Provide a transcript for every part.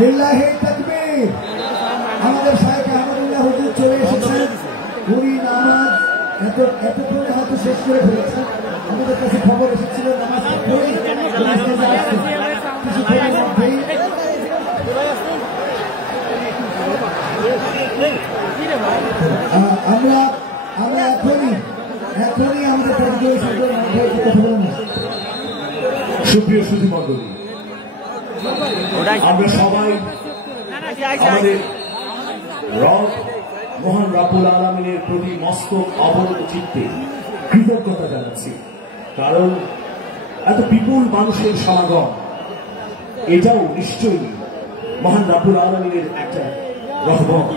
লিল্লাহি তাকবীর। আমাদের শায়েখ আহমদুল্লাহ হুজুর চলে এসেছেন। উনি নামাজ এতক্ষণ হয়তো শেষ করে ফেলেছেন। আমাদের কাছে খবর এসেছিল নামাজ পড়েই আমরা এখনই আমাদের সুপ্রিয় সুধী মণ্ডলী, আমরা সবাই আমাদের রব মহান রাব্বুল আলামিনের প্রতি মস্তক অবনত চিত্তে কৃতজ্ঞতা জানাচ্ছি। কারণ এত বিপুল মানুষের সমাগম, এটাও নিশ্চয়ই মহান রাব্বুল আলামিনের একটা রহমত।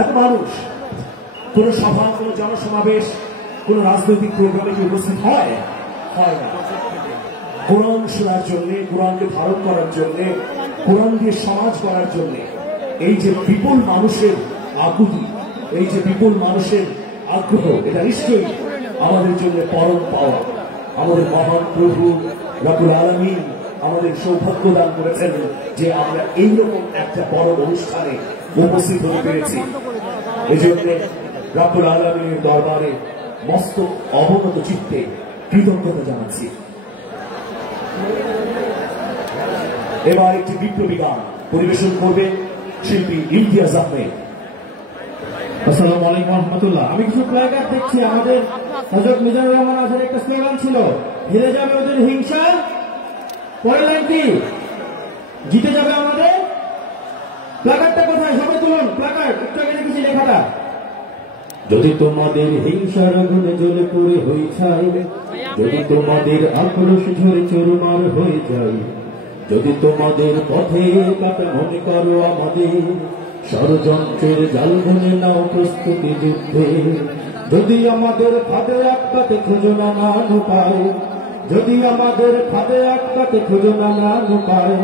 এত মানুষ কোন সভা, কোন জনসমাবেশ, কোন রাজনৈতিক প্রোগ্রামে কি উপস্থিত হয় না। কোরআন শোনার জন্য, কোরআনকে ধারণ করার জন্য, কোরআন দিয়ে সমাজ করার জন্য এই যে বিপুল মানুষের আকুতি, এই যে বিপুল মানুষের আগ্রহ, এটা নিশ্চয়ই আমাদের জন্য পরম পাওয়া। আমাদের মহান প্রভু রাব্বুল আলামিন আমাদের সৌভাগ্য দান করেছেন যে আমরা এইরকম একটা বড় অনুষ্ঠানে উপস্থিত হতে পেরেছি। এই জন্য রাব্বুল আলামিনের দরবারে মস্তক অবনত চিত্তে কৃতজ্ঞতা জানাচ্ছি। এবার একটি বিপ্লবী গান পরিবেশন করবে শিল্পী ইমতিয়াজ আহমেদ। আসসালামু আলাইকুম ওয়া রাহমাতুল্লাহ। আমি কিছু প্ল্যাকার্ড দেখছি। আমাদের হযরত মিজানুর রহমান আজহার একটা স্লোগান ছিল, হেরে যাবে ওদের হিংসা, পরের লাইনটি জিতে যাবে আমাদের। প্ল্যাকার্ডটা কোথায়? সবাই তুলুন প্ল্যাকার্ড। একটু আগে দেখেছি লেখাটা, যদি তোমাদের হিংসার আগুনে জ্বলে পুড়ে হয়ে যায়, যদি তোমাদের আক্রোশ ঝরে চুরমার হয়ে যায়, যদি তোমাদের পথে কাটা মনে করো আমাদের, ষড়যন্ত্রের জাল বুনে নাও প্রস্তুতি যুদ্ধে, যদি আমাদের ফাঁদে আটকাতে খোঁজো নানান উপায়, যদি আমাদের ফাঁদে আটকাতে খোঁজো নানান উপায়,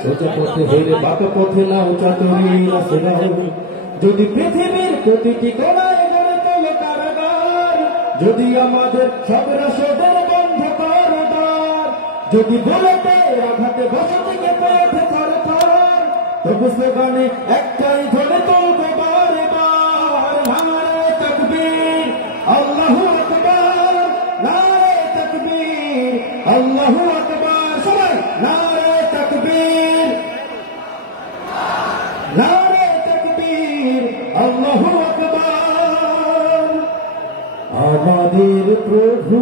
সোজা পথে হেরে বাঁকা পথে নাও চাতুরী আশ্রয়, যদি পৃথিবীর প্রতিটি কোণায় গড়ে তোলো কারাগার, যদি আমাদের সব রাশদের বন্ধ করো দ্বার, যদি বুলেটে আঘাতে বসতি কেঁপে ওঠে থরথর, তবু স্লোগানে একটাই ধরে তুলবো বারে বার, নারে তাকবীর আল্লাহু আকবার, নারে তাকবীর আল্লাহু আকবার। সবাই নারে তাকবীর, নারে তাকবীর আল্লাহু আকবার। আমাদের প্রভু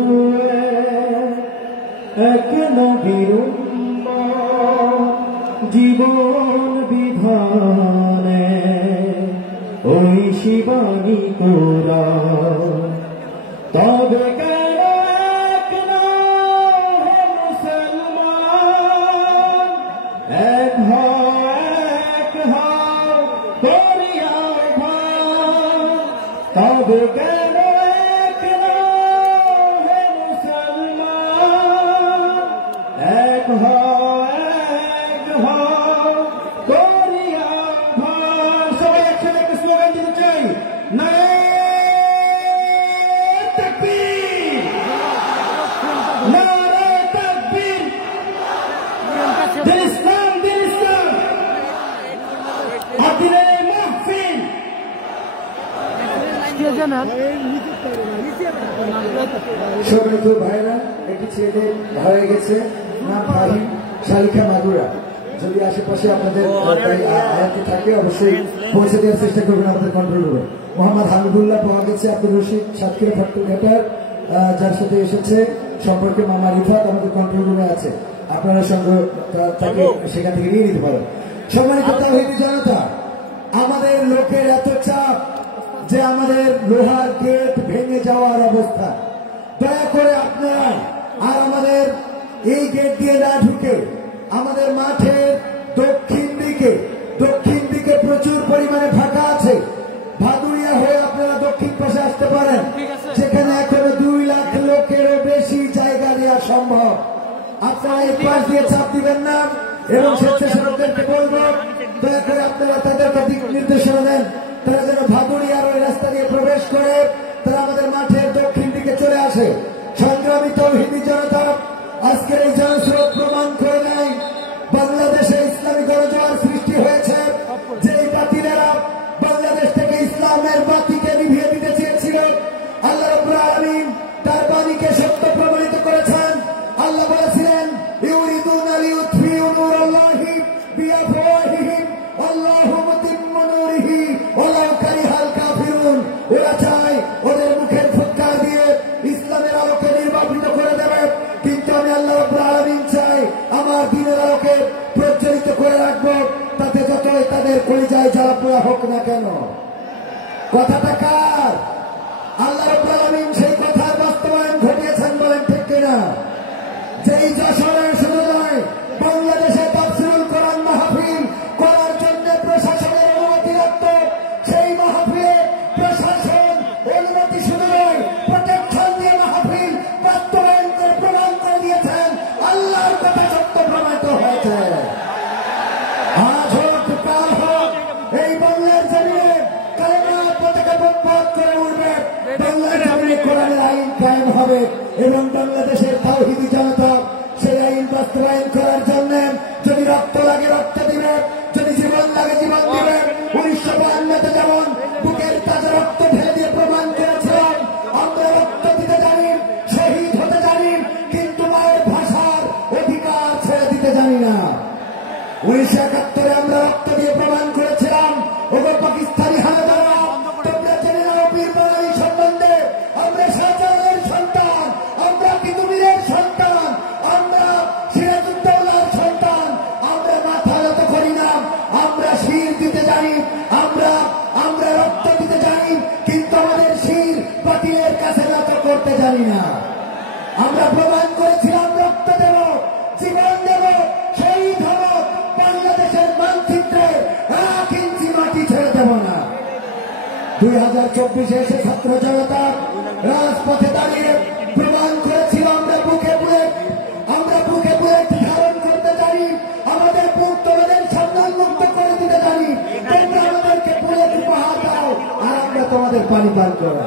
এক নবীর উম্মত, জীবন বিধানে ওই শিবানী কোরআন, তবে কেন এক নও হে মুসলমান, এক হও করিয়া ভান, তবে কেন এক নও হে মুসলমান, এক হও করিয়া ভান। সবাই একসাথে একটা স্লোগান দিতে চাই, নারে তাকবীর, নারে তাকবীর, দিল ইসলাম, দিল ইসলাম, আদিলের মাহফিল। সবাই ভাইরা, একটি ছেলে হয়ে গেছে, নাম ফাহিম শালিখা মাগুরা। যদি আশেপাশে আপনাদের আয়াতে থাকে অবশ্যই পৌঁছে দেওয়ার চেষ্টা করবেন আমাদের কন্ট্রোল রুমে। মোহাম্মদ হামিদুল্লাহ পাওয়া গেছে, আব্দুল রশিদ সাতক্ষীরা ফট্টঘাটার, যার সাথে এসেছে সম্পর্কে মামা রিফাত আমাদের কন্ট্রোল রুমে আছে। আপনারা সঙ্গে তাকে সেখান থেকে নিয়ে নিতে পারেন। সম্মানিত তাওহীদি জনতা, আমাদের লোকের এত চাপ যে আমাদের লোহার গেট ভেঙে যাওয়ার অবস্থা। দয়া করে আপনারা আর আমাদের এই গেট দিয়ে না ঢুকে আমাদের মাঠের দক্ষিণ দিকে প্রচুর পরিমাণে ফাঁকা আছে। ভাদুরিয়া হয়ে আপনারা দক্ষিণ পাশে আসতে পারেন, যেখানে এখনো 2 লাখ লোকেরও বেশি জায়গা দেওয়া সম্ভব। আপনারা এই পাশ দিয়ে চাপ দিবেন না, এবং স্বেচ্ছাসেবকদেরকে বলবো দয়া করে আপনারা তাদেরকে দিক নির্দেশনা দেন, তারা যেন ভাদুরিয়ার ওই রাস্তা দিয়ে প্রবেশ করে তারা আমাদের মাঠের দক্ষিণ দিকে চলে আসে। সংগ্রামী তাওহীদি জনতা, আজকের এই জনস্রোত প্রমাণ করে নেয় বাংলাদেশে ইসলামী গণজোয়ার সৃষ্টি হয়েছে। যে বাতিলেরা বাংলাদেশ থেকে ইসলামের বাতিকে নিভিয়ে দিতে চেয়েছিল, আল্লাহ রাব্বুল আলামিন তার বাণীকে সত্য প্রমাণিত করেছেন। আল্লাহ বলেছিলেন, ইউরিদুনা লিইউতফিউ নূরাল্লাহি বিআফওয়াহিহিম আল্লাহু মুতিম্মু নূরিহি ওয়ালাউ কারিহাল কাফিরুন। ওরা চায় ওদের মুখের ফুৎকার দিয়ে ইসলামের আলোকে নির্বাপিত করে দেবে, কিন্তু আমি আল্লাহ রাব্বুল আলামিন চাই আমার দ্বীনের আলোকে প্রজ্বলিত করে রাখবো, তাতে যতই তাদের কলিজায় জ্বালা পোড়া হোক না কেন। কথাটা কার? আল্লাহ রাব্বুল আলামিন সেই কথার বাস্তবায়ন ঘটিয়েছেন, বলেন ঠিক কিনা? যেই যশোরে শুরু নয়, বাংলাদেশে তাফসীরুল কোরআন মাহফিল করার জন্য প্রশাসনের অনুমতি রাখত, সেই মাহফিলে প্রশাসন অনুমতি শুরু নয়, প্রোটেকশন দিয়ে মাহফিল বাস্তবায়ন করে প্রমাণ করে দিয়েছেন আল্লাহর কথা সত্য প্রমাণিত হয়েছে। আজ হোক কাল হোক, এই বাংলার জমিনে কালেমার পতাকা বরবাদ করে উঠবে, বাংলার জমিনে কোরআনের আইন কায়েম হবে এবং বাংলাদেশের তাওহীদি জনতা সেই আইন বাস্তবায়ন করার জন্য যদি রক্ত লাগে রক্ত দিবে, যদি জীবন লাগে জীবন দিবে। 1952 যেমন বুকের তাজা রক্ত ঢেলে দিয়ে প্রমাণ করেছিলাম আমরা রক্ত দিতে জানি, শহীদ হতে জানি, কিন্তু মায়ের ভাষার অধিকার ছেড়ে দিতে জানি না। 1971 আমরা রক্ত দিয়ে প্রমাণ করেছিলাম, ওগো পাকিস্তানি হানাদাররা, তোমরা জেনে নাও বীর বাঙালি সম্বন্ধে, আমরা শাহজাহানের সন্তান, আমরা তিতুমিরের সন্তান, আমরা সিরাজউদ্দৌলার সন্তান, আমরা মাথা নত করি না, আমরা শির দিতে জানি, আমরা রক্ত দিতে জানি, কিন্তু আমাদের শির বাতিলের কাছে নত করতে জানি না। আমরা প্রমাণ করেছিলাম রক্ত দেব, জীবন দেব, শহীদ হব, বাংলাদেশের মানচিত্রে 1 ইঞ্চি মাটি ছেড়ে দেব না। 2024 এসে ছাত্র জনতা রাজপথে দাঁড়িয়ে প্রমাণ করেছিল আমরা বুকে বুলেট ধারণ করতে জানি, আমাদের বুক তোমাদের সামনে উন্মুক্ত করে দিতে জানি। তোমরা আমাদেরকে বুলেট উপহার দাও আর আমরা তোমাদের পানি পান করা,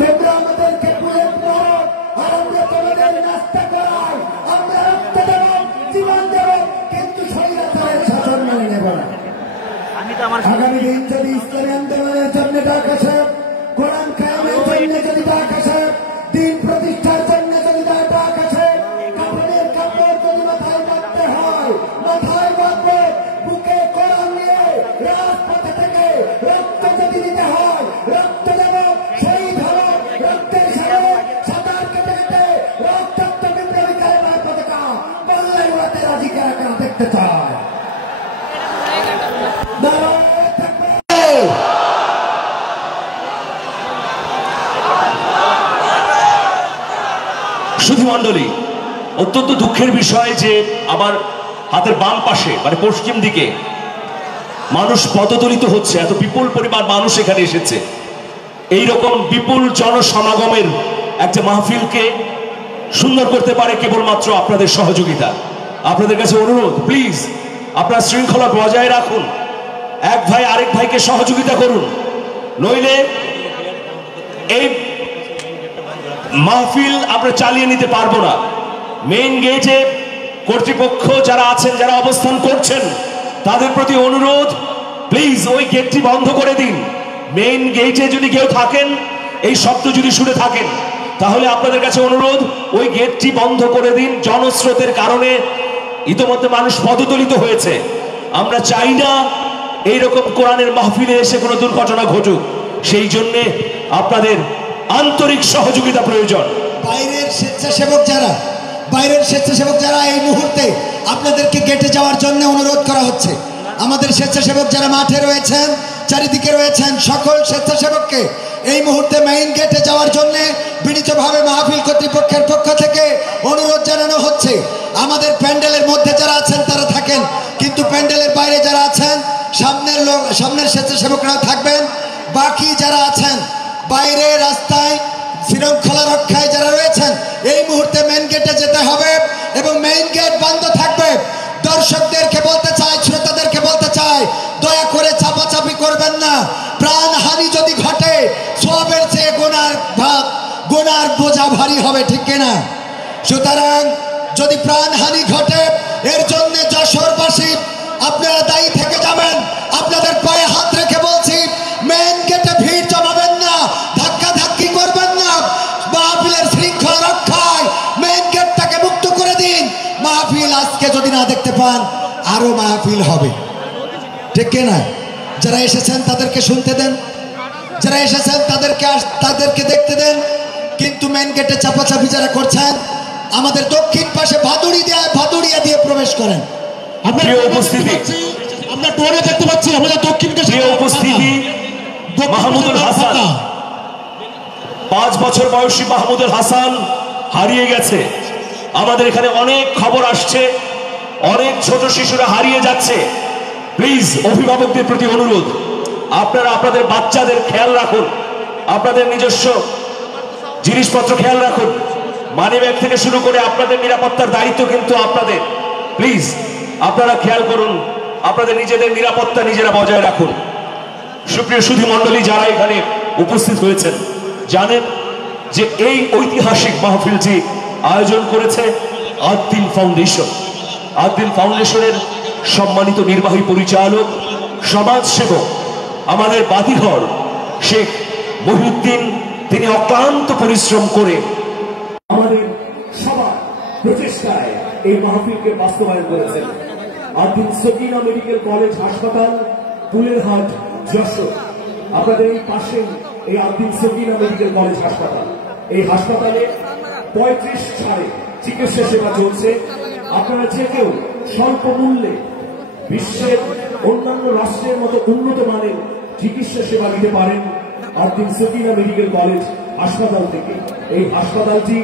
তোমরা আমাদেরকে বুলেট মারো আর আমরা তোমাদের নাস্তা করাই, আমরা রক্ত দেব, জীবন দেব, কিন্তু স্বৈরাচারের শাসন মেনে নেব না। আগামী দিন যদি ইসলামী আন্দোলনের জন্য ডাক আসে, কোরআন কায়েমের জন্য যদি ডাক আসে, দিন প্রতিষ্ঠার জন্য যদি ডাক আসে, কাপড়ের কাপড় যদি মাথায় বাঁধতে হয় মাথায় বাঁধবো, বুকে কোরআন নিয়ে রাজপথে থেকে রক্ত যদি দিতে হয় রক্ত দেব, শহীদ হব, রক্তের সাগরে সাঁতার কেটে কেটে রক্তাক্ত বিপ্লবী কালেমার পতাকা বাংলায় উড়াতে রাজি কারা কারা দেখতে চায়। সুধী মণ্ডলী, অত্যন্ত দুঃখের বিষয় যে আমার হাতের বাম পাশে মানে পশ্চিম দিকে মানুষ পদদলিত হচ্ছে, এত বিপুল পরিমাণ মানুষ এখানে এসেছে। এইরকম বিপুল জনসমাগমের একটা মাহফিলকে সুন্দর করতে পারে কেবলমাত্র আপনাদের সহযোগিতা। আপনাদের কাছে অনুরোধ, প্লিজ আপনারা শৃঙ্খলা বজায় রাখুন, এক ভাই আরেক ভাইকে সহযোগিতা করুন, নইলে এই মাহফিল আমরা চালিয়ে নিতে পারবো না। মেইন গেটে কর্তৃপক্ষ যারা আছেন, যারা অবস্থান করছেন, তাদের প্রতি অনুরোধ, প্লিজ ওই গেটটি বন্ধ করে দিন। মেইন গেটে যদি কেউ থাকেন, এই শব্দ যদি শুনে থাকেন, তাহলে আপনাদের কাছে অনুরোধ, ওই গেটটি বন্ধ করে দিন। জনস্রোতের কারণে ইতোমধ্যে মানুষ পদদলিত হয়েছে। আমরা চাই না এইরকম কোরআনের মাহফিলে এসে কোনো দুর্ঘটনা ঘটুক, সেই জন্যে আপনাদের আন্তরিক সহযোগিতা প্রয়োজন। বাইরের স্বেচ্ছাসেবক যারা এই মুহূর্তে আপনাদেরকে গেটে যাওয়ার জন্য অনুরোধ করা হচ্ছে। আমাদের স্বেচ্ছাসেবক যারা মাঠে রয়েছেন, চারিদিকে রয়েছেন, সকল স্বেচ্ছাসেবককে এই মুহূর্তে মেইন গেটে যাওয়ার জন্য বিনীতভাবে মাহফিল কর্তৃপক্ষের পক্ষ থেকে অনুরোধ জানানো হচ্ছে। আমাদের প্যান্ডেলের মধ্যে যারা আছেন তারা থাকেন, কিন্তু প্যান্ডেলের বাইরে যারা আছেন সামনের স্বেচ্ছাসেবকরাও থাকবেন। বাকি যারা আছেন বাইরে রাস্তায় শৃঙ্খলা রক্ষায় যারা রয়েছেন, এই মুহূর্তে মেইন গেটে যেতে হবে এবং মেইন গেট বন্ধ থাকবে। দর্শকদেরকে বলতে চাই, শ্রোতাদেরকে বলতে চাই, দয়া করে চাপাচাপি করবেন না। প্রাণহানি যদি ঘটে, সওয়াবের চেয়ে গুনার বোঝা ভারী হবে, ঠিক কিনা? সুতরাং যদি প্রাণহানি ঘটে এর জন্য যশোরবাসী আপনারা দায়ী থেকে যাবেন। আপনাদের পায়ে হাত রেখে বলছি, মেন গেটে ভিড় জমাবেন না, ধাক্কাধাক্কি করবেন না। মাহফিলের শৃঙ্খলা রক্ষায় মেন গেটটাকে মুক্ত করে দিন। মাহফিল আজকে যদি না দেখতে পান আরো মাহফিল হবে, ঠিক কিনা? যারা এসেছেন তাদেরকে শুনতে দেন, যারা এসেছেন তাদেরকে দেখতে দেন। কিন্তু মেন গেটে চাপাচাপি যারা করছেন, আমাদের দক্ষিণ পাশে ভাদুড়িয়া দিয়ে প্রবেশ করেন। প্রিয় উপস্থিতি, আমরা টোরে দেখতে পাচ্ছি আমাদের দক্ষিণ প্রিয় উপস্থিতি, মাহমুদুল হাসান, 5 বছর বয়সী মাহমুদুল হাসান হারিয়ে গেছে। আমাদের এখানে অনেক খবর আসছে, অনেক ছোট শিশুরা হারিয়ে যাচ্ছে। প্লিজ অভিভাবকদের প্রতি অনুরোধ, আপনারা আপনাদের বাচ্চাদের খেয়াল রাখুন, আপনাদের নিজস্ব জিনিসপত্র খেয়াল রাখুন। মানিব্যাগ থেকে শুরু করে আপনাদের নিরাপত্তার দায়িত্ব কিন্তু আপনাদের। প্লিজ আপনারা খেয়াল করুন, আপনাদের নিজেদের নিরাপত্তা নিজেরা বজায় রাখুন। সুপ্রিয় সুধী মণ্ডলী, যারা এখানে উপস্থিত হয়েছেন, জানেন যে এই ঐতিহাসিক মাহফিলটি আয়োজন করেছে আদ্দিন ফাউন্ডেশন। আদ্দিন ফাউন্ডেশনের সম্মানিত নির্বাহী পরিচালক, সমাজসেবক, আমাদের বাতিঘর শেখ মহিউদ্দিন, তিনি অক্লান্ত পরিশ্রম করে আমাদের সবার প্রচেষ্টায় এই মাহফিলকে বাস্তবায়ন করেছেন। আদ্দিন সকিনা মেডিকেল কলেজ হাসপাতাল, ফুলেরহাট, যশোর। আপনাদের এই পাশে এই আদ্দিন সকিনা মেডিকেল কলেজ হাসপাতাল, এই হাসপাতালে 35 ছাড়ে চিকিৎসা সেবা চলছে। আপনারা যে কেউ স্বল্প মূল্যে বিশ্বের অন্যান্য রাষ্ট্রের মতো উন্নত মানের চিকিৎসা সেবা নিতে পারেন আদ্দিন সকিনা মেডিকেল কলেজ হাসপাতাল থেকে। এই হাসপাতালটি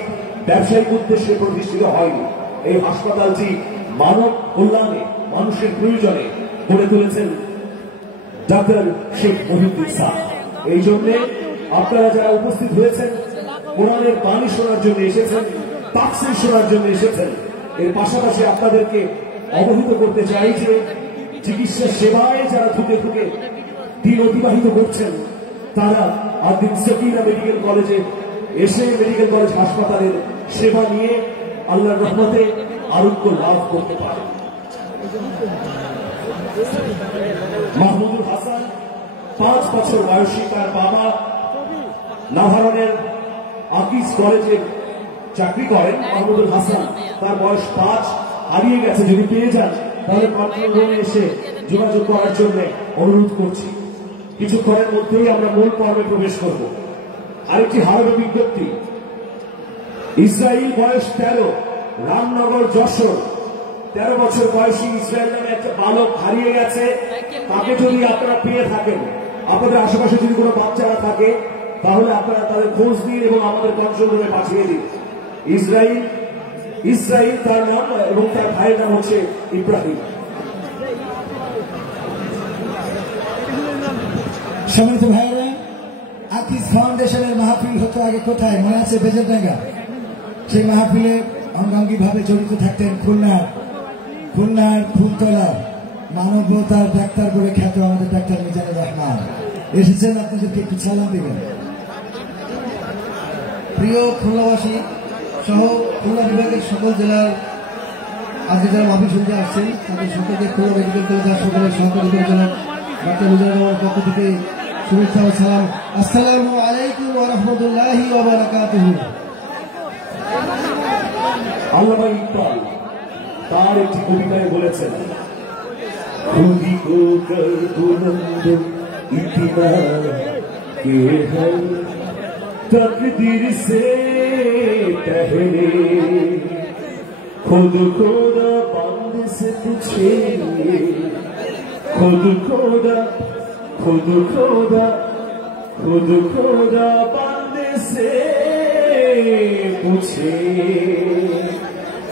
ব্যবসায়িক উদ্দেশ্যে প্রতিষ্ঠিত হয়নি। এই হাসপাতালটি মানব কল্যাণে, মানুষের প্রয়োজনে গড়ে তুলেছেন ডাক্তার শেখ মহিউদ্দিন স্যার। এই জন্যে আপনারা যারা উপস্থিত হয়েছেন, কোরআনের বাণী শোনার জন্য এসেছেন, তাফসীর শোনার জন্য এসেছেন, এর পাশাপাশি আপনাদেরকে অবহিত করতে চাই যে চিকিৎসা সেবায় যারা ধুকে ধুকে দিন অতিবাহিত করছেন, তারা আদ্দিন সকিনা মেডিকেল কলেজে এসে মেডিকেল কলেজ হাসপাতালের সেবা নিয়ে আল্লাহর রহমতে আরোগ্য লাভ করতে পারে। মাহমুদুল হাসান 5 বছর বয়সী, তার বাবা নাভারণের আকিজ কলেজে চাকরি করেন। মাহমুদুল হাসান, তার বয়স 5, হারিয়ে গেছে। যদি পেয়ে যান তাহলে কন্ট্রোল রুমে এসে যোগাযোগ করার জন্য অনুরোধ করছি। কিছুক্ষণের মধ্যেই আমরা মূল পর্বে প্রবেশ করব। আরেকটি হারানো বিজ্ঞপ্তি, ইসরায়েল, বয়স 13, রামনগর, যশোর। 13 বছর বয়সী ইসরায়েল নামে একটা বালক হারিয়ে গেছে। তাকে যদি আপনারা পেয়ে থাকেন, আপনাদের আশেপাশে যদি কোনো বাচ্চারা থাকে, তাহলে আপনারা তাদের খোঁজ দিন এবং আমাদের কন্ট্রোল রুমে পাঠিয়ে দিন। ইসরায়েল তার নাম এবং তার ভাইয়ের নাম হচ্ছে ইব্রাহিম। সম্মানিত ভাইরা, আকিজ ফাউন্ডেশনের মাহফিল হতো আগে কোথায় মনে আছে? বেজরডাঙ্গা। সেই মাহফিলে অঙ্গাঙ্গি ভাবে জড়িত থাকতেন খুলনার ফুলতলার মানবতার ডাক্তার বলে খ্যাত আমাদের ডাক্তার মিজানুর রহমান এসেছেন। আপনাদেরকে একটু সালাম দেবেন। প্রিয় খুলনাবাসী সহ খুলনা বিভাগের সকল জেলার আজকে যারা মাহফিল শুনতে আসছেন, তাদের সকলকে খুলনা মেডিকেল কলেজের সকলের সহকারী পরিচালক ডাক্তার মিজানুর রহমানের পক্ষ থেকে শুভেচ্ছা ও সালাম। আসসালামু আলাইকুম ওয়া রাহমাতুল্লাহি ওয়া বারাকাতুহু। আল্লামা ইকবাল তার একটি কবিতায় বলেছেন, খুদি কো কর বুলন্দ ইতিনা কে है तकदीर से पहले खुद खुदा बंद से पूछे, खुद खुदा बंद से पूछे,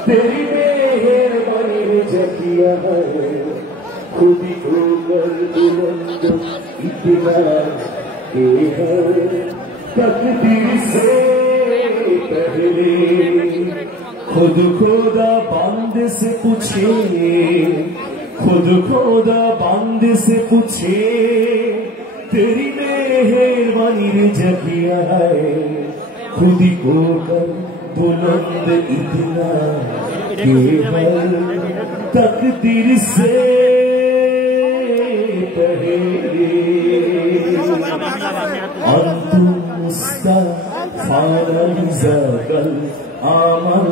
तेरी मेहरबानी ने जकिया है खुदी को कर बुलंद इतना के है तकदीर से पहले, खुद खुदा बंद से पूछे, खुद खुदा बंद से पूछे, तेरी मेहरबानी ने जकिया है खुदी को कर बुलंद इतना तकदीर से अंतुम मुस्तफाल अमल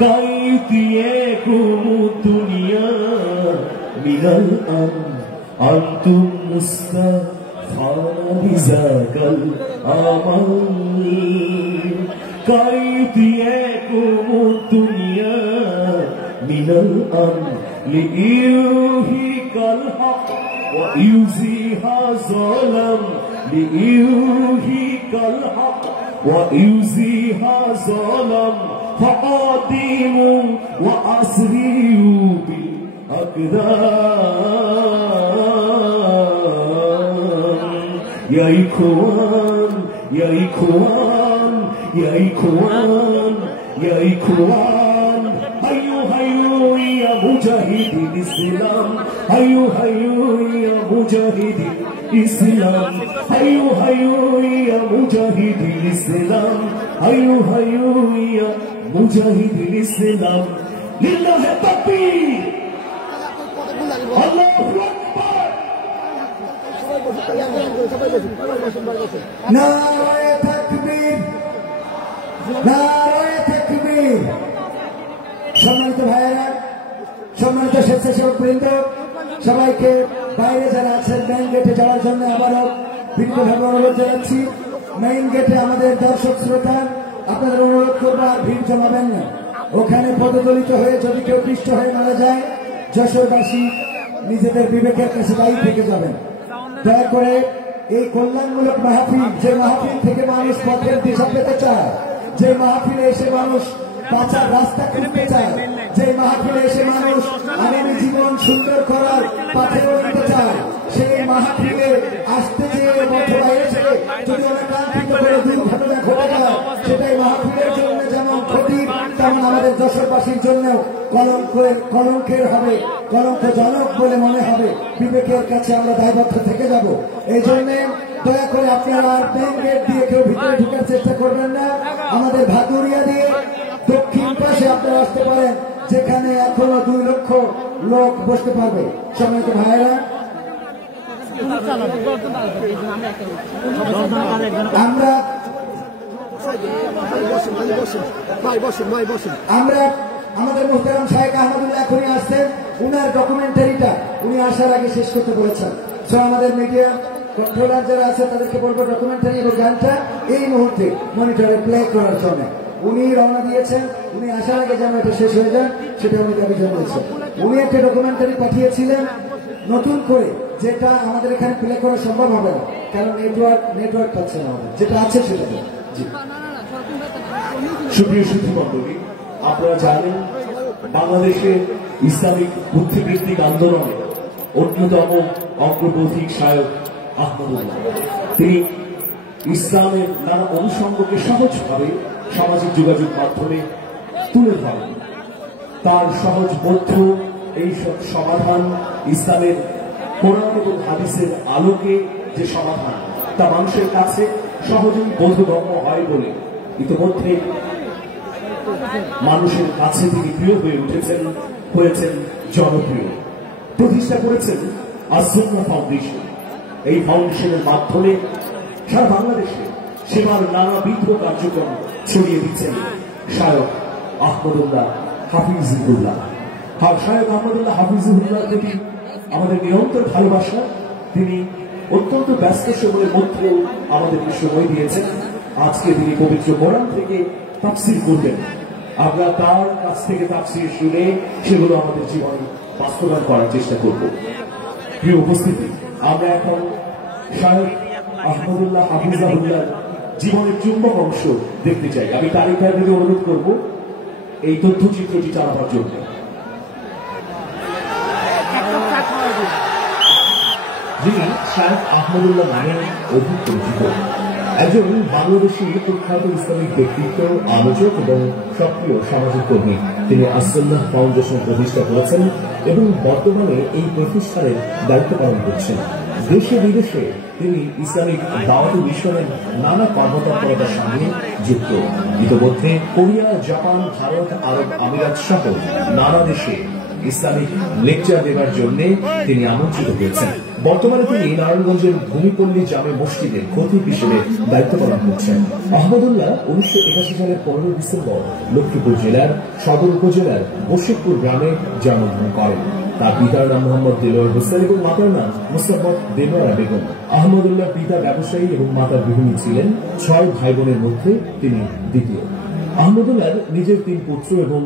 कायतिए कुम दुनिया मिनल अंतुम मुस्तफाल अमल कायतिए कुम दुनिया मिनल ليوهيك الحق ويزيها ظلم ليوهيك الحق ويزيها ظلم فقدموا وأسرعوا بالأقدام يا إخوان يا إخوان يا إخوان يا إخوان هيو هيو يا مجاهدين الإسلام هيو هيو يا مجاهدين الإسلام هيو هيو يا مجاهدين الإسلام هيو هيو يا مجاهدين الإسلام لله التكبير الله أكبر নারায়ে তাকবীর নারায়ে তাকবীর। সম্মানিত ভাইয়েরা, সম্মানিত স্বেচ্ছাসেবক বৃন্দ, সবাইকে বাইরে যারা আছেন মেইন গেটে যাওয়ার জন্য আবারও বিনীতভাবে অনুরোধ জানাচ্ছি। মেইন গেটে আমাদের দর্শক শ্রোতা, আপনাদের অনুরোধ করবো আর ভিড় জমাবেন না। ওখানে পদদলিত হয়ে যদি কেউ পিষ্ট হয়ে মারা যায়, যশোরবাসী নিজেদের বিবেকের কাছে দায়ী থেকে যাবেন। দয়া করে এই কল্যাণমূলক মাহফিল, যে মাহফিল থেকে মানুষ পথের দিশা পেতে চায়, যে মাহফিলে এসে মানুষ বাঁচার রাস্তা খুঁজতে চায়, যে মাহফিলে এসে মানুষ আগামী জীবন সুন্দর করার পথে নিতে চায়, সেই মাহফিলে আসতে যেয়ে অথবা এসে যদি অনাকাঙ্ক্ষিত করে দুর্ঘটনা ঘটে যায়, সেটাই মাহফিলের জন্য যেমন ক্ষতি, তেমন আমাদের যশোরবাসীর জন্যও কলঙ্কের হবে, কলঙ্কজনক বলে মনে হবে। বিবেকের কাছে আমরা দায়বদ্ধ থেকে যাব। এই জন্য দয়া করে আপনারা মেইন গেট দিয়ে কেউ ভিতরে ঢুকার চেষ্টা করবেন না। আমাদের ভাদুরিয়া দিয়ে দক্ষিণ পাশে আপনারা আসতে পারেন, যেখানে এখনো 2 লক্ষ লোক বসতে পারবে। সম্মানিত ভাইয়েরা, আমরা আমাদের মোহতারাম শাহেখ আহমদুল্লাহ এখনই আসছেন। উনার ডকুমেন্টারিটা উনি আসার আগে শেষ করতে বলেছেন। সো আমাদের মিডিয়া কন্ট্রোলার যারা আছে তাদেরকে বলবো ডকুমেন্টারি এবং গানটা এই মুহূর্তে মনিটরে প্লে করার জন্য। উনি রওনা দিয়েছেন, উনি আসার আগে যেন এটা শেষ হয়ে যায় সেটা উনি দাবি জানিয়েছেন। উনি একটা ডকুমেন্টারি পাঠিয়েছিলেন নতুন করে, যেটা আমাদের এখানে প্লে করা সম্ভব হবে না, কারণ নেটওয়ার্ক পাচ্ছে না আমাদের, যেটা আছে সেটা। জি, সুপ্রিয় সুধী মণ্ডলী, আপনারা জানেন বাংলাদেশে ইসলামিক বুদ্ধিবৃত্তিক আন্দোলনে অন্যতম অগ্রপথিক শায়ক আহমদুল্লাহ। তিনি ইসলামের নানা অনুষঙ্গকে সহজভাবে সামাজিক যোগাযোগ মাধ্যমে তুলে ধরেন। তার সহজবোধ্য এই সমাধান, ইসলামের কোরআন এবং হাদিসের আলোকে যে সমাধান, তা মানুষের কাছে সহজেই বোধগম্য হয় বলে ইতিমধ্যে মানুষের কাছে তিনি প্রিয় হয়ে উঠেছেন, হয়েছেন জনপ্রিয়। প্রতিষ্ঠা করেছেন আস-সুন্নাহ ফাউন্ডেশন। এই ফাউন্ডেশনের মাধ্যমে সারা বাংলাদেশে সেবার নানাবিধ কার্যক্রম ছড়িয়ে দিচ্ছেন শায়ক আহমদুল্লাহ হাফিজুল্লাহ। শায়ক আহমদুল্লাহ হাফিজুল্লাহ প্রতি আমাদের নিরন্তর ভালোবাসা। তিনি অত্যন্ত ব্যস্ত সময়ের মধ্যেও আমাদেরকে সময় দিয়েছেন। আজকে তিনি পবিত্র কোরআন থেকে তাফসীর করবেন। আমরা তার কাছ থেকে তাফসীর শুনে সেগুলো আমাদের জীবনে বাস্তবায়ন করার চেষ্টা করব। প্রিয় উপস্থিতি, আমরা এখন শায়ক আহমদুল্লাহ হাফিজাহুল্লাহ জীবনের চুম্বক অংশ দেখতে চাই। আমি তারিখ ভাইকে অনুরোধ করব এই তথ্যচিত্রটি চালাবার জন্য। যিনি শায়ক আহমদুল্লাহ নামে অধিক পরিচিত, একজন বাংলাদেশী প্রখ্যাত ইসলামিক ব্যক্তিত্ব, আলোচক এবং সক্রিয় সামাজিক কর্মী। তিনি আস-সুন্নাহ ফাউন্ডেশন প্রতিষ্ঠা করেছেন এবং বর্তমানে এই প্রতিষ্ঠানের দায়িত্ব পালন করছেন। দেশে বিদেশে তিনি ইসলামিক দাওয়াতি মিশনের নানা কর্মতৎপরতার সঙ্গে যুক্ত। ইতিমধ্যে কোরিয়া, জাপান, ভারত, আরব আমিরাত সহ নানা দেশে ইসলামিক লেকচার দেওয়ার জন্য তিনি আমন্ত্রিত হয়েছেন। বর্তমানে তিনি নারায়ণগঞ্জের ভূমিপল্লী জামে মসজিদের খতিব হিসেবে দায়িত্ব পালন করছেন। আহমদুল্লাহ 1981 সালের 15 ডিসেম্বর লক্ষ্মীপুর জেলার সদর উপজেলার বশিকপুর গ্রামে জন্মগ্রহণ করেন। তার পিতার নাম মোহাম্মদ দেলোয়ার হোসেন এবং মাতার নাম মুসাম্মদ দেলোয়ারা বেগম। আহমদুল্লাহ পিতা ব্যবসায়ী এবং মাতা গৃহিণী ছিলেন। 6 ভাই বোনের মধ্যে তিনি দ্বিতীয়। আহমদুল্লাহর নিজের 3 পুত্র এবং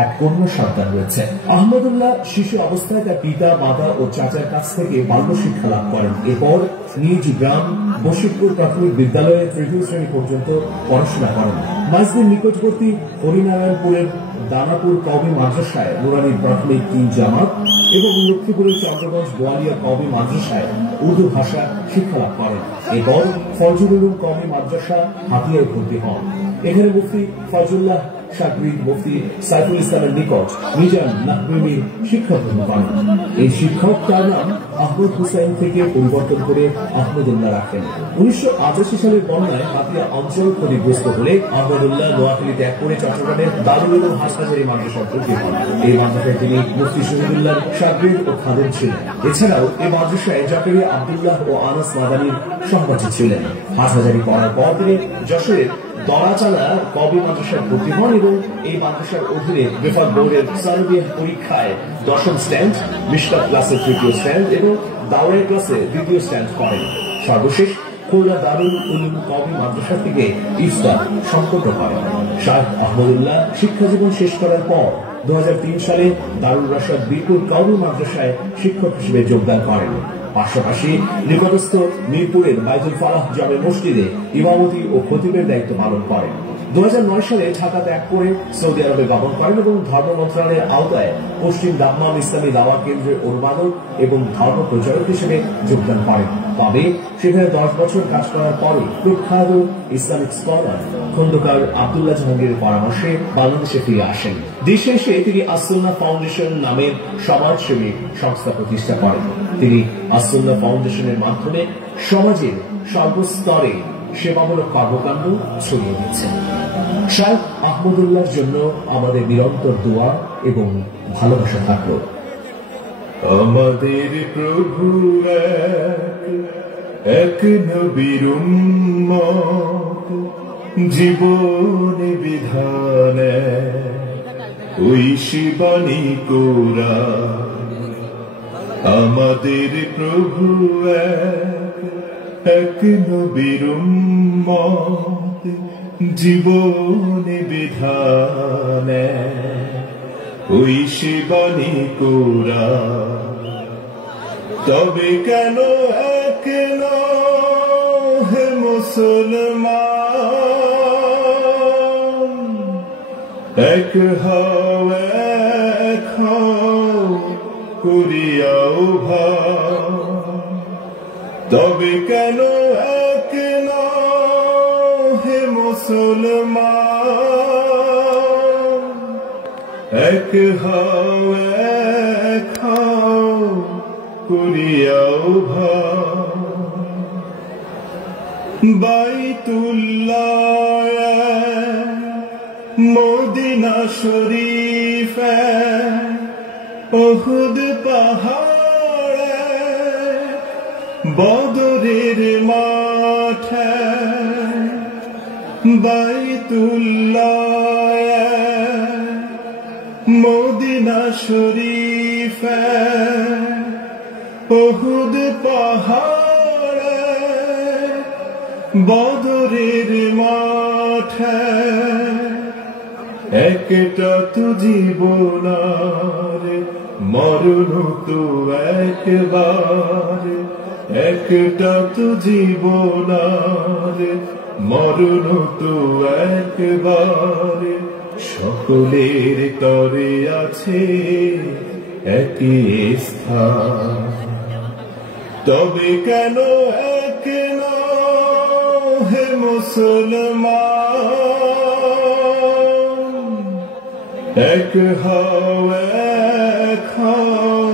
1 কন্যা সন্তান রয়েছে। আহমদুল্লাহ শিশু অবস্থায় তার পিতা, মাতা ও চাচার কাছ থেকে বাল্য শিক্ষা লাভ করেন। এরপর নিজ গ্রাম বশিকপুর প্রাথমিক বিদ্যালয়ে 3য় শ্রেণী পর্যন্ত পড়াশোনা করেন। মাঝদির নিকটবর্তী হরিনারায়ণপুরের দানাপুর কওমি মাদ্রাসায় নুরানি প্রাথমিক 3 জামাত এবং লক্ষ্মীপুরের চন্দ্রগঞ্জ বোয়ালিয়া কওমি মাদ্রাসায় উর্দু ভাষা শিক্ষা লাভ করেন। এরপর ফজল উলুম কওমি মাদ্রাসা হাতিয়ায় ভর্তি হন। এখানে মুফতি ফজলুল্লাহ শাকরিদ মুফতি সাইফুল ইসলামের নিকট মিজান নাহবিমির শিক্ষা গ্রহণ করেন। এই শিক্ষক তার নাম আহমদ হুসাইন থেকে পরিবর্তন করে আহমদুল্লাহ রাখেন। 1985 সালের বন্যায় হাতিয়া অঞ্চল ক্ষতিগ্রস্ত হলে আহমদুল্লাহ নোয়াখালী ত্যাগ করে চট্টগ্রামের দারুল উলুম হাসনাজারি মাদ্রাসায় ভর্তি হন। এই মাদ্রাসায় তিনি মুফতি শহীদুল্লাহ শাকরিদ ও খাদেম ছিলেন। এছাড়াও এই মাদ্রাসায় জাকারিয়া আব্দুল্লাহ ও আনাস মাদানির সহপাঠী ছিলেন। হাসনাজারি পড়ার পর তিনি যশোরের দরাচালা কওমি মাদ্রাসায় ভর্তি হন এবং এই মাদ্রাসার অধীনে বেফাক বোর্ডের সার্বিয়া পরীক্ষায় 10ম স্ট্যান্ড, মিশকাত ক্লাসে 3য় স্ট্যান্ড এবং দাওরাই ক্লাসে 2য় স্ট্যান্ড করেন। সর্বশেষ খুলনা দারুল উলুম কওমি মাদ্রাসা থেকে ইফতার সম্পন্ন করেন। শাহ আহমদুল্লাহ শিক্ষা জীবন শেষ করার পর 2003 সালে দারুল রাশাদ বীরপুর কওমি মাদ্রাসায় শিক্ষক হিসেবে যোগদান করেন। পাশাপাশি নিকটস্থ মিরপুরের বাইতুল ফালাহ জামে মসজিদে ইমামতি ও খতিবের দায়িত্ব পালন করেন। 2009 সালে ঢাকা ত্যাগ করে সৌদি আরবে গমন করেন এবং ধর্ম মন্ত্রণালয়ের আওতায় পশ্চিম দাম্মাম ইসলামী দাওয়া কেন্দ্রের অনুবাদক এবং ধর্ম প্রচারক হিসেবে যোগদান করেন। তবে সেখানে 10 বছর কাজ করার পরে প্রখ্যাত ইসলামিক স্কলার খন্দকার আব্দুল্লাহ জাহাঙ্গীরের পরামর্শে বাংলাদেশে ফিরে আসেন। দেশে এসে তিনি আসুন্নাহ ফাউন্ডেশন নামের সমাজসেবী সংস্থা প্রতিষ্ঠা করেন। তিনি আসুন্নাহ ফাউন্ডেশনের মাধ্যমে সমাজের সর্বস্তরে সেবামূলক কর্মকাণ্ড ছড়িয়ে দিচ্ছেন। শাহ আহমদুল্লাহর জন্য আমাদের নিরন্তর দোয়া এবং ভালোবাসা থাকল। আমাদের প্রভু এক নবীর উম্মত, জীবন বিধান ওই শিবানী কোরআন। আমাদের প্রভু এক নবীর উম্মত, জীবন বিধান ওই শিবানী কোরআন। তবে কেন এক হে মুসলমান, এক হও এক হও করিয়াও ভাব। তবে কেন এক হে মুসলমান, এক হও এক হও করিয়াও ভাব। বাইতুল্লাহ মদিনা শরীফ উহুদ পাহাড় বদরের মাঠ। বাইতুল্লাহ মদিনা শরীফ উহুদ পাহাড় বদরের মাঠ। একটা তো জীবনার মরণ তো একবার, একটা তো জীবনার মরণ তো একবার। সকলের তরে আছে একই স্থান। তবে কেন এক হে মুসলমান, এক হও এক হও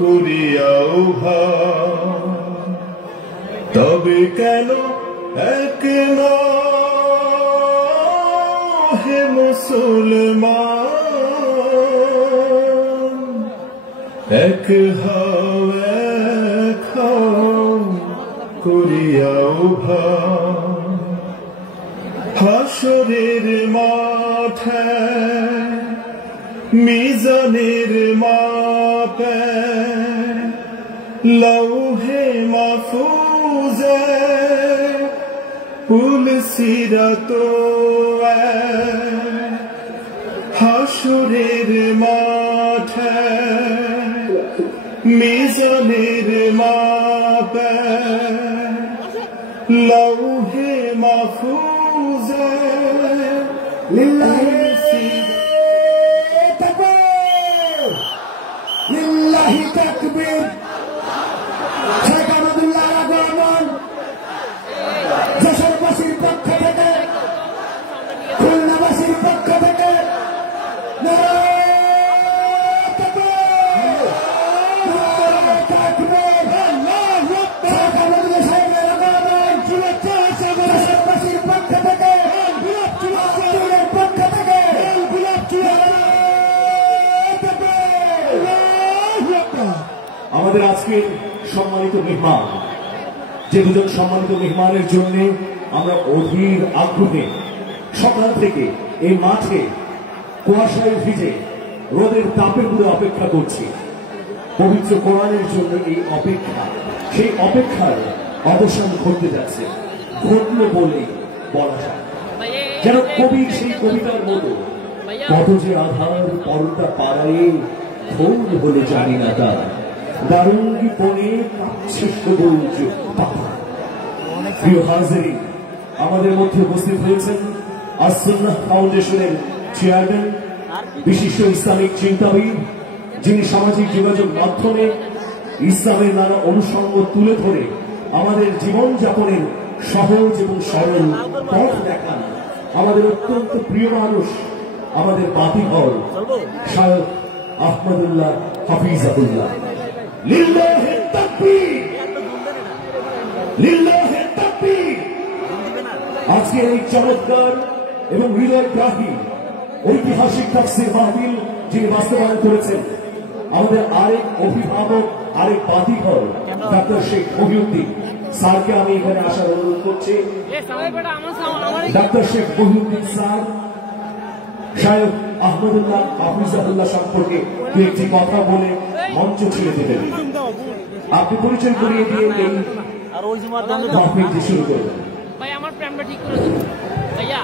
করিয়াও ভাব। তবে কেন এক না হে মুসলমান, এক হও করিয়াও ভান। হাসরের মাঠে মিজানের মাপে লৌহে মাহফুজে পুল সিরাত হাসরের মাঠে মিজানের মাপে লৌহে মাহফুজে লিল্লাহি তাকবীর, লিল্লাহি তাকবীর। শেখ আহমদুল্লাহ আগমন যশোরবাসীর পক্ষ থেকে, খুলনাবাসীর পক্ষ থেকে আমাদের আজকের সম্মানিত মেহমান, যে দুজন সম্মানিত মেহমানের জন্য আমরা অধীর আগ্রহে সকাল থেকে এই মাঠে কুয়াশায় ভিজে রোদের তাপের মধ্যে অপেক্ষা করছি। পবিত্র কোরআনের জন্য এই অপেক্ষা, সেই অপেক্ষার অবসান ঘটতে যাচ্ছে, ঘটলো বলেই বলা যায়। যেন কবির সেই কবিতার মতো, কত যে আধার পরটা পাড়ায় ধন বলে জানি না তার, দারুঙ্গি বনে কাঁপছে সবুজ পাতা। প্রিয় হাজিরিন, আমাদের মধ্যে উপস্থিত হয়েছেন আস-সুন্নাহ ফাউন্ডেশনের চেয়ারম্যান, বিশিষ্ট ইসলামিক চিন্তাবিদ, যিনি সামাজিক যোগাযোগ মাধ্যমে ইসলামের নানা অনুষঙ্গ তুলে ধরে আমাদের জীবনযাপনের সহজ এবং সরল পথ দেখান। আমাদের অত্যন্ত প্রিয় মানুষ, আমাদের বাতিঘর শায়খ আহমদুল্লাহ হাফিজাহুল্লাহ। লিল্লাহি তাকবীর, লিল্লাহি তাকবীর। আজকের এই চমৎকার এবং হৃদয়গ্রাহী ঐতিহাসিক তাফসীর মাহফিল যিনি বাস্তবায়ন করেছেন, আমাদের আরেক অভিভাবক, আরেক বাতিঘর ডাক্তার শেখ মহিউদ্দিন স্যারকে আমি এখানে আসার অনুরোধ করছি। ডাক্তার শেখ মহিউদ্দিন স্যার শায়খ আহমদুল্লাহ হাফিজাহুল্লাহ সম্পর্কে দু একটি কথা বলে মঞ্চ ছেড়ে দেবেন। আপনি পরিচয় করিয়ে দিয়ে এই মাহফিলটি শুরু করবেন। ভাই আমার প্রেমটা ঠিক করে দিন ভাইয়া,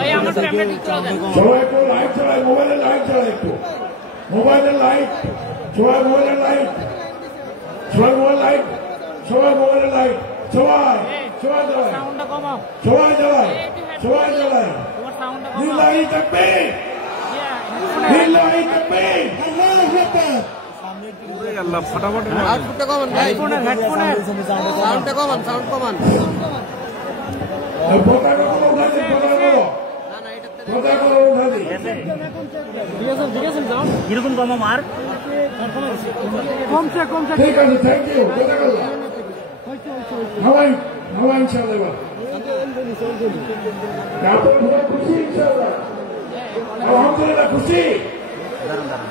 ভাই আমার প্রেমটা ঠিক করে দেন। সবাই একটু লাইট চালায়, মোবাইলের লাইট চালায়, একটু মোবাইলের লাইট, সবাই মোবাইলের লাইট, সবাই মোবাইল লাইট, সবাই মোবাইলের লাইট, সবাই সবাই জ্বালায়, সাউন্ডটা কমাও, সবাই জ্বালায়, সবাই জ্বালায়। তোমার সাউন্ডটা কমাও। লিল্লাহি তাকবীর, লিল্লাহি তাকবীর, আল্লাহু আকবার। আউটপুটটা কমান ভাই, হেডফোনের সাউন্ডটা কমান, সাউন্ড কমান। পতাকা কোনো উঠা দিন, পতাকা কোনো, পতাকা কোনো উঠা দিন। এরকম কমা মার, কমছে কমছে। ঠিক আছে, থ্যাংক ইউ, জাযাকাল্লাহ। হাওয়াই হাওয়াই ইনশাআল্লাহ। এবার আপনারা খুশি ইনশাআল্লাহ? আলহামদুলিল্লাহ খুশি,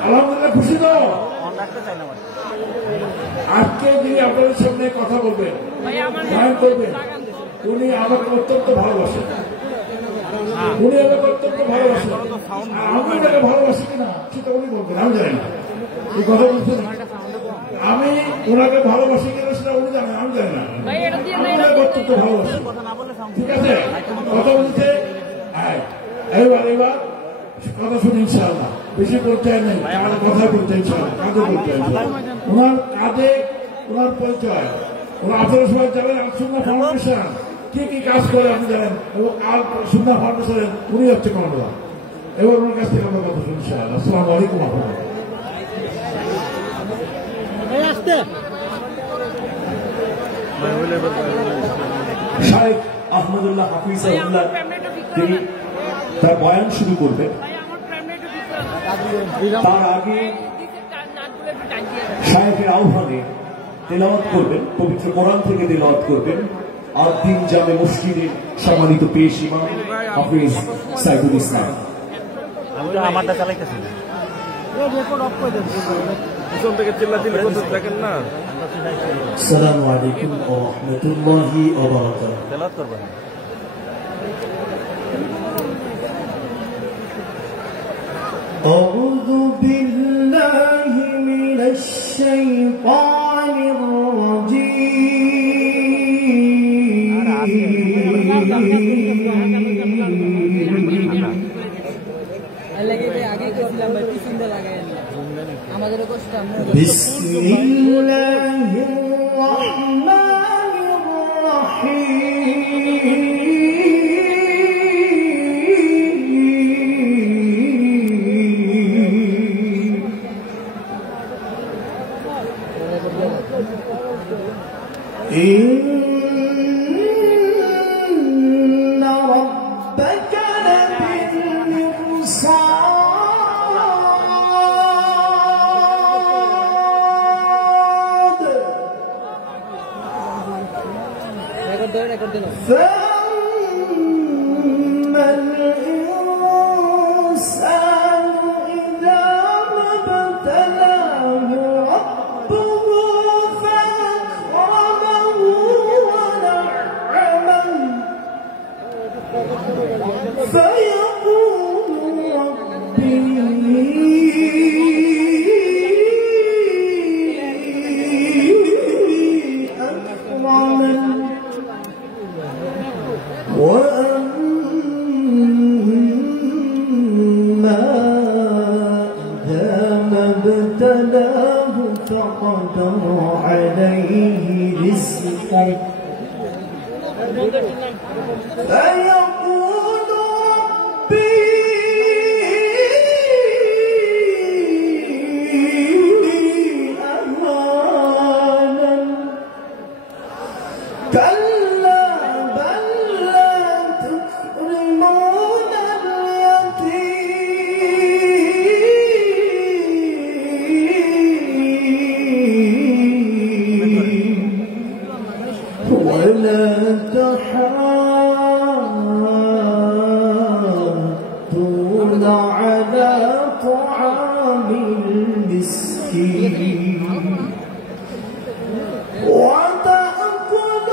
আলহামদুলিল্লাহ খুশি তো। আজকে যিনি আপনাদের সামনে কথা বলবেন, গান করবেন, উনি আমাকে অত্যন্ত ভালোবাসেন, উনি আমাকে অত্যন্ত ভালোবাসেন। আমি ওনাকে ভালোবাসি কিনা সেটা উনি বলবেন, আমি জানি না। এই কথা বলছেন, আমি ওনাকে ভালোবাসি কিনা সেটা উনি জানেন, আমি জানি না। আমি ওনাকে অত্যন্ত ভালোবাসি, ঠিক আছে? কথা বলছে এবার এবার কথা শুনে ইনশাআল্লাহ। বেশি পরিচয় নেই, আমার কথা বলতে ইনশাআল্লাহ, কাজে বলতে ওনার কাজে, ওনার পরিচয়, ওরা আপনারা সবাই জানেন আল-সুন্নাহ ফাউন্ডেশন কি কি কাজ করে আপনি জানেন, এবং আল-সুন্নাহ ফাউন্ডেশনের উনি হচ্ছে কর্মকর্তা। এবার ওনার কাছ থেকে আমরা কথা শুনি ইনশাআল্লাহ। আসসালামু আলাইকুম। শায়খ আহমদুল্লাহ হাফিজাহুল্লাহ তিনি তার বয়ান শুরু করবেন। তার আগে শায়েখের আহ্বানে তেলাওয়াত করবেন, পবিত্র কোরআন থেকে তেলাওয়াত করবেন আর দিন জামে মসজিদের সম্মানিত পেশ ইমাম হাফিজ সাইদুল ইসলাম। আমারটা চালাইতেছি না, রেকর্ড অফ করে দেন, পিছন থেকে চিল্লাচিল্লি করতে দেখেন না। আসসালামু আলাইকুম ওয়া রাহমাতুল্লাহি ওয়া বারাকাতুহু। তেলাওয়াত করবেন। أعوذ بالله من الشيطان الرجيم. بسم الله الرحمن الرحيم. إن ربك لبالمرصاد فأما الإنسان إذا ما ابتلاه ربه فأكرمه ونعمه فيقول ربي أكرمن وأما إذا ما ابتلاه فقدر عليه رزقه فيقول ربي أهانن كلا بل لا تكرمون اليتيم ولا تحاضون على طعام المسكين وتأكلون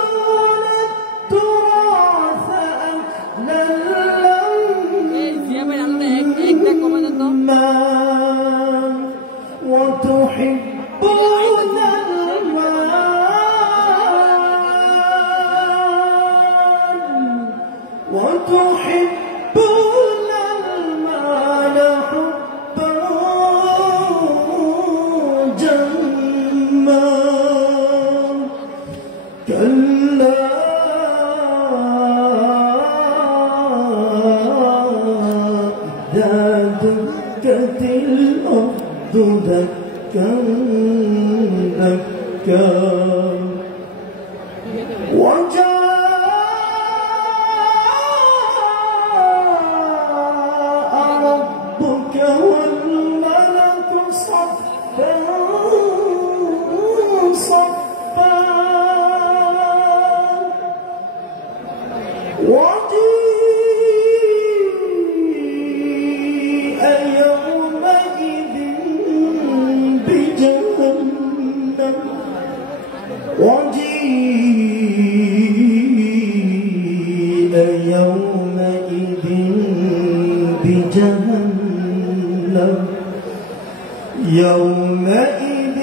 التراث أكلا لما وتحبون المال حبا جما كلا إذا دكت الأرض دكا دكا ربك والملك صفا صفا وجيء يومئذ بجهنم وجيء يومئذ بجهنم يومئذ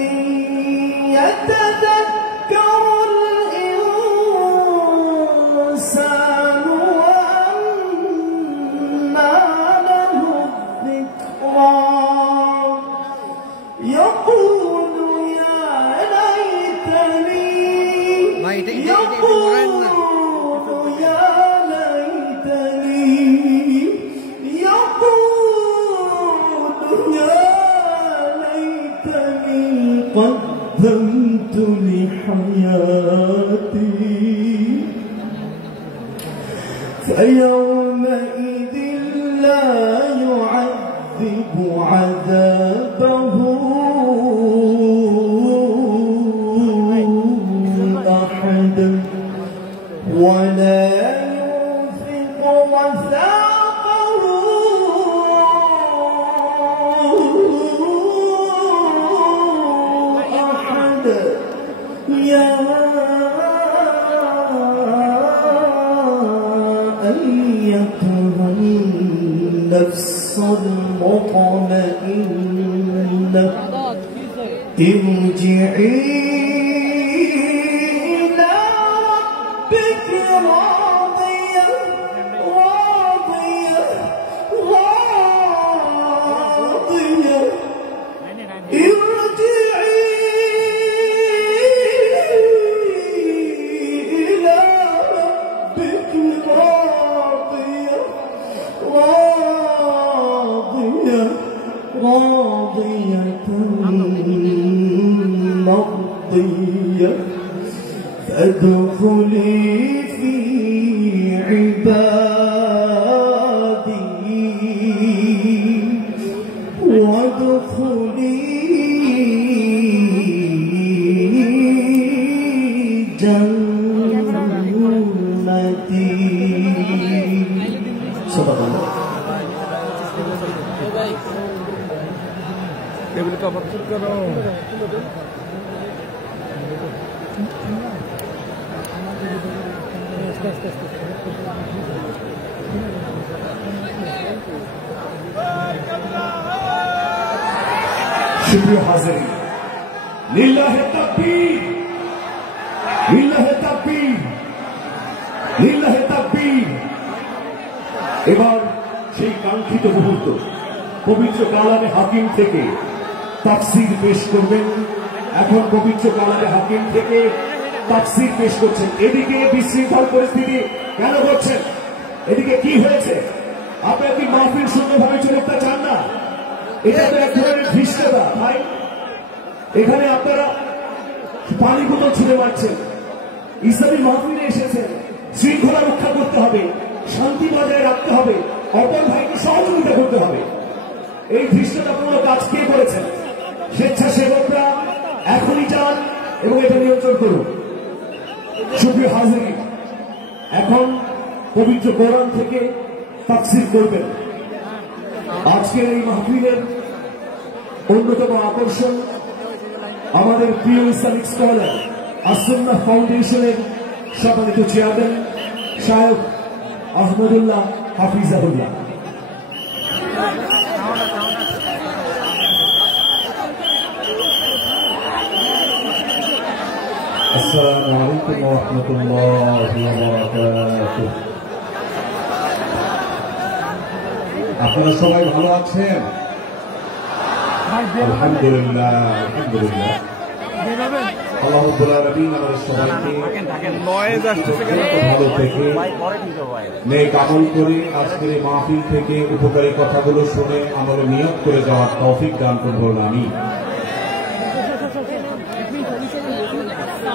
يتذكر الإنسان وأنى له الذكرى يقول يا ليتني يقول يا ليتني قدمت لحياتي فيومئذ لا يعذب عذابه ولا يوثق وثاقه أحد يا أيتها النفس المطمئنة ارجعي إلى ربك راضية راضية راضية ارجعي إلى ربك راضية راضية راضية مرضية فادخلي في عبادي وادخلي جنتي. صدق الله. टेबल का पत्थर करो शुक्रिया हाजिर लिल्लाहि तकबीर लिल्लाहि तकबीर लिल्लाहि तकबीर। এবার সেই কাঙ্ক্ষিত মুহূর্ত পবিত্র কালামে হাকিম থেকে তাফসীর পেশ করবেন। এখন পবিত্র কালামে হাকিম থেকে তাফসীর পেশ করছেন। এদিকে বিশৃঙ্খল পরিস্থিতি কেন করছেন? এদিকে কি হয়েছে? আপনারা কি মাহফিল সুন্দরভাবে চলতে চান না? এটা তো এক ধরনের ধৃষ্টতা ভাই। এখানে আপনারা পানি বোতল ছুঁড়ে মারছেন। ইসলামী মাহফিলে এসেছেন, শৃঙ্খলা রক্ষা করতে হবে, শান্তি বজায় রাখতে হবে, অপর ভাইকে সহযোগিতা করতে হবে। এই ধৃষ্টতাপূর্ণ কাজ কে করেছেন? স্বেচ্ছাসেবকরা এখনই যান এবং এটা নিয়ন্ত্রণ করুন। সুপ্রিয় হাজির, এখন পবিত্র কোরআন থেকে তাফসীর করবেন। আজকের এই মাহফিলের অন্যতম আকর্ষণ আমাদের প্রিয় ইসলামিক স্কলার আস-সুন্নাহ ফাউন্ডেশনের সম্মানিত চেয়ারম্যান শায়খ আহমদুল্লাহ হাফিজাহুল্লাহ। আসসালামু আলাইকুম ওয়া রাহমাতুল্লাহি ওয়া বারাকাতুহু। আপনারা সবাই ভালো আছেন? আলহামদুলিল্লাহ আলহামদুলিল্লাহ। আল্লাহ রাব্বুল আলামিন আমাদের সবাইকে ভালো থেকে নেক আমল করে আজকের এই মাহফিল থেকে উপকারী কথাগুলো শুনে আমরা নিয়ত করে যাওয়ার তৌফিক দান করুন। আমিন।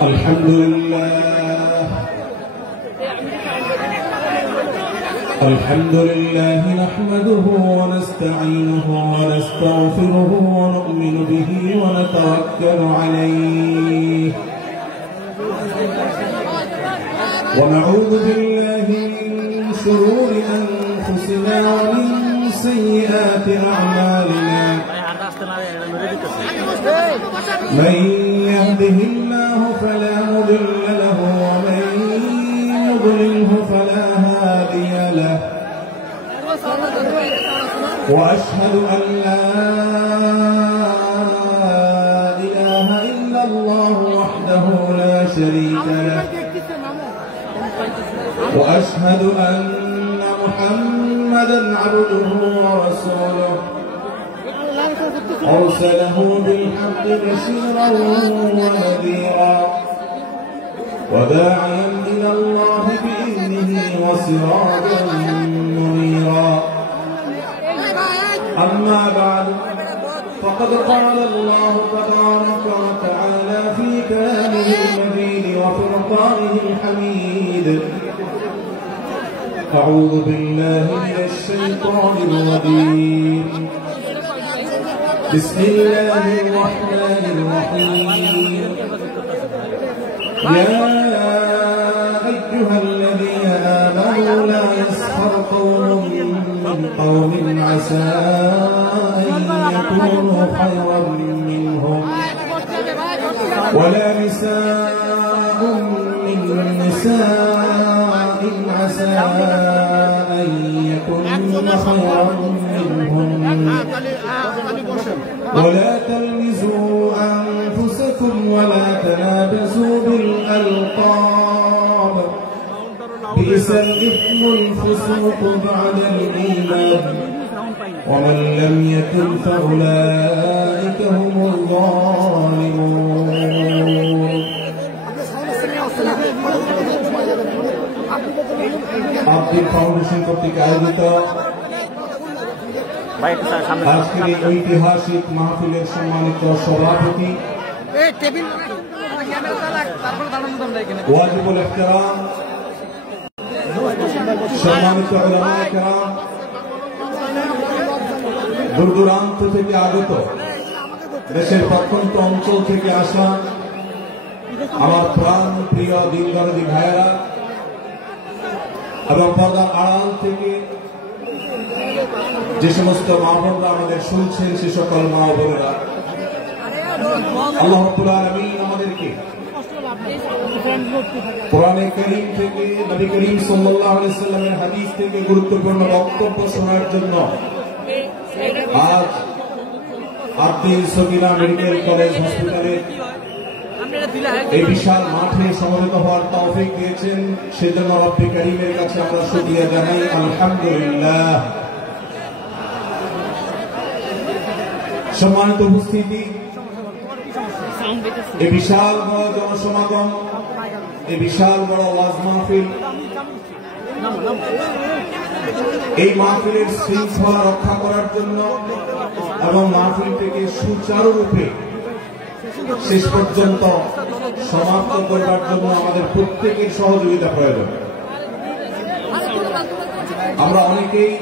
আলহামদুলিল্লাহ الحمد لله نحمده ونستعينه ونستغفره ونؤمن به ونتوكل عليه ونعوذ بالله من شرور أنفسنا ومن سيئات أعمالنا من يهده الله فلا مضل له ومن يضلله فلا هادي له وأشهد أن لا إله إلا الله وحده لا شريك له وأشهد أن محمدا عبده ورسوله أرسله بالحق بشيرا ونذيرا وداعيا إلى الله بإذنه وسراجا منيرا أما بعد فقد قال الله تبارك وتعالى في كلامه المبين وفرقانه الحميد أعوذ بالله من الشيطان الرجيم بسم الله الرحمن الرحيم يا أيها أيها الذين آمنوا لا يسخر قوم من قوم عسى أن يكونوا خيرا منهم ولا نساء من نساء عسى أن يكن خيرا منهم ولا تلمزوا أنفسكم ولا تنابزوا بالألقاب بئس الإثم الفسوق بعد الإيمان ومن لم يتب فأولئك هم الظالمون আব্দুল ফাউন্ডেশন কর্তৃক আয়োজিত আজকের এই ঐতিহাসিক মাহফিলের সম্মানিত সভাপতি ওয়াজিবুল ইহতিরাম সম্মানিত উলামায়ে কেরাম, দূর দূরান্ত থেকে আগত, দেশের প্রত্যন্ত অঞ্চল থেকে আসা আমার প্রাণ প্রিয় দিনদরদী ভাইয়েরা এবং পর্দার আড়াল থেকে যে সমস্ত মা বোনরা আমাদের শুনছেন, সে সকল মা বোনেরা, আল্লাহ রাব্বুল আলামিন আমাদেরকে কোরআনে কারীম থেকে, নবী করিম সাল্লাল্লাহু আলাইহি ওয়াসাল্লামের হাদিস থেকে গুরুত্বপূর্ণ বক্তব্য শোনার জন্য আজ আব্দুল সকিনা মেডিকেল কলেজ হসপিটালে এই বিশাল মাঠে সমবেত হওয়ার তৌফিক দিয়েছেন। সেজন্য রব্বে কারীমের কাছে আমরা শুকরিয়া জানাই, আলহামদুলিল্লাহ। সম্মানিত উপস্থিতি, এই বিশাল বড় জনসমাগম, এই বিশাল বড় ওয়াজ মাহফিল, এই মাহফিলের শৃঙ্খলা রক্ষা করার জন্য এবং মাহফিলটিকে সুচারুরূপে শেষ পর্যন্ত সমাপ্ত করবার জন্য আমাদের প্রত্যেকের সহযোগিতা প্রয়োজন। আমরা অনেকেই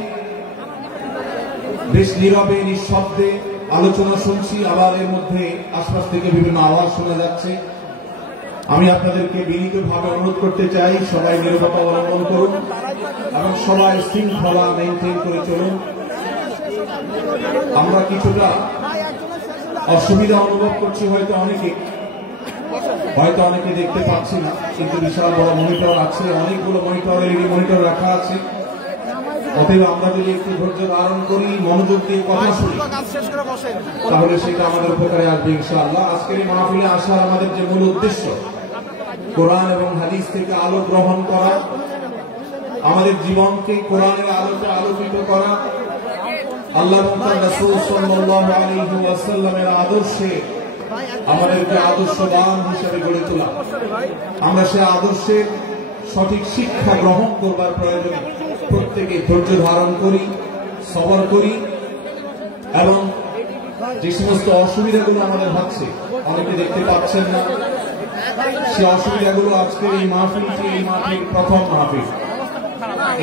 বেশ নীরবে নিঃশব্দে আলোচনা শুনছি, আবার এর মধ্যে আশপাশ থেকে বিভিন্ন আওয়াজ শোনা যাচ্ছে। আমি আপনাদেরকে বিনীতভাবে অনুরোধ করতে চাই, সবাই নীরবতা অবলম্বন করুন এবং সবাই শৃঙ্খলা মেনটেন করে চলুন। আমরা কিছুটা অসুবিধা অনুভব করছি, হয়তো অনেকে দেখতে পাচ্ছি না, কিন্তু বিশাল বড় মনিটর আছে, অনেকগুলো মনিটর, এলইডি মনিটর রাখা আছে। অতএব আমরা যদি একটু ধৈর্য ধারণ করি, মনোযোগ দিয়ে কথা শুনি, তাহলে সেটা আমাদের উপকারে আসবে ইনশাআল্লাহ। আজকের এই মাহফিলে আসার আমাদের যে মূল উদ্দেশ্য, কোরআন এবং হাদিস থেকে আলো গ্রহণ করা, আমাদের জীবনকে কোরআনের আলোতে আলোকিত করা, আল্লাহ এবং তার রাসূল সাল্লাল্লাহু আলাইহি ওয়াসাল্লামের আদর্শে আমাদেরকে আদর্শবান হিসেবে গড়ে তোলা। আমরা সে আদর্শের সঠিক শিক্ষা গ্রহণ করবার প্রয়োজনে প্রত্যেকে ধৈর্য ধারণ করি, সবর করি এবং যে সমস্ত অসুবিধাগুলো আমাদের হচ্ছে, অনেকে দেখতে পাচ্ছেন না, সে অসুবিধাগুলো আজকের এই মাহফিলটি, এই মাহফিল প্রথম মাহফিল।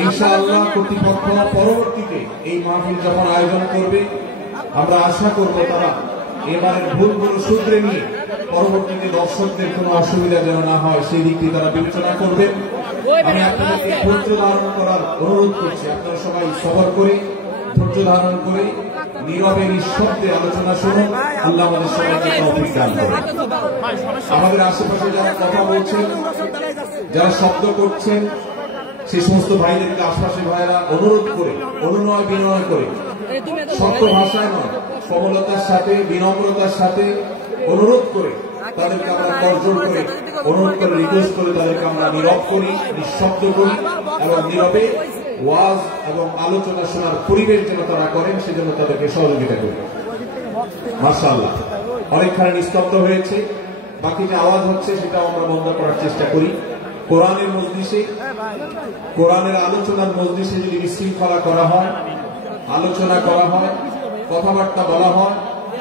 ইনশাআল্লাহ কর্তৃপক্ষ পরবর্তীতে এই মাহফিল যখন আয়োজন করবে, আমরা আশা করব তারা এবারের ভুলগুলো শুধরে নিয়ে পরবর্তীতে দর্শকদের কোনো অসুবিধা যেন না হয়, সেই দিকটি তারা বিবেচনা করবেন। আমি আপনাদেরকে ধৈর্য ধারণ করার অনুরোধ করছি, আপনারা সবাই সবর করে, ধৈর্য ধারণ করে নীরবে নিঃশব্দে আলোচনা শুনুন। আল্লাহ আমাদের সবাইকে তৌফিক দান করুন। আমাদের আশেপাশে যারা কথা বলছেন, যারা শব্দ করছেন, সেই সমস্ত ভাইদেরকে আশপাশে ভাইরা অনুরোধ করে, অনুনয় বিনয় করে, শক্ত ভাষায় নয়, কোমলতার সাথে, বিনম্রতার সাথে অনুরোধ করে তাদেরকে আমরা করজোর করে, অনুরোধ করে, রিকোয়েস্ট করে তাদেরকে আমরা নীরব করি, নিঃশব্দ করি এবং নীরবে ওয়াজ এবং আলোচনা শোনার পরিবেশ যেন তারা করেন, সেজন্য তাদেরকে সহযোগিতা করি। মাশাআল্লাহ, অনেকখানি নিস্তব্ধ হয়েছে, বাকি যে আওয়াজ হচ্ছে সেটাও আমরা বন্ধ করার চেষ্টা করি। কোরআনের মজলিসে, কোরআনের আলোচনার মজলিসে যদি বিশৃঙ্খলা করা হয়, আলোচনা করা হয়, কথাবার্তা বলা হয়,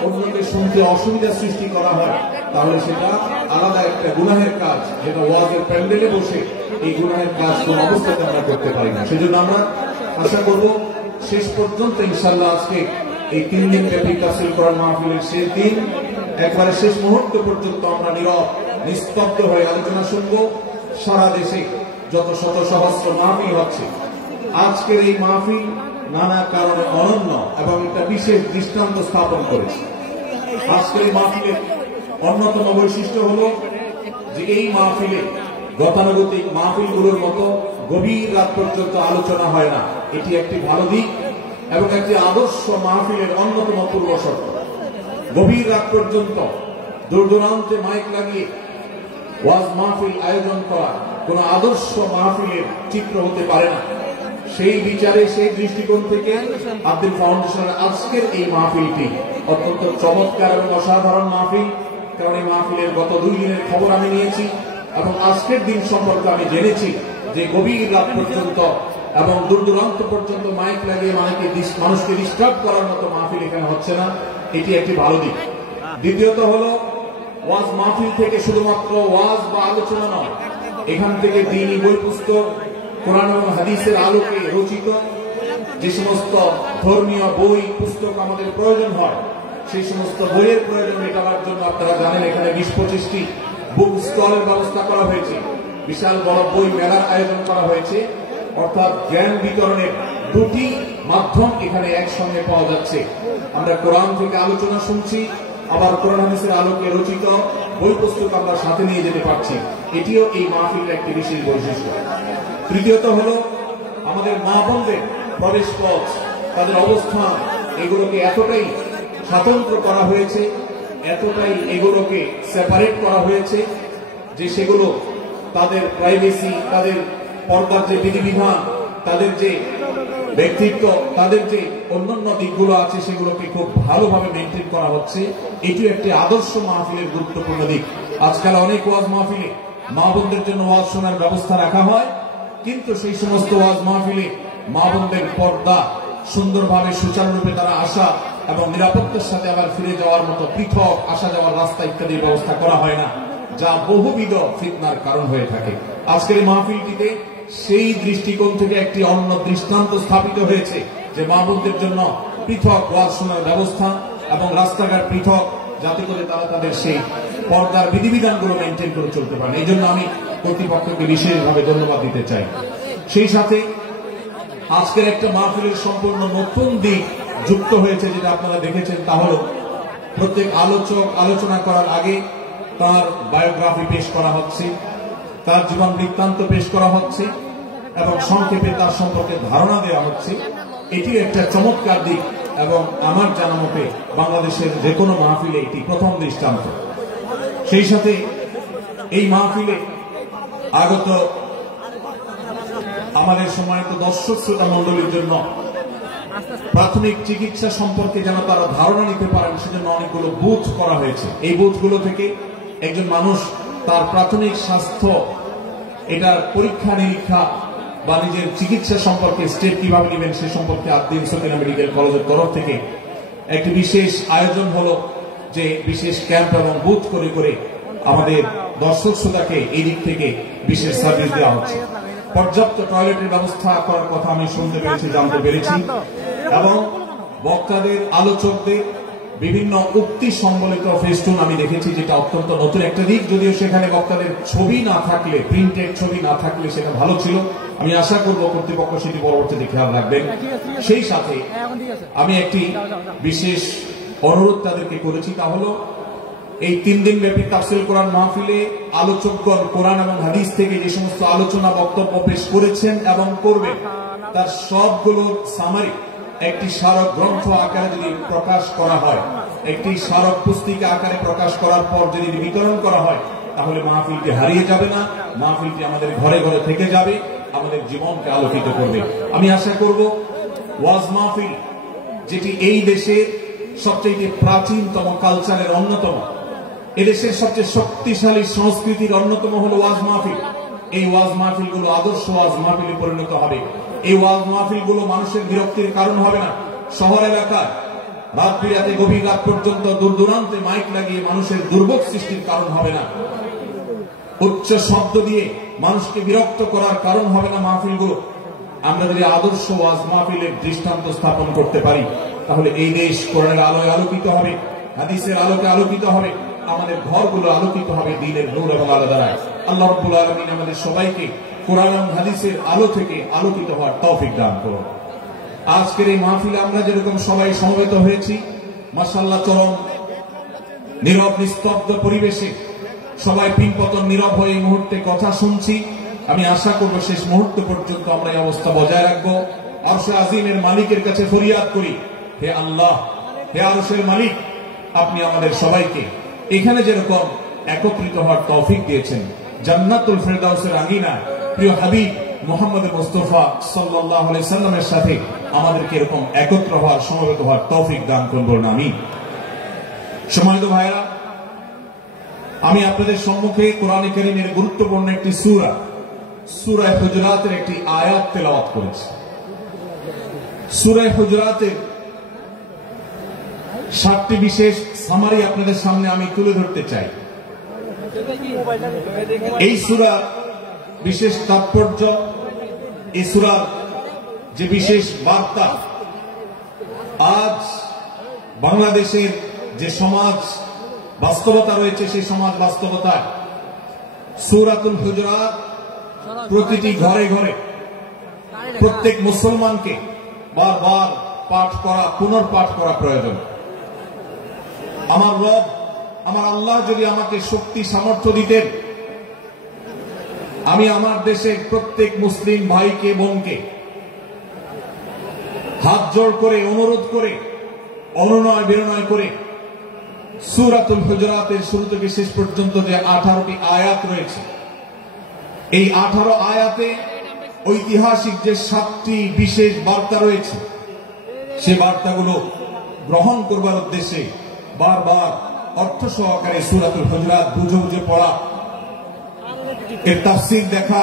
অন্যকে শুনতে অসুবিধা সৃষ্টি করা হয়, তাহলে সেটা আলাদা একটা গুনাহের কাজ, যেটা ওয়াজের প্যান্ডেলে বসে এই গুনাহের কাজ কোন অবস্থাতে আমরা করতে পারি না। সেজন্য আমরা আশা করব শেষ পর্যন্ত ইনশাআল্লাহ আজকে এই 3 দিন ব্যাপী তাফসীর কোরআন মাহফিলের শেষ দিন, একবারে শেষ মুহূর্ত পর্যন্ত আমরা নীরব নিস্তব্ধ হয়ে আলোচনা শুনবো। সারা দেশে যত শত সহস্র মাহফিল হচ্ছে, আজকের এই মাহফিল নানা কারণে অনন্য এবং একটা বিশেষ দৃষ্টান্ত স্থাপন করেছে। আজকের এই মাহফিলের অন্যতম বৈশিষ্ট্য হল যে এই মাহফিলে গতানুগতিক মাহফিলগুলোর মতো গভীর রাত পর্যন্ত আলোচনা হয় না। এটি একটি ভালো দিক এবং একটি আদর্শ মাহফিলের অন্যতম পূর্ব শর্ত। গভীর রাত পর্যন্ত দূর দূরান্তে মাইক লাগিয়ে ওয়াজ মাহফিল আয়োজন করা কোন আদর্শ মাহফিলের চিত্র হতে পারে না। সেই বিচারে, সেই দৃষ্টিকোণ থেকে আব্দুল ফাউন্ডেশনের আজকের এই মাহফিলটি অত্যন্ত চমৎকার এবং অসাধারণ মাহফিল। কারণ এই মাহফিলের গত 2 দিনের খবর আমি নিয়েছি এবং আজকের দিন সম্পর্কে আমি জেনেছি যে গভীর রাত পর্যন্ত এবং দূর দূরান্ত পর্যন্ত মাইক লাগিয়ে মানুষকে ডিস্টার্ব করার মতো মাহফিল এখানে হচ্ছে না। এটি একটি ভালো দিক। দ্বিতীয়ত হলো ওয়াজ মাহফিল থেকে শুধুমাত্র ওয়াজ বা আলোচনা নয়, এখান থেকে দ্বীনি বই পুস্তক, কোরআন এবং হাদিসের আলোকে রচিত যে সমস্ত ধর্মীয় বই পুস্তক আমাদের প্রয়োজন হয়, সেই সমস্ত বইয়ের প্রয়োজন মেটাবার জন্য আপনারা জানেন এখানে 20-25টি বুক স্টলের ব্যবস্থা করা হয়েছে। বিশাল বড় বই মেলার আয়োজন করা হয়েছে। অর্থাৎ জ্ঞান বিতরণের 2টি মাধ্যম এখানে একসঙ্গে পাওয়া যাচ্ছে। আমরা কোরআন থেকে আলোচনা শুনছি, আবার কোরআন হাদিসের আলোকে রচিত বই পুস্তক আমরা সাথে নিয়ে যেতে পারছি। এটিও এই মাহফিলের একটি বিশেষ বৈশিষ্ট্য। তৃতীয়ত হলো আমাদের মা বোনদের প্রবেশ পথ, তাদের অবস্থান, এগুলোকে এতটাই স্বতন্ত্র করা হয়েছে, এতটাই এগুলোকে সেপারেট করা হয়েছে যে সেগুলো তাদের প্রাইভেসি, তাদের পর্দার যে বিধিবিধান, তাদের যে ব্যক্তিত্ব, তাদের যে অন্যান্য দিকগুলো আছে সেগুলোকে খুব ভালোভাবে মেনটেন করা হচ্ছে। এটিও একটি আদর্শ মাহফিলের গুরুত্বপূর্ণ দিক। আজকাল অনেক ওয়াজ মাহফিলে মা বোনদের জন্য ওয়াজ শোনার ব্যবস্থা রাখা হয়, কিন্তু সেই সমস্ত ওয়াজ মাহফিলে মা বোনদের পর্দা সুন্দরভাবে সুচারুরূপে তারা আসা এবং নিরাপত্তার সাথে আবার ফিরে যাওয়ার মতো পৃথক আসা যাওয়ার রাস্তা ইত্যাদির ব্যবস্থা করা হয় না, যা বহুবিধ ফিতনার কারণ হয়ে থাকে। আজকের মাহফিলটিতে সেই দৃষ্টিকোণ থেকে একটি অন্য দৃষ্টান্ত স্থাপিত হয়েছে যে মা বোনদের জন্য পৃথক ওয়াজ শোনার ব্যবস্থা এবং রাস্তাঘাট পৃথক, যাতে করে তারা তাদের সেই পর্দার বিধিবিধানগুলো মেনটেন করে চলতে পারে। এই জন্য আমি কর্তৃপক্ষকে বিশেষভাবে ধন্যবাদ দিতে চাই। সেই সাথে আজকের একটা মাহফিলের সম্পূর্ণ নতুন দিক যুক্ত হয়েছে, যেটা আপনারা দেখেছেন, তা হল প্রত্যেক আলোচক আলোচনা করার আগে তার বায়োগ্রাফি পেশ করা হচ্ছে, তার জীবন বৃত্তান্ত পেশ করা হচ্ছে এবং সংক্ষেপে তার সম্পর্কে ধারণা দেওয়া হচ্ছে। এটি একটা চমৎকার দিক এবং আমার জানা মতে বাংলাদেশের যে কোনো মাহফিলে এটি প্রথম দৃষ্টান্ত। সেই সাথে এই মাহফিলে আগত আমাদের সম্মানিত দর্শক শ্রোতা মন্ডলীর জন্য প্রাথমিক চিকিৎসা সম্পর্কে যেন তারা ধারণা নিতে পারেন সেজন্য অনেকগুলো বুথ করা হয়েছে। এই বুথগুলো থেকে একজন মানুষ তার প্রাথমিক স্বাস্থ্য, এটার পরীক্ষা নিরীক্ষা বা নিজের চিকিৎসা সম্পর্কে স্টেপ কিভাবে নেবেন সে সম্পর্কে আদ্দিন সকিনা মেডিকেল কলেজের তরফ থেকে একটি বিশেষ আয়োজন হলো যে বিশেষ ক্যাম্প এবং বুথ করে করে আমাদের দর্শক শ্রোতাকে এই দিক থেকে বিশেষ সার্ভিস দেওয়া হচ্ছে। পর্যাপ্ত টয়লেটের ব্যবস্থা করার কথা আমি শুনতে পেরেছি, জানতে পেরেছি এবং বক্তাদের, আলোচকদের বিভিন্ন উক্তি সম্বলিত ফেস্টুন আমি দেখেছি, যেটা অত্যন্ত নতুন একটা দিক। যদিও সেখানে বক্তাদের ছবি না থাকলে, প্রিন্টেড ছবি না থাকলে সেটা ভালো ছিল। আমি আশা করব কর্তৃপক্ষ সেটি পরবর্তীতে খেয়াল রাখবেন। সেই সাথে আমি একটি বিশেষ অনুরোধ তাদেরকে করেছি, তা হলো এই 3 দিন ব্যাপী তাফসীর কোরআন মাহফিলে আলোচকগণ কোরআন এবং হাদিস থেকে যে সমস্ত আলোচনা বক্তব্য পেশ করেছেন এবং করবেন, তার সবগুলো সামারি একটি স্মারক গ্রন্থ আকারে যদি প্রকাশ করা হয়, একটি স্মারক পুস্তিকা আকারে প্রকাশ করার পর যদি বিতরণ করা হয়, তাহলে মাহফিলটি হারিয়ে যাবে না, মাহফিলটি আমাদের ঘরে ঘরে থেকে যাবে, আমাদের জীবনকে আলোকিত করবে। আমি আশা করব ওয়াজ মাহফিল, যেটি এই দেশের সবচেয়ে প্রাচীনতম কালচারের অন্যতম, এদেশের সবচেয়ে শক্তিশালী সংস্কৃতির অন্যতম হলো ওয়াজ মাহফিল। এই ওয়াজ মাহফিলগুলো আদর্শ ওয়াজ মাহফিলে পরিণত হবে। এই ওয়াজ মাহফিলগুলো মানুষের বিরক্তির কারণ হবে না। শহর এলাকায় রাত বিরাতে গভীর রাত পর্যন্ত দূর দূরান্তে মাইক লাগিয়ে মানুষের দুর্ভোগ সৃষ্টির কারণ হবে না। উচ্চ শব্দ দিয়ে মানুষকে বিরক্ত করার কারণ হবে না মাহফিলগুলো। আমরা যদি আদর্শ ওয়াজ মাহফিলের দৃষ্টান্ত স্থাপন করতে পারি, তাহলে এই দেশ কোরআনের আলোয় আলোকিত হবে, হাদিসের আলোকে আলোকিত হবে, আমাদের ঘরগুলো আলোকিত হবে দ্বীনের নূর এবং আলো দ্বারা। আল্লাহ রাব্বুল আলামিন আমাদের সবাইকে কোরআন এবং হাদিসের আলো থেকে আলোকিত হওয়ার তৌফিক দান করুন। আজকের এই মাহফিলে আমরা যেরকম সবাই সমবেত হয়েছি, মাশাআল্লাহ চরম নীরব নিস্তব্ধ পরিবেশে সবাই পিনপতন নীরব হয়ে এই মুহূর্তে কথা শুনছি। আমি আশা করব শেষ মুহূর্ত পর্যন্ত আমরা এই অবস্থা বজায় রাখবো। আরশে আজিমের মালিকের কাছে ফরিয়াদ করি, হে আল্লাহ, হে আরশের মালিক, আপনি আমাদের সবাইকে এখানে যেরকম একত্রিত হওয়ার তৌফিক দিয়েছেন, জান্নাতুল ফেরদাউসের আঙিনায় প্রিয় হাবিব মুহাম্মদ মুস্তাফা সাল্লাল্লাহু আলাইহি সাল্লামের সাথে আমাদেরকে এরকম একত্র হওয়ার, সমবেত হওয়ার তৌফিক দান করুন, আমিন। সম্মানিত ভাইরা, আমি আপনাদের সম্মুখে কোরআনে কারীমের গুরুত্বপূর্ণ একটি সূরা, সূরা হুজুরাতের একটি আয়াত তেলাওয়াত করেছি। সূরা হুজুরাতের 7টি বিশেষ সামারি আপনাদের সামনে আমি তুলে ধরতে চাই। এই সূরা বিশেষ তাৎপর্য, এই সূরার যে বিশেষ বার্তা, আজ বাংলাদেশের যে সমাজ বাস্তবতা রয়েছে, সেই সমাজ বাস্তবতায় সূরাতুল হুজুরাত প্রতিটি ঘরে ঘরে প্রত্যেক মুসলমানকে বারবার পাঠ করা, পুনর্পাঠ করা প্রয়োজন। আমার রব, আমার আল্লাহ যদি আমাকে শক্তি সামর্থ্য দিতেন, আমি আমার দেশের প্রত্যেক মুসলিম ভাইকে বোনকে হাত জোড় করে, অনুরোধ করে, অনুনয় বিনয় করে সূরাতুল হুজুরাতের শুরু থেকে শেষ পর্যন্ত যে 18টি আয়াত রয়েছে, এই 18 আয়াতে ঐতিহাসিক যে 7টি বিশেষ বার্তা রয়েছে, সে বার্তাগুলো গ্রহণ করবার উদ্দেশ্যে বারবার অর্থ সহকারে সূরাতুল হুজুরাত বুঝে বুঝে পড়া, এর তাফসীর দেখা,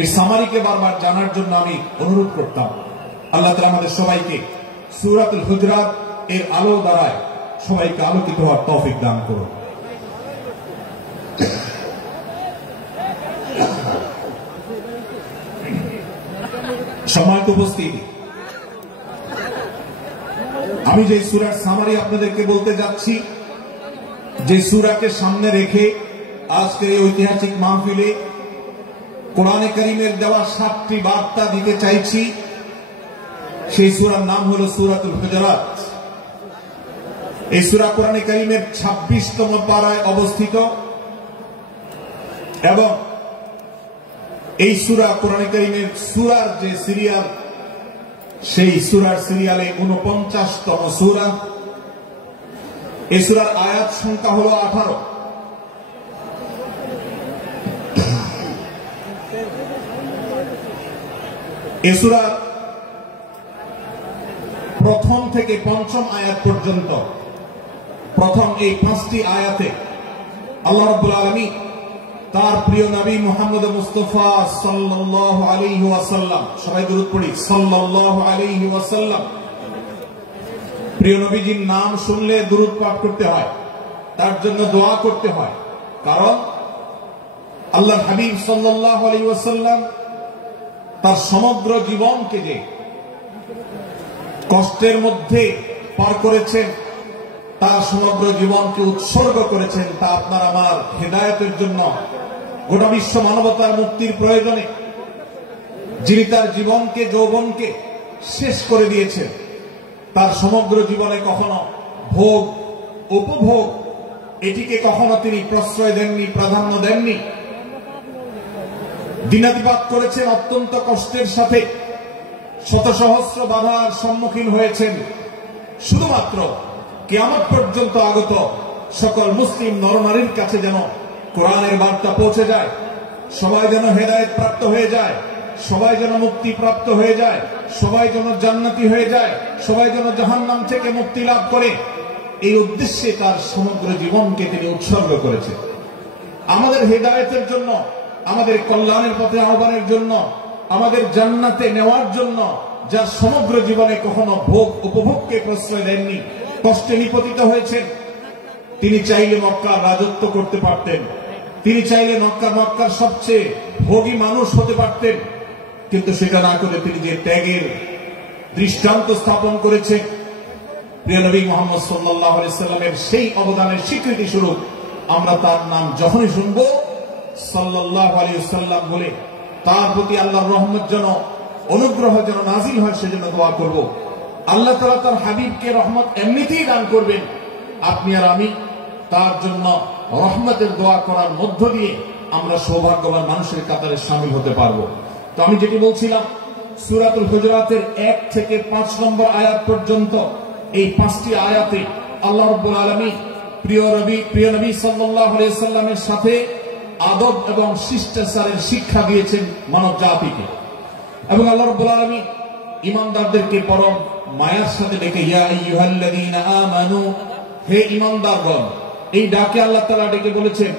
এই সামারিকে বারবার জানার জন্য আমি অনুরোধ করতাম। আল্লাহ তাআলা আমাদের সবাইকে সূরাতুল হুজুরাত এর আলো দ্বারায় সবাইকে আলোকিত হওয়ার তৌফিক দান করুন। সম্মানিত উপস্থিতি, আমি যে সূরার সামারি আপনাদেরকে বলতে যাচ্ছি, যে সূরাকে সামনে রেখে আজকের এই ঐতিহাসিক মাহফিলে কোরআনে কারীমের দেওয়া 7টি বার্তা দিতে চাইছি, সেই সূরার নাম হলো সূরাতুল হুজুরাত। এই সূরা কোরআনে কারীমের 26তম পারায় অবস্থিত এবং এই সূরা কোরআনে কারীমের সূরার যে সিরিয়াল, সেই সূরার সিরিয়ালে 49তম সূরা। এই সূরার আয়াত সংখ্যা হলো 18। এই সূরা প্রথম থেকে 5ম আয়াত পর্যন্ত, প্রথম এই 5টি আয়াতে আল্লাহ রাব্বুল আলামিন তার প্রিয় নবী মুহাম্মদ মুস্তাফা সাল্লাল্লাহু আলাইহি ওয়াসাল্লাম, সবাই দরুদ পড়ি, সাল্লাল্লাহু আলাইহি ওয়াসাল্লাম, প্রিয় নবীজির নাম শুনলে দরুদ পাঠ করতে হয়, তার জন্য দোয়া করতে হয়। কারণ আল্লাহর হাবিব সাল্লাল্লাহু আলাইহি ওয়াসাল্লাম তার সমগ্র জীবনকে যে কষ্টের মধ্যে পার করেছেন, তার সমগ্র জীবনকে উৎসর্গ করেছেন, তা আপনার আমার হেদায়েতের জন্য, গোটা বিশ্ব মানবতার মুক্তির প্রয়োজনে, যিনি তার জীবনকে, যৌবনকে শেষ করে দিয়েছেন। তার সমগ্র জীবনে কখনো ভোগ, উপভোগ, এটিকে কখনো তিনি প্রশ্রয় দেননি, প্রাধান্য দেননি। দিনাতিপাত করেছেন অত্যন্ত কষ্টের সাথে, শত সহস্র বাধার সম্মুখীন হয়েছেন, শুধুমাত্র কিয়ামত পর্যন্ত আগত সকল মুসলিম নরনারীর কাছে যেন কোরআনের বার্তা পৌঁছে যায়, সবাই যেন হেদায়েত প্রাপ্ত হয়ে যায়, সবাই যেন মুক্তি প্রাপ্ত হয়ে যায়, সবাই যেন জান্নাতি হয়ে যায়, সবাই যেন জাহান্নাম থেকে মুক্তি লাভ করে, এই উদ্দেশ্যে তার সমগ্র জীবনকে তিনি উৎসর্গ করেছেন। আমাদের হেদায়েতের জন্য, আমাদের কল্যাণের পথে আহ্বানের জন্য, আমাদের জান্নাতে নেওয়ার জন্য, যার সমগ্র জীবনে কখনো ভোগ উপভোগকে প্রশ্রয় দেননি, কষ্টে নিপতিত হয়েছেন। তিনি চাইলে মক্কার রাজত্ব করতে পারতেন, তিনি চাইলে মক্কার সবচেয়ে ভোগী মানুষ হতে পারতেন, কিন্তু সেটা না করে তিনি যে ত্যাগের দৃষ্টান্ত স্থাপন করেছেন, প্রিয় নবী মুহাম্মদ সাল্লাল্লাহু আলাইহি সাল্লামের সেই অবদানের স্বীকৃতি স্বরূপ আমরা তার নাম যখনই শুনব সাল্লাল্লাহু আলাইহি ওয়াসাল্লাম বলে তার প্রতি আল্লাহর রহমত যেন অনুগ্রহ যেন নাজিল হয় সেজন্য দোয়া করব। আল্লাহ তাআলা তার হাবিবকে রহমত এমনিতেই দান করবেন, আপনি আর আমি তার জন্য রহমতের দোয়া করার মধ্য দিয়ে আমরা সৌভাগ্যবান মানুষের কাতারে শামিল হতে পারবো। তো আমি যেটি বলছিলাম, সূরাতুল হুজুরাতের 1 থেকে 5 নম্বর আয়াত পর্যন্ত এই 5টি আয়াতে আল্লাহ রাব্বুল আলামিন প্রিয় নবী সাল্লাল্লাহু আলাইহি ওয়াসাল্লামের সাথে আদব এবং শিষ্টাচারের শিক্ষা দিয়েছেন মানব জাতিকে। এবং আল্লাহ রাব্বুল আলামিন ঈমানদারদেরকে পরম মায়ার সাথে ডেকে ইয়া আইয়ুহাল্লাযীনা আমানু, হে ঈমানদারগণ, এই ডাকে আল্লাহ তাআলা ডেকে বলেছেন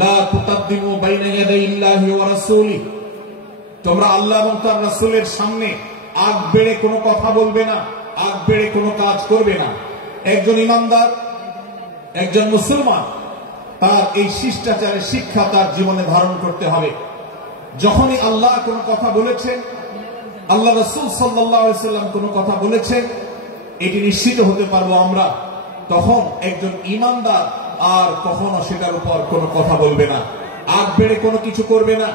লা তুকাদ্দিমু বাইনা ইয়াদাইল্লাহি ওয়া রাসূলিহি, তোমরা আল্লাহ এবং তার রাসূলের সামনে আগ বেড়ে কোনো কথা বলবে না, আগ বেড়ে কোনো কাজ করবে না। একজন ঈমানদার, একজন মুসলমান তার এই শিষ্টাচারের শিক্ষা তার জীবনে ধারণ করতে হবে। যখনই আল্লাহ কোনো কথা বলেছেন, আল্লাহ রাসূল সাল্লাল্লাহু আলাইহি ওয়াসাল্লাম কোনো কথা বলেছেন, এটি নিশ্চিত হতে পারবো আমরা, তখন একজন ঈমানদার আর কখনো সেটার উপর কোনো কথা বলবে না, আগ বেড়ে কোনো কিছু করবে না,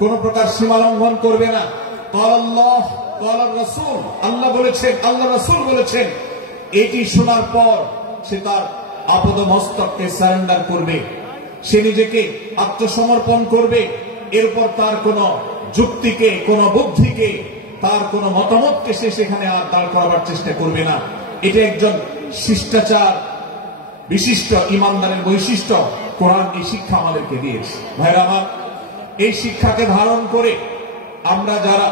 কোন প্রকার সীমা লঙ্ঘন করবে না। আল্লাহ রাসূল, আল্লাহ বলেছেন, আল্লাহ রাসূল বলেছেন, এটি শোনার পর সে তার আপদ মস্তককে সারেন্ডার করবে, সে নিজেকে আত্মসমর্পণ করবে। এরপর তার কোন যুক্তিকে, কোন বুদ্ধিকে, তার কোন মতামতকে সে সেখানে আর দাঁড় করাবার চেষ্টা করবে না। এটা একজন শিষ্টাচার বিশিষ্ট ঈমানদারের বৈশিষ্ট্য। কোরআন এই শিক্ষা আমাদেরকে দিয়েছে। ভাইরা আমার, এই শিক্ষাকে ধারণ করে আমরা যারা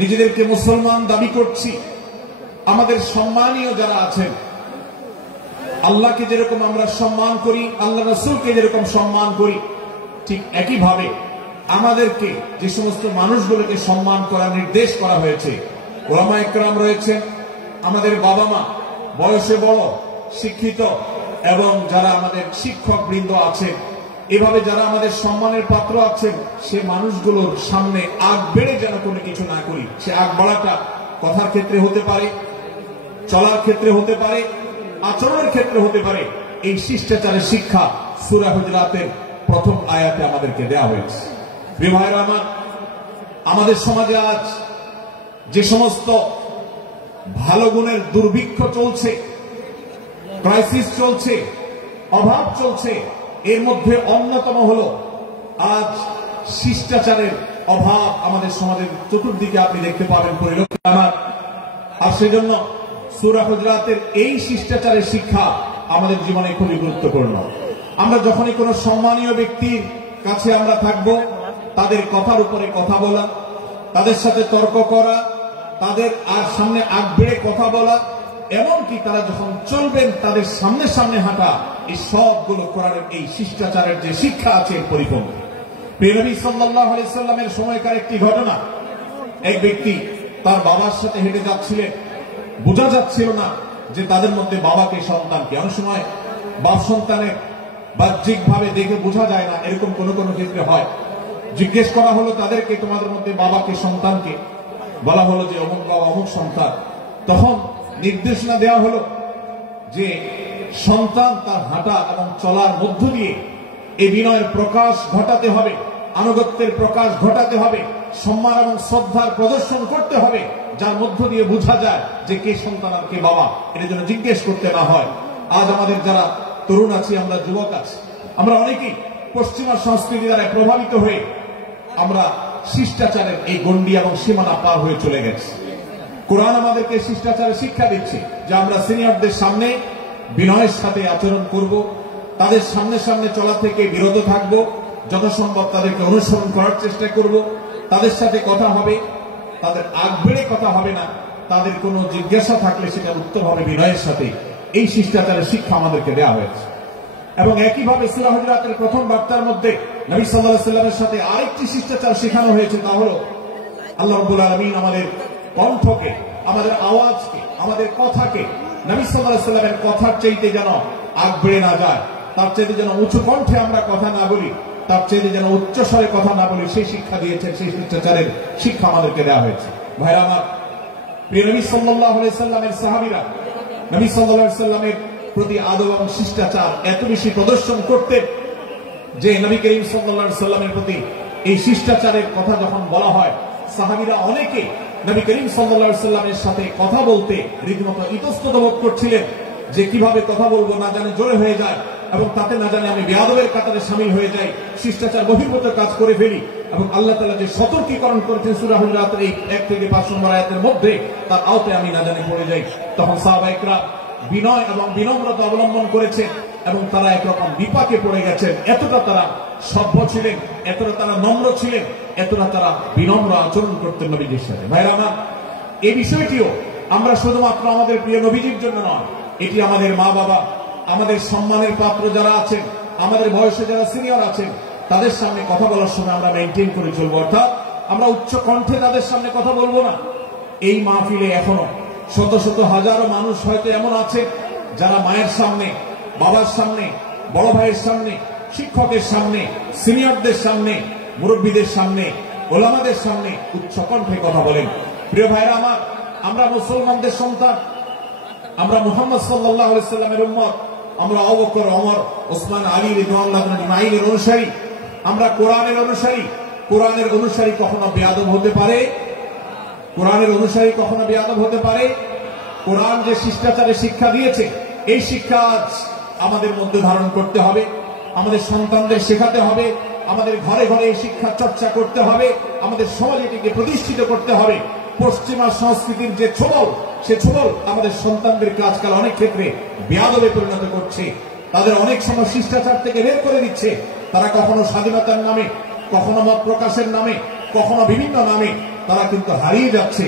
নিজেদেরকে মুসলমান দাবি করছি, আমাদের সম্মানীয় যারা আছেন, আল্লাহকে যেরকম আমরা সম্মান করি, আল্লাহ রাসূলকে যেরকম সম্মান করি, ঠিক একইভাবে আমাদেরকে যে সমস্ত মানুষগুলোকে সম্মান করার নির্দেশ করা হয়েছে, উলামা ইকরাম রয়েছেন, আমাদের বাবা মা, বয়সে বড়, শিক্ষিত, এবং যারা আমাদের শিক্ষক বৃন্দ আছেন, এভাবে যারা আমাদের সম্মানের পাত্র আছেন, সে মানুষগুলোর সামনে আগ বেড়ে যেন কোনো কিছু না করি। সে আগ বাড়াটা কথার ক্ষেত্রে হতে পারে, চলার ক্ষেত্রে হতে পারে, আচরণের ক্ষেত্রে হতে পারে। এই শিষ্টাচারের শিক্ষা সূরা হুজুরাতের প্রথম আয়াতে আমাদেরকে দেওয়া হয়েছে। প্রিয় ভাইরা আমার, আমাদের সমাজে আজ যে সমস্ত ভালো গুণের দুর্ভিক্ষ চলছে, ক্রাইসিস চলছে, অভাব চলছে, এর মধ্যে অন্যতম হলো আজ শিষ্টাচারের অভাব। আমাদের সমাজের চতুর্দিকে আপনি দেখতে পাবেন, পরিলক্ষিত আমার। আর সেজন্য সূরা হুজুরাতের এই শিষ্টাচারের শিক্ষা আমাদের জীবনে খুবই গুরুত্বপূর্ণ। আমরা যখনই কোনো সম্মানীয় ব্যক্তির কাছে আমরা থাকব, তাদের কথার উপরে কথা বলা, তাদের সাথে তর্ক করা, তাদের আর সামনে আগ বেড়ে কথা বলা, এমনকি তারা যখন চলবেন তাদের সামনে সামনে হাঁটা, এই সবগুলো কোরআনের এই শিষ্টাচারের যে শিক্ষা আছে এর পরিপন্থী। প্রিয় নবী সাল্লাল্লাহু আলাইহি সাল্লামের সময়কার একটি ঘটনা, এক ব্যক্তি তার বাবার সাথে হেঁটে যাচ্ছিলেন, বোঝা যাচ্ছিল না যে তাদের মধ্যে বাবাকে সন্তানকে। অনেক সময় বাপ সন্তানের বাহ্যিক ভাবে দেখে বোঝা যায় না, এরকম কোন কোন ক্ষেত্রে হয়। জিজ্ঞেস করা হলো তাদেরকে, তোমাদের মধ্যে বাবাকে সন্তানকে? বলা হলো যে অমুক বাবা, অমুক সন্তান। তখন নির্দেশনা দেওয়া হলো যে সন্তান তার হাঁটা এবং চলার মধ্য দিয়ে এই বিনয়ের প্রকাশ ঘটাতে হবে, আনুগত্যের প্রকাশ ঘটাতে হবে, সম্মান এবং শ্রদ্ধার প্রদর্শন করতে হবে, যার মধ্য দিয়ে বোঝা যায় যে কে সন্তান আর কে বাবা। এটা যেন জিজ্ঞেস করতে না হয়। আজ আমাদের যারা তরুণ আছি, আমরা যুবক আছি, আমরা অনেকেই পশ্চিমা সংস্কৃতি দ্বারা প্রভাবিত হয়ে আমরা শিষ্টাচারের এই গণ্ডি এবং সীমানা পার হয়ে চলে গেছি। কোরআন আমাদেরকে শিষ্টাচারের শিক্ষা দিচ্ছে যে আমরা সিনিয়রদের সামনে বিনয়ের সাথে আচরণ করব, তাদের সামনে সামনে চলা থেকে বিরত থাকব, যথাসম্ভব তাদেরকে অনুসরণ করার চেষ্টা করব, তাদের সাথে কথা হবে, তাদের আগ বেড়ে কথা হবে না, তাদের কোনো জিজ্ঞাসা থাকলে সেটা উত্তর হবে বিনয়ের সাথে। এই শিষ্টাচারের শিক্ষা আমাদেরকে দেওয়া হয়েছে। এবং একইভাবে সূরা হুজুরাতের প্রথম বার্তার মধ্যে নবী সাল্লাল্লাহু আলাইহি ওয়াসাল্লামের সাথে আরেকটি শিষ্টাচার শেখানো হয়েছে, তা হলো আল্লাহ রাব্বুল আলামিন আমাদের কণ্ঠকে, আমাদের আওয়াজকে, আমাদের কথাকে নবী সাল্লাল্লাহু আলাইহি ওয়াসাল্লামের কথার চাইতে যেন আগ বেড়ে না যায়, তার চাইতে যেন উঁচু কণ্ঠে আমরা কথা না বলি, তার চাইতে যেন উচ্চ স্বরে কথা না বলি, সেই শিক্ষা দিয়েছেন, সেই শিষ্টাচারের শিক্ষা আমাদেরকে দেওয়া হয়েছে। ভাইরা আমার, প্রিয় নবী সাল্লাল্লাহু আলাইহি ওয়াসাল্লামের সাহাবীরা নবী সাল্লাল্লাহু আলাইহি ওয়াসাল্লামের প্রতি আদব এবং শিষ্টাচার এত বেশি প্রদর্শন করতেন যে নবী করিম সাল্লাল্লাহু আলাইহি সাল্লামের প্রতি এই শিষ্টাচারের কথা যখন বলা হয়, সাহাবীরা অনেকে নবী করিম সাল্লাল্লাহু আলাইহি সাল্লামের সাথে কথা বলতে রীতিমতো ইতস্তত বোধ করছিলেন, যে কিভাবে কথা বলবো না জানে জোরে হয়ে যায়, এবং তাতে না জানে আমি বেয়াদবের কাতারে শামিল হয়ে যাই, শিষ্টাচার বহির্ভূত কাজ করে ফেলি। এবং আল্লাহ তাআলা যে সতর্কীকরণ করেছেন সূরা হুজুরাতের এই 1 থেকে 5 নম্বর আয়াতের মধ্যে, তার আওতায় আমি না জানি পড়ে যাই। তখন সাহাবায়ে কেরাম বিনয় এবং বিনম্রতা অবলম্বন করেছেন এবং তারা একরকম বিপাকে পড়ে গেছেন। এতটা তারা সভ্য ছিলেন, এতটা তারা নম্র ছিলেন, এতটা তারা বিনম্র আচরণ করতেন নবীজির সাথে। ভাইরা আমার, এই বিষয়টিও আমরা শুধুমাত্র আমাদের প্রিয় নবীজির জন্য নয়, এটি আমাদের মা বাবা, আমাদের সম্মানের পাত্র যারা আছেন, আমাদের বয়সে যারা সিনিয়র আছেন, তাদের সামনে কথা বলার সময় আমরা মেনটেন করে চলবো। অর্থাৎ আমরা উচ্চ কণ্ঠে তাদের সামনে কথা বলবো না। এই মাহফিলে এখনো শত শত হাজারো মানুষ হয়তো এমন আছে যারা মায়ের সামনে, বাবার সামনে, বড় ভাইয়ের সামনে, শিক্ষকের সামনে, সিনিয়রদের সামনে, মুরব্বীদের সামনে, ওলামাদের সামনে উচ্চ কণ্ঠে কথা বলেন। প্রিয় ভাইরা আমার, আমরা মুসলমানদের সন্তান, আমরা মুহাম্মদ সাল্লাল্লাহু আলাইহি সাল্লামের উম্মত, আমরা আবু বকর, ওমর, ওসমান, আলী রাদিয়াল্লাহু আনহুর অনুসারী, আমরা কোরআনের অনুসারী। কোরআনের অনুসারী কখনো বেয়াদব হতে পারে? কোরআনের অনুসারী কখনো বেয়াদব হতে পারে? কোরআন যে শিষ্টাচারের শিক্ষা দিয়েছে, এই শিক্ষা আজ আমাদের মধ্যে ধারণ করতে হবে, আমাদের সন্তানদের শেখাতে হবে, আমাদের ঘরে ঘরে এই শিক্ষা চর্চা করতে হবে, আমাদের সমাজে এটিকে প্রতিষ্ঠিত করতে হবে। পশ্চিমা সংস্কৃতির যে ছোবল, সে ছোবল আমাদের সন্তানদেরকে আজকাল অনেক ক্ষেত্রে বেয়াদবে পরিণত করছে, তাদের অনেক সময় শিষ্টাচার থেকে বের করে দিচ্ছে। তারা কখনো স্বাধীনতার নামে, কখনো মত প্রকাশের নামে, কখনো বিভিন্ন নামে তারা কিন্তু হারিয়ে যাচ্ছে।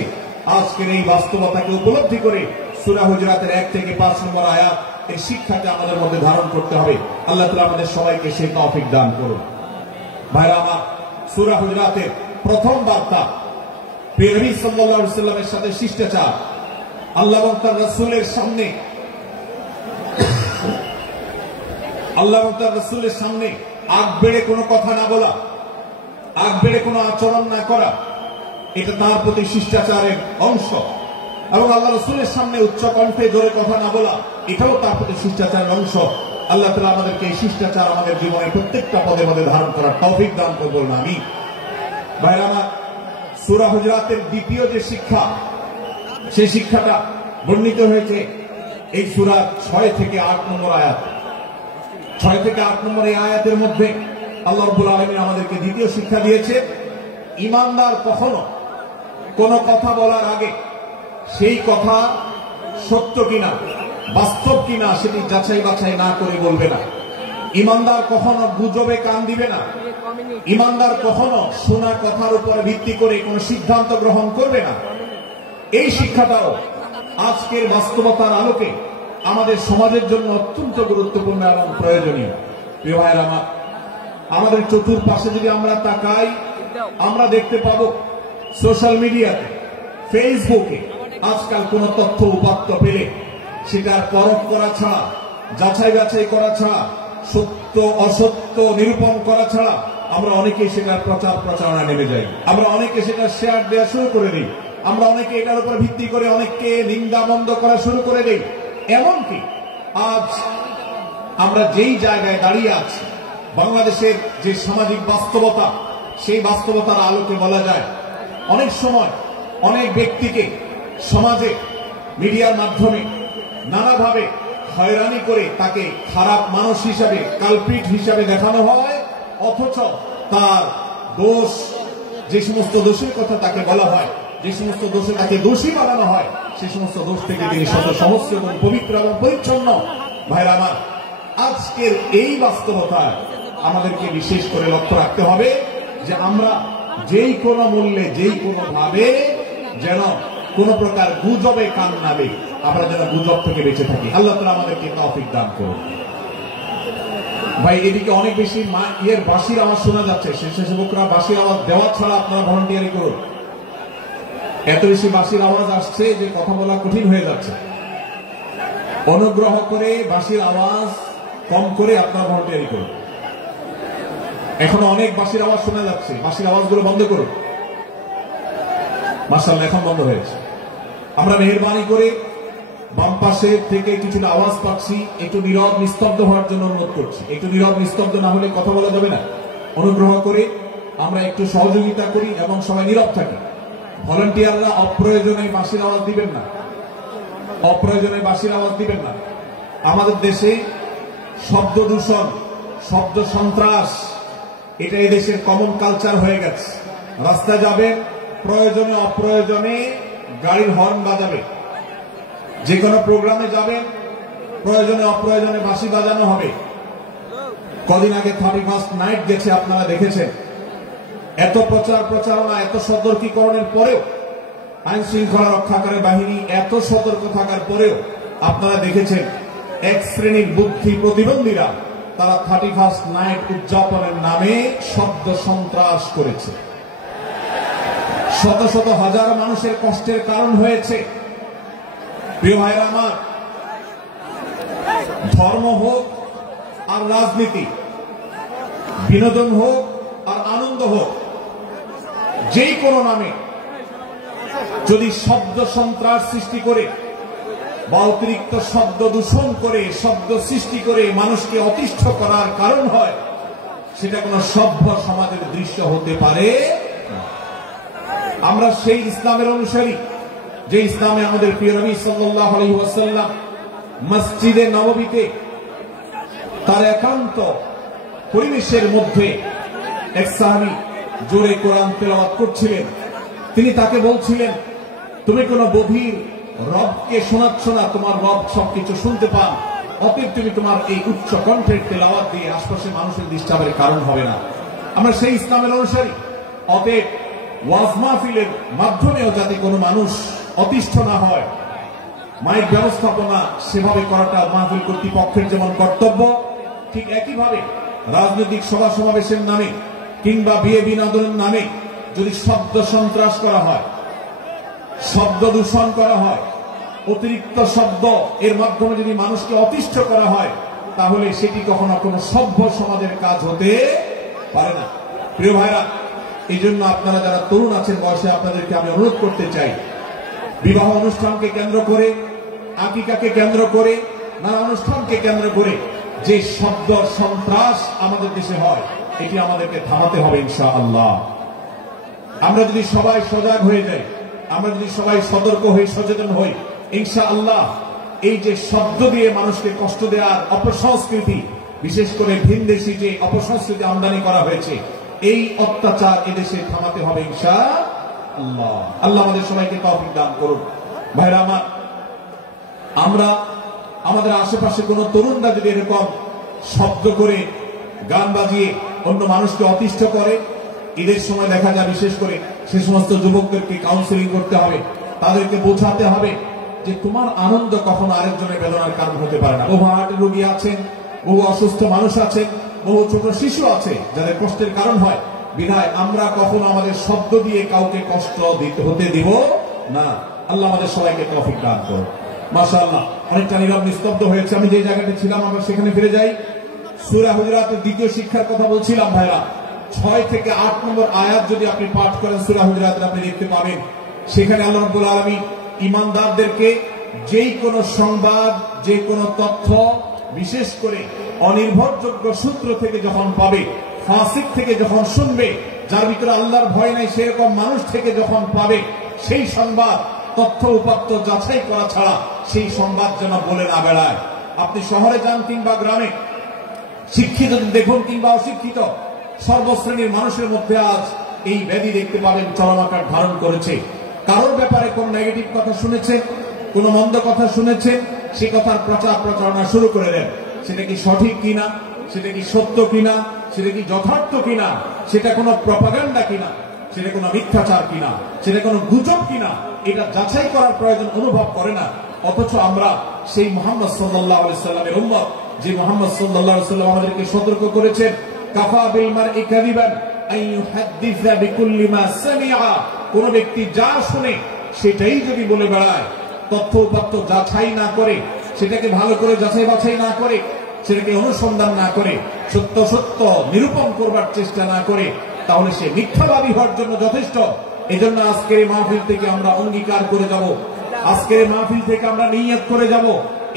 আজকের এই বাস্তবতাকে উপলব্ধি করে সূরা হুজুরাতের 1 থেকে 5 নম্বর আয়াত, এই শিক্ষাকে আমাদের মধ্যে ধারণ করতে হবে। আল্লাহ তাআলা আমাদের সবাইকে সেই তৌফিক দান করুন। ভাইরা আমার, সূরা হুজুরাতের প্রথম বার্তা নবী সাল্লাল্লাহু আলাইহি সাল্লামের সাথে শিষ্টাচার। আল্লাহ এবং তার রাসূলের সামনে, আল্লাহ এবং তার রাসূলের সামনে আগ বেড়ে কোনো কথা না বলা, আগ বেড়ে কোনো আচরণ না করা, এটা তার প্রতি শিষ্টাচারের অংশ। এবং আল্লাহ রাসূলের সামনে উচ্চ কণ্ঠে জোরে কথা না বলা, এটাও তার প্রতি শিষ্টাচারের অংশ। আল্লাহ তাআলা আমাদেরকে এই শিষ্টাচার আমাদের জীবনের প্রত্যেকটা পদে পদে ধারণ করার তৌফিক দান করুন, আমিন। ভাইরা আমার, সূরা হুজুরাতের দ্বিতীয় যে শিক্ষা, সেই শিক্ষাটা বর্ণিত হয়েছে এই সূরা 6 থেকে 8 নম্বর আয়াত। 6 থেকে 8 নম্বর এই আয়াতের মধ্যে আল্লাহ রাব্বুল আলামিন আমাদেরকে দ্বিতীয় শিক্ষা দিয়েছে, ঈমানদার কখনো কোন কথা বলার আগে সেই কথা সত্য কিনা, বাস্তব কিনা সেটি যাচাই বাছাই না করে বলবে না। ঈমানদার কখনো গুজবে কান দিবে না। ঈমানদার কখনো শোনা কথার উপর ভিত্তি করে কোনো সিদ্ধান্ত গ্রহণ করবে না। এই শিক্ষাটাও আজকের বাস্তবতার আলোকে আমাদের সমাজের জন্য অত্যন্ত গুরুত্বপূর্ণ এবং প্রয়োজনীয়। প্রিয় ভাইয়েরা আমার, আমাদের চতুর্পাশে যদি আমরা তাকাই, আমরা দেখতে পাবো সোশ্যাল মিডিয়াতে, ফেসবুকে আজকাল কোন তথ্য উপাত্ত পেলে সেটার পরখ করা ছাড়া, যাচাই বাছাই করা ছাড়া, সত্য অসত্য নিরূপণ করা ছাড়া আমরা অনেকে সেটার প্রচার প্রচারণা নেমে যাই। আমরা অনেকে সেটা শেয়ার দেওয়া শুরু করে দিই। আমরা অনেকে এটার উপর ভিত্তি করে অনেককে নিন্দা মন্দ করা শুরু করে দিই। এমনকি আজ আমরা যেই জায়গায় দাঁড়িয়ে আছি, বাংলাদেশের যে সামাজিক বাস্তবতা, সেই বাস্তবতার আলোকে বলা যায় অনেক সময় অনেক ব্যক্তিকে সমাজে মিডিয়ার মাধ্যমে নানাভাবে হয়রানি করে তাকে খারাপ মানুষ হিসাবে, কালপিট হিসাবে দেখানো হয়, অথচ তার দোষ, যে সমস্ত দোষের কথা তাকে বলা হয়, যে সমস্ত দোষে তাকে দোষী বানানো হয়, সে সমস্ত দোষ থেকে তিনি সমস্ত এবং পবিত্র এবং পরিচ্ছন্ন। ভাইরা আমার, আজকের এই বাস্তবতা আমাদেরকে বিশেষ করে লক্ষ্য রাখতে হবে যে আমরা যেই কোনো মূল্যে, যেই কোনো ভাবে যেন কোন প্রকার গুজবে কান না দেই, আমরা যেন গুজব থেকে বেঁচে থাকি। আল্লাহ তাআলা আমাদেরকে তৌফিক দান করুন। ভাই, এদিকে অনেক বেশি বাঁশির আওয়াজ শোনা যাচ্ছে। স্বেচ্ছাসেবকরা বাঁশির আওয়াজ দেওয়া ছাড়া আপনারা ভলান্টিয়ারি করুন। এত বেশি বাঁশির আওয়াজ আসছে যে কথা বলা কঠিন হয়ে যাচ্ছে। অনুগ্রহ করে বাঁশির আওয়াজ কম করে আপনারা ভলান্টিয়ারি করুন। এখন অনেক বাঁশির আওয়াজ শোনা যাচ্ছে, বাঁশির আওয়াজগুলো বন্ধ করুন। মাশাআল্লাহ, এখন বন্ধ হয়েছে। আমরা মেহেরবানি করে বাম পাশে থেকে কিছুটা আওয়াজ পাচ্ছি, একটু নীরব নিস্তব্ধ হওয়ার জন্য অনুরোধ করছি। একটু নীরব নিস্তব্ধ না হলে কথা বলা যাবে না। অনুগ্রহ করে আমরা একটু সহযোগিতা করি এবং সবাই নীরব থাকি। ভলান্টিয়াররা অপ্রয়োজনে বাঁশির আওয়াজ দিবেন না, অপ্রয়োজনে বাঁশির আওয়াজ দিবেন না। আমাদের দেশে শব্দ দূষণ, শব্দ সন্ত্রাস, এটা এই দেশের কমন কালচার হয়ে গেছে। রাস্তায় যাবেন, প্রয়োজনে অপ্রয়োজনে গাড়ির হর্ন বাজাবে। যে কোনো প্রোগ্রামে যাবেন, প্রয়োজনে অপ্রয়োজনে বাঁশি বাজানো হবে। কদিন আগে 31st নাইট গেছে, আপনারা দেখেছেন। এত প্রচারণা, এত সতর্কীকরণের পরেও, আইন শৃঙ্খলা রক্ষাকারী বাহিনী এত সতর্ক থাকার পরেও আপনারা দেখেছেন এক শ্রেণীর বুদ্ধি প্রতিবন্ধীরা তারা 31st নাইট উদযাপনের নামে শব্দ সন্ত্রাস করেছে। শত শত হাজার মানুষের কষ্টের কারণ হয়েছে। প্রিয় ভাইরা আমার, ধর্ম হোক আর রাজনীতি, বিনোদন হোক আর আনন্দ হোক, যেই কোনো নামে যদি শব্দ সন্ত্রাস সৃষ্টি করে বা অতিরিক্ত শব্দ দূষণ করে, শব্দ সৃষ্টি করে মানুষকে অতিষ্ঠ করার কারণ হয়, সেটা কোন সভ্য সমাজের দৃশ্য হতে পারে না। আমরা সেই ইসলামের অনুসারী যে ইসলামে আমাদের প্রিয় নবী সাল্লাল্লাহু আলাইহি ওয়াসাল্লাম মসজিদে নববীতে তার একান্ত পরিবেশের মধ্যে এক সাহাবী জোরে কোরআন তেলাওয়াত করছিলেন। তিনি তাকে বলছিলেন, তুমি কোন বধির রবকে শোনাচ্ছ না, তোমার রব সবকিছু শুনতে পান, অতএব তুমি তোমার এই উচ্চ কণ্ঠের তেলাওয়াত দিয়ে আশপাশের মানুষের ডিস্টার্বের কারণ হবে না। আমরা সেই ইসলামের অনুসারী। অতএব ওয়াজ মাহফিলের মাধ্যমেও যাতে কোনো মানুষ অতিষ্ঠ না হয়, মাইক ব্যবস্থাপনা সেভাবে করাটা মাহফিল কর্তৃপক্ষের যেমন কর্তব্য, ঠিক একইভাবে রাজনৈতিক সভা সমাবেশের নামে কিংবা বিয়ে বিনোদনের নামে যদি শব্দ সন্ত্রাস করা হয়, শব্দ দূষণ করা হয়, অতিরিক্ত শব্দ এর মাধ্যমে যদি মানুষকে অতিষ্ঠ করা হয়, তাহলে সেটি কখনো কোনো সভ্য সমাজের কাজ হতে পারে না। প্রিয় ভাইরা, এই জন্য আপনারা যারা তরুণ আছেন বয়সে, আপনাদেরকে আমি অনুরোধ করতে চাই, বিবাহ অনুষ্ঠানকে কেন্দ্র করে, আকিকাকে কেন্দ্র করে, নানা অনুষ্ঠানকে কেন্দ্র করে যে শব্দ সন্ত্রাস আমাদের দেশে হয়, এটি আমাদেরকে থামাতে হবে ইনশাআল্লাহ। আমরা যদি সবাই সজাগ হয়ে যাই, আমরা যদি সবাই সতর্ক হই, সচেতন হই, ইনশাআল্লাহ এই যে শব্দ দিয়ে মানুষকে কষ্ট দেওয়ার অপসংস্কৃতি, বিশেষ করে ভিনদেশী যে অপসংস্কৃতি আমদানি করা হয়েছে, এই অত্যাচার এদেশে থামাতে হবে ইনশাআল্লাহ। আল্লাহ আমাদের সবাইকে তৌফিক দান করুন। ভাইরা আমার, আমরা আমাদের আশেপাশে কোন তরুণরা যদি এরকম শব্দ করে, গান বাজিয়ে অন্য মানুষকে অতিষ্ঠ করে, ঈদের সময় দেখা যায় বিশেষ করে সে সমস্ত যুবকদেরকে কাউন্সিলিং করতে হবে, তাদেরকে বোঝাতে হবে যে তোমার আনন্দ কখনো আরেকজনের বেদনার কারণ হতে পারে না। বহু হার্টের রোগী আছেন, বহু অসুস্থ মানুষ আছেন, বহু ছোট শিশু আছে যাদের কষ্টের কারণ হয়। বিধায় আমরা কখনো আমাদের শব্দ দিয়ে কাউকে কষ্ট হতে দিব না। আল্লাহ আমাদের সবাইকে তৌফিক দান করুন। মাশাআল্লাহ, অনেকটা নীরব নিস্তব্ধ হয়েছে। আমি যে জায়গাতে ছিলাম আমরা সেখানে ফিরে যাই। সূরা হুজুরাতের দ্বিতীয় শিক্ষার কথা বলছিলাম ভাইরা। 6 থেকে 8 নম্বর আয়াত যদি আপনি পাঠ করেন সূরা হুজুরাতে, আপনি দেখতে পাবেন সেখানে আল্লাহ রাব্বুল আলামিন ঈমানদারদেরকে যেই কোনো সংবাদ, যে কোনো তথ্য, বিশেষ করে অনির্ভরযোগ্য সূত্র থেকে যখন পাবে, ফাসিক থেকে যখন শুনবে, যার ভিতরে আল্লাহর ভয় নাই সেরকম মানুষ থেকে যখন পাবে, সেই সংবাদ তথ্য উপাত্ত যাচাই করা ছাড়া সেই সংবাদ যেন বলে না বেড়ায়। আপনি শহরে যান কিংবা গ্রামে, শিক্ষিত দেখুন কিংবা অশিক্ষিত, সর্বশ্রেণীর মানুষের মধ্যে আজ এই ব্যাধি দেখতে পাবেন চরমাকার ধারণ করেছে। কারোর ব্যাপারে কোন নেগেটিভ কথা শুনেছে, কোন মন্দ কথা শুনেছে, সে কথার প্রচারণা শুরু করে দেন। সেটা কি সঠিক কিনা, সেটা কি সত্য কিনা, সেটা কি যথার্থ কিনা, সেটা কোনো প্রপাগান্ডা কিনা, সেটা কোনো মিথ্যাচার কিনা, সেটা কোনো গুজব কিনা, এটা যাচাই করার প্রয়োজন অনুভব করে না। অথচ আমরা সেই মুহাম্মদ সাল্লাল্লাহু আলাইহি সাল্লামের উম্মত, যে মুহাম্মদ সাল্লাল্লাহু আলাইহি সাল্লাম আমাদেরকে সতর্ক করেছেন, কাফা বিল মারই কাযিবান আন ইউহাদ্দিসা বিকুল্লি মা সামিআ, কোন ব্যক্তি যা শুনে সেটাই যদি বলে বেড়ায়, তথ্য উপাত্ত যাচাই না করে, সেটাকে ভালো করে যাচাই বাছাই না করে, সেটাকে অনুসন্ধান না করে, সত্য সত্য নিরূপণ করবার চেষ্টা না করে, তাহলে সে মিথ্যাবাদী হওয়ার জন্য যথেষ্ট। এজন্য আজকের এই মাহফিল থেকে আমরা অঙ্গীকার করে যাব, আজকের মাহফিল থেকে আমরা নিয়ত করে যাব,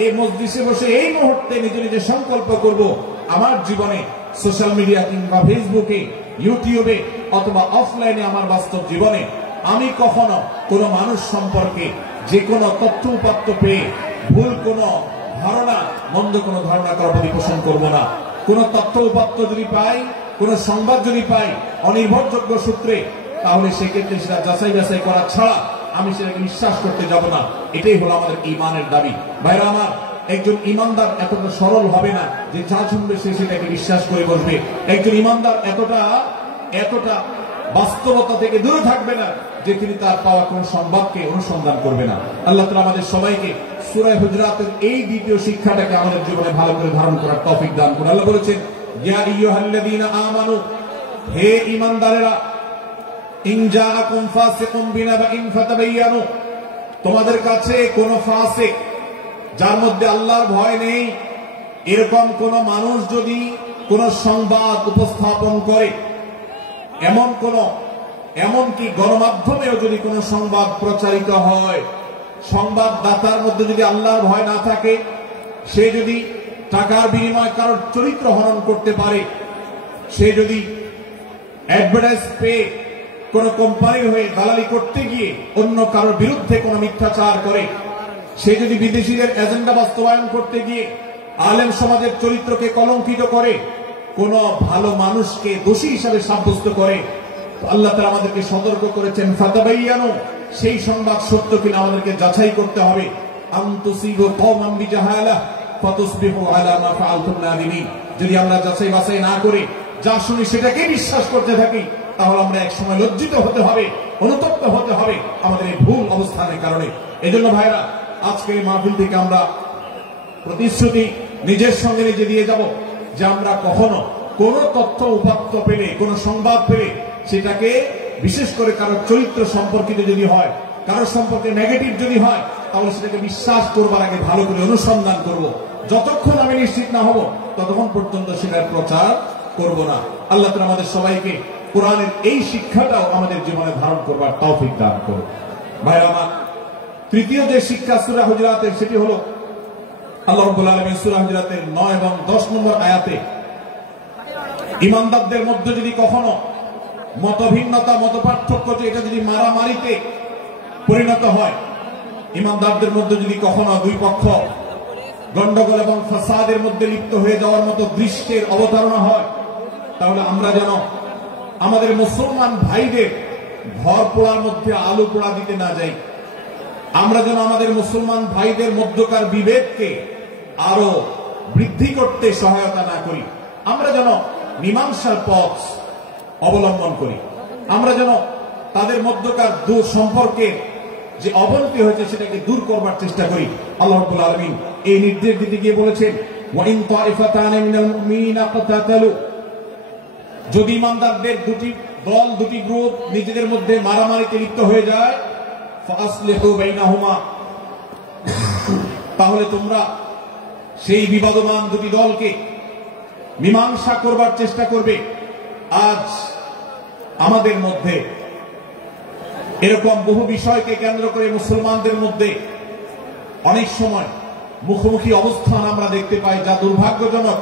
এই মজলিসে বসে এই মুহূর্তে নিজে নিজে সংকল্প করব, আমার জীবনে সোশ্যাল মিডিয়া কিংবা ফেসবুকে, ইউটিউবে অথবা অফলাইনে আমার বাস্তব জীবনে আমি কখনো কোনো মানুষ সম্পর্কে যে কোনো তথ্য উপাত্ত পেয়ে ভুল কোনো ধারণা, মন্দ কোনো ধারণা করার প্রতি পোষণ করবো না। কোনো তথ্য উপাত্ত যদি পাই, কোনো সংবাদ যদি পাই অনির্ভরযোগ্য সূত্রে, তাহলে সেক্ষেত্রে সেটা যাচাই বাছাই করা ছাড়া আমি সেটাকে বিশ্বাস করতে যাব না। এটাই হলো আমাদের ঈমানের দাবি। ভাইরা আমার, একজন ইমানদার এতটা সরল হবে না যে যা শুনবে সে সেটাকে বিশ্বাস করে বসবে। একজন ইমানদার এতটা বাস্তবতা থেকে দূরে থাকবে না যে তিনি তার পাওয়া কোন সংবাদকে অনুসন্ধান করবে না। আল্লাহ তাআলা আমাদের সবাইকে সূরা হুজুরাতের এই দ্বিতীয় শিক্ষাটাকে আমাদের জীবনে ভালো করে ধারণ করার তৌফিক দান করুন। আল্লাহ বলেছেন, ইয়া আইয়ুহাল্লাযীনা আমানু, হে ঈমানদারেরা, ইন জাআকুম ফাসিকুম বিনাবাইন ফাতাবায়ানু, তোমাদের কাছে কোন ফাসিক, যার মধ্যে আল্লাহর ভয় নেই, এরকম কোন মানুষ যদি কোন সংবাদ উপস্থাপন করে, এমনকি গণমাধ্যমেও যদি কোন সংবাদ প্রচারিত হয়, সংবাদদাতার মধ্যে যদি আল্লাহর ভয় না থাকে, সে যদি টাকার বিনিময়ে কারোর চরিত্র হনন করতে পারে, সে যদি অ্যাডভার্টাইজ পেয়ে কোন কোম্পানির হয়ে দালালি করতে গিয়ে অন্য কারোর বিরুদ্ধে কোন মিথ্যাচার করে, সে যদি বিদেশিদের এজেন্ডা বাস্তবায়ন করতে গিয়ে আলেম সমাজের চরিত্রকে কলঙ্কিত করে, কোন ভালো মানুষকে দোষী হিসাবে সাব্যস্ত করে, আল্লাহ তাআলা আমাদেরকে সতর্ক করেছেন, ফাতাবায়ানু, সেই সংবাদ সত্য কিনা আমাদেরকে যাচাই করতে হবে। আনতুসিবু কওমান বিজাহালা ফাতুসবিহু আলা মা ফাআলতুম নাদিমিন, যদি আমরা যাচাই বাছাই না করে যা শুনি সেটাকে বিশ্বাস করতে থাকি, তাহলে আমরা এক সময় লজ্জিত হতে হবে, অনুতপ্ত হতে হবে আমাদের এই ভুল অবস্থানের কারণে। এজন্য ভাইরা, আজকে এই মাহফিল থেকে আমরা প্রতিশ্রুতি নিজের সঙ্গে নিজে দিয়ে যাব যে আমরা কখনো কোন তথ্য উপাত্ত পেলে, কোন সংবাদ পেলে, সেটাকে বিশেষ করে কারোর চরিত্র সম্পর্কিত যদি হয়, কারোর সম্পর্কে নেগেটিভ যদি হয়, তাহলে সেটাকে বিশ্বাস করবার আগে ভালো করে অনুসন্ধান করব। যতক্ষণ আমি নিশ্চিত না হব ততক্ষণ পর্যন্ত সেটার প্রচার করব না। আল্লাহ তাআলা আমাদের সবাইকে কোরআনের এই শিক্ষাটাও আমাদের জীবনে ধারণ করবার তৌফিক দান করুন। ভাইরা আমার, তৃতীয় যে শিক্ষা সূরা হুজুরাতের, সেটি হলো আল্লাহ রাব্বুল আলামিন সূরা হুজুরাতের 9 এবং 10 নম্বর আয়াতে ঈমানদারদের মধ্যে যদি কখনো মতভিন্নতা, মতপার্থক্য, এটা যদি মারামারিতে পরিণত হয়, ঈমানদারদের মধ্যে যদি কখনো দুই পক্ষ গন্ডগোল এবং ফাসাদের মধ্যে লিপ্ত হয়ে যাওয়ার মতো দৃশ্যের অবতারণা হয়, তাহলে আমরা যেন আমাদের মুসলমান ভাইদের ঘর পোড়ার মধ্যে আলু পোড়া দিতে না যাই। আমরা যেন আমাদের মুসলমান ভাইদের মধ্যকার বিভেদকে আরো বৃদ্ধি করতে সহায়তা না করি। আমরা যেন মীমাংসার পথ অবলম্বন করি। আমরা যেন তাদের মধ্যকার সম্পর্কের যে অবনতি হয়েছে সেটাকে দূর করবার চেষ্টা করি। আল্লাহ রাব্বুল আলামিন এই নির্দেশ দিতে গিয়ে বলেছেন, ওয়া ইন তাইফাতান মিনাল মুমিনিনা ইকতাতালু, যদি ইমানদারদের দুটি দল, দুটি গ্রুপ নিজেদের মধ্যে মারামারিতে লিপ্ত হয়ে যায়, ফাসলিহু বাইনাহুমা, তাহলে তোমরা সেই বিবাদমান দুটি দলকে মীমাংসা করবার চেষ্টা করবে। আজ আমাদের মধ্যে এরকম বহু বিষয়কে কেন্দ্র করে মুসলমানদের মধ্যে অনেক সময় মুখোমুখি অবস্থান আমরা দেখতে পাই, যা দুর্ভাগ্যজনক,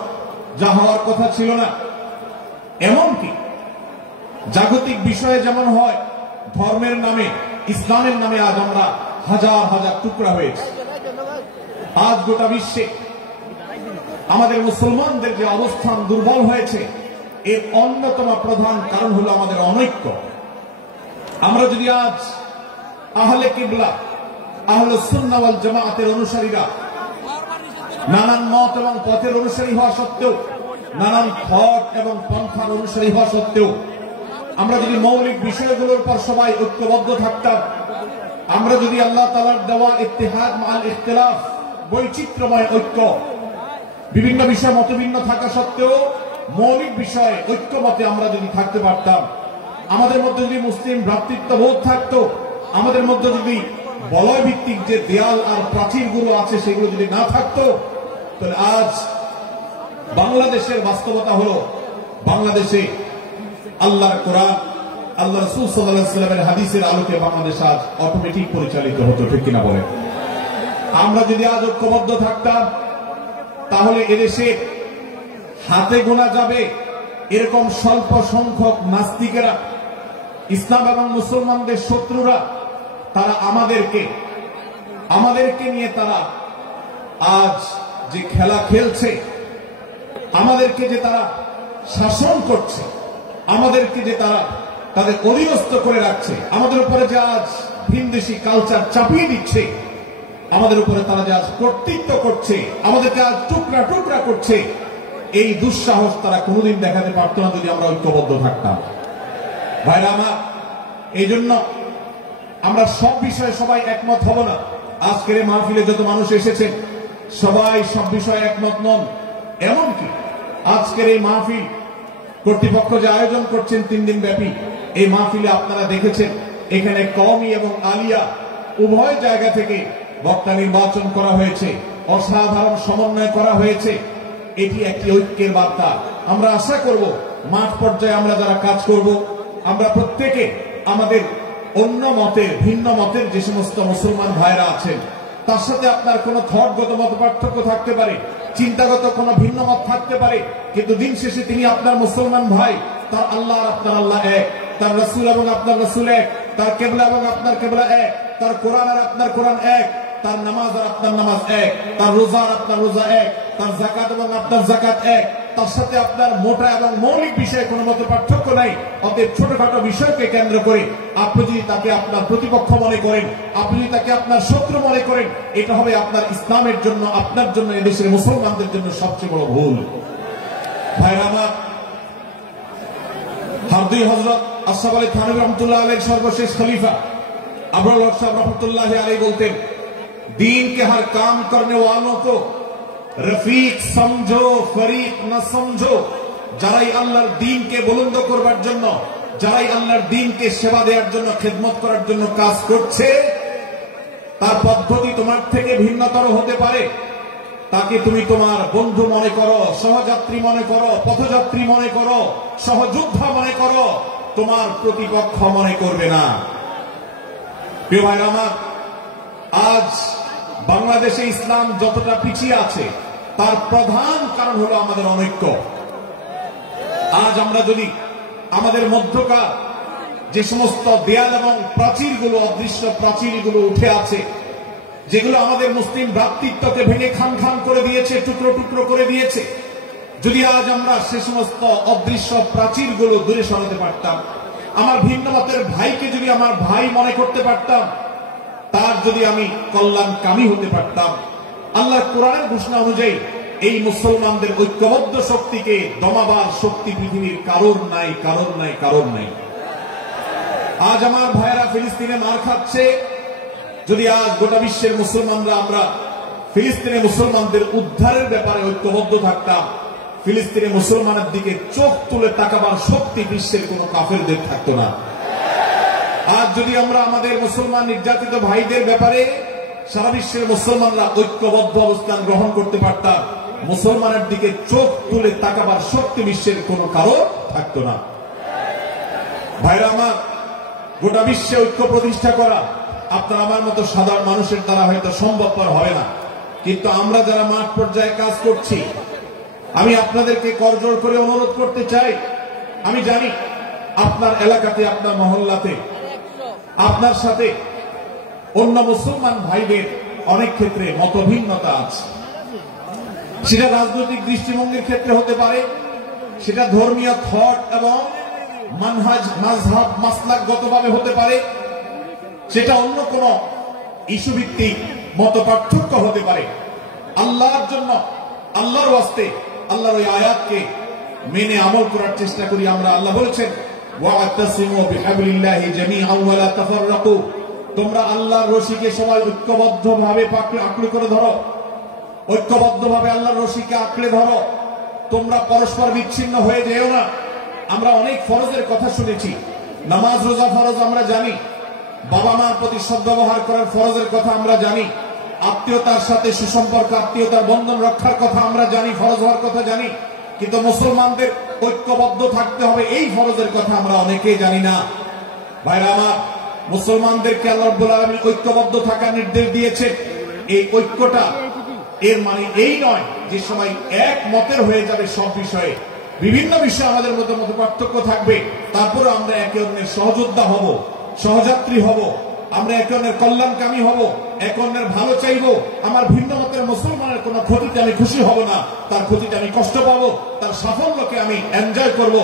যা হওয়ার কথা ছিল না। এমনকি জাগতিক বিষয়ে যেমন হয়, ধর্মের নামে, ইসলামের নামে আজ আমরা হাজার হাজার টুকরা হয়েছি। আজ গোটা বিশ্বে আমাদের মুসলমানদের যে অবস্থান দুর্বল হয়েছে, এর অন্যতম প্রধান কারণ হলো আমাদের অনৈক্য। আমরা যদি আজ আহলে কিবলা, আহলে সুন্নাহ ওয়াল জামাআতের অনুসারীরা নানান মত এবং পথের অনুসারী হওয়া সত্ত্বেও, নানান থট এবং পন্থার অনুসারী হওয়া সত্ত্বেও, আমরা যদি মৌলিক বিষয়গুলোর পর সবাই ঐক্যবদ্ধ থাকতাম, আমরা যদি আল্লাহ তাআলার দেওয়া ইত্তিহাদ মাল ইখতিলাফ, বৈচিত্র্যময় ঐক্য, বিভিন্ন বিষয় মতভিন্ন থাকা সত্ত্বেও মৌলিক বিষয়ে ঐক্যমতে আমরা যদি থাকতে পারতাম, আমাদের মধ্যে যদি মুসলিম ভ্রাতৃত্ববোধ থাকতো, আমাদের মধ্যে যদি বলয় ভিত্তিক যে দেয়াল আর প্রাচীরগুলো আছে সেগুলো যদি না থাকতো, তাহলে আজ বাংলাদেশের বাস্তবতা হলো, বাংলাদেশে আল্লাহর কোরআন, আল্লাহ রাসূল সাল্লাল্লাহু আলাইহি ওয়াসাল্লামের হাদিসের আলোকে বাংলাদেশ আজ অটোমেটিক পরিচালিত হতো, ঠিক কিনা বলেন? আমরা যদি আজ ঐক্যবদ্ধ থাকতাম তাহলে এদেশে হাতে গোনা যাবে এরকম স্বল্প সংখ্যক নাস্তিকেরা, ইসলাম এবং মুসলমানদের শত্রুরা, তারা আমাদেরকে নিয়ে তারা আজ যে খেলা খেলছে, আমাদেরকে যে তারা শাসন করছে, আমাদেরকে যে তারা তাদের অধীনস্থ করে রাখছে, আমাদের উপরে যে আজ ভিনদেশি কালচার চাপিয়ে দিচ্ছে, আমাদের উপরে তারা যে আজ কর্তৃত্ব করছে, আমাদেরকে আজ টুকরা টুকরা করছে, এই দুঃসাহস তারা কোনোদিন দেখাতে পারত না যদি আমরা ঐক্যবদ্ধ থাকতাম। ভাইরা আমার, এই জন্য আমরা সব বিষয়ে সবাই একমত হব না। আজকের এই মাহফিলে যত মানুষ এসেছেন সবাই সব বিষয়ে একমত নন। এমনকি আজকের এই মাহফিল কর্তৃপক্ষ যে আয়োজন করছেন 3 দিন ব্যাপী, এই মাহফিলে আপনারা দেখেছেন এখানে কওমি এবং আলিয়া উভয় জায়গা থেকে বক্তা নির্বাচন করা হয়েছে, অসাধারণ সমন্বয় করা হয়েছে। এটি একটি ঐক্যের বার্তা। আমরা আশা করব মাঠ পর্যায়ে আমরা যারা কাজ করব, আমরা প্রত্যেকে আমাদের অন্য মতের, ভিন্ন মতের যে সমস্ত মুসলমান ভাইরা আছেন তার সাথে আপনার কোনো থটগত মত পার্থক্য থাকতে পারে, চিন্তাগত কোনো ভিন্ন মত থাকতে পারে, কিন্তু দিন শেষে তিনি আপনার মুসলমান ভাই। তার আল্লাহ আর আপনার আল্লাহ এক, তার রাসূল এবং আপনার রাসূল এক, তার কিবলা এবং আপনার কিবলা এক, তার কোরআন আর আপনার কোরআন এক, তার নামাজ আর আপনার নামাজ এক, তার রোজা আর আপনার রোজা এক, তার যাকাত এবং আপনার যাকাত এক, তার সাথে আপনার মোটা এবং মৌলিক বিষয়ে কোনো মত পার্থক্য নাই। অতএব ছোটখাটো বিষয়কে কেন্দ্র করে আপনি যদি তাকে আপনার প্রতিপক্ষ মনে করেন, আপনি যদি তাকে আপনার শত্রু মনে করেন, এটা হবে আপনার ইসলামের জন্য, আপনার জন্য, এদেশের মুসলমানদের জন্য সবচেয়ে বড় ভুল। ভাইরা আমার, হারদুই হযরত আশরাফ আলী থানভী রহমাতুল্লাহ আলাইহির সর্বশেষ খলিফা আবুল হক সাহেব রহমাতুল্লাহ আলাইহি বলতেন, दीन के हर काम करने वालों को रफीक समझो, फरीक न समझो। যারাই আল্লাহর দ্বীনকে বুলন্দ করবার জন্য, যারাই আল্লাহর দ্বীনকে সেবা দেওয়ার জন্য, খেদমত করার জন্য কাজ করছে, তার পদ্ধতি তোমার থেকে ভিন্নতর হতে পারে। তাকে তুমি তোমার বন্ধু মনে করো, সহযাত্রী মনে করো, পথযাত্রী মনে করো, সহযোদ্ধা মনে করো, তোমার প্রতিপক্ষ মনে করবে না। প্রিয় ভাইরা আমার, আজ বাংলাদেশে ইসলাম যতটা পিছিয়ে আছে তার প্রধান কারণ হলো আমাদের অনৈক্য। আজ আমরা যদি আমাদের মধ্যকার যে সমস্ত দেয়াল এবং প্রাচীরগুলো, অদৃশ্য প্রাচীরগুলো উঠে আছে, যেগুলো আমাদের মুসলিম ভ্রাতৃত্বকে ভেঙে খান খান করে দিয়েছে, টুকরো টুকরো করে দিয়েছে, যদি আজ আমরা সে সমস্ত অদৃশ্য প্রাচীরগুলো দূরে সরাতে পারতাম, আমার ভিন্ন মতের ভাইকে যদি আমার ভাই মনে করতে পারতাম, তার যদি আমি কল্যাণকামী হতে পারতাম, আল্লাহর কোরআনের ঘোষণা অনুযায়ী এই মুসলমানদের ঐক্যবদ্ধ শক্তিকে দমাবার শক্তি পৃথিবীর কারোর নাই, কারোর নাই, কারোর নাই। আজ আমার ভাইয়েরা ফিলিস্তিনে মার খাচ্ছে, যদি আজ গোটা বিশ্বের মুসলমানরা আমরা ফিলিস্তিনে মুসলমানদের উদ্ধারের ব্যাপারে ঐক্যবদ্ধ থাকতাম, ফিলিস্তিনে মুসলমানের দিকে চোখ তুলে তাকাবার শক্তি বিশ্বের কোন কাফেরদের থাকতো না। আজ যদি আমরা আমাদের মুসলমান নির্যাতিত ভাইদের ব্যাপারে সারা বিশ্বের মুসলমানরা ঐক্যবদ্ধ অবস্থান গ্রহণ করতে পারতাম, মুসলমানের দিকে চোখ তুলে তাকাবার শক্তি বিশ্বের কোন কারো থাকতো না। ভাইরা আমার, গোটা বিশ্বে ঐক্য প্রতিষ্ঠা করা আপনার আমার মতো সাধারণ মানুষের দ্বারা হয়তো সম্ভবপর হবে না, কিন্তু আমরা যারা মাঠ পর্যায়ে কাজ করছি, আমি আপনাদেরকে করজোড় করে অনুরোধ করতে চাই। আমি জানি আপনার এলাকাতে, আপনার মহল্লাতে আপনার সাথে অন্য মুসলমান ভাইদের অনেক ক্ষেত্রে মতভিন্নতা আছে। সেটা রাজনৈতিক দৃষ্টিভঙ্গির ক্ষেত্রে হতে পারে, সেটা ধর্মীয় থট এবং মানহাজ, মাযহাব, মাসলাকগতভাবে হতে পারে, সেটা অন্য কোন ইস্যু ভিত্তিক মত পার্থক্য হতে পারে। আল্লাহর জন্য, আল্লাহর ওয়াস্তে, আল্লাহর ওই আয়াতকে মেনে আমল করার চেষ্টা করি আমরা। আল্লাহ বলেছেন, ওয়া'তাসিমু বিহাবলিল্লাহি জামিআন ওয়া লা তাফাররাকু, তোমরা আল্লাহর রশিকে সবাই ঐক্যবদ্ধভাবে আঁকড়ে করে ধরো, ঐক্যবদ্ধভাবে আল্লাহর রশিকে আঁকড়ে ধরো, তোমরা পরস্পর বিচ্ছিন্ন হয়ে যেও না। আমরা অনেক ফরজের কথা শুনেছি, নামাজ রোজা ফরজ আমরা জানি, বাবা মার প্রতি সদ্ব্যবহার করার ফরজের কথা আমরা জানি, আত্মীয়তার সাথে সুসম্পর্ক, আত্মীয়তার বন্ধন রক্ষার কথা আমরা জানি, ফরজ হওয়ার কথা জানি, কিন্তু মুসলমানদের ঐক্যবদ্ধ থাকতে হবে এই ফরজের কথা আমরা অনেকেই জানি না। ভাইরা আমার, মুসলমানদেরকে আল্লাহ রাব্বুল আলামিন ঐক্যবদ্ধ থাকার নির্দেশ দিয়েছেন। এই ঐক্যটা এর মানে এই নয় যে সবাই এক মতের হয়ে যাবে সব বিষয়ে। বিভিন্ন বিষয়ে আমাদের মধ্যে মত পার্থক্য থাকবে, তারপরে আমরা একে অন্যের সহযোদ্ধা হব, সহযাত্রী হব, আমরা একে অন্যের কল্যাণকামী হব, একে অন্যের ভালো চাইব। আমার ভিন্ন মতের মুসলমানের কোনো ক্ষতিতে আমি খুশি হব না, তার ক্ষতিতে আমি কষ্ট পাবো, তার সাফল্যকে আমি এনজয় করব,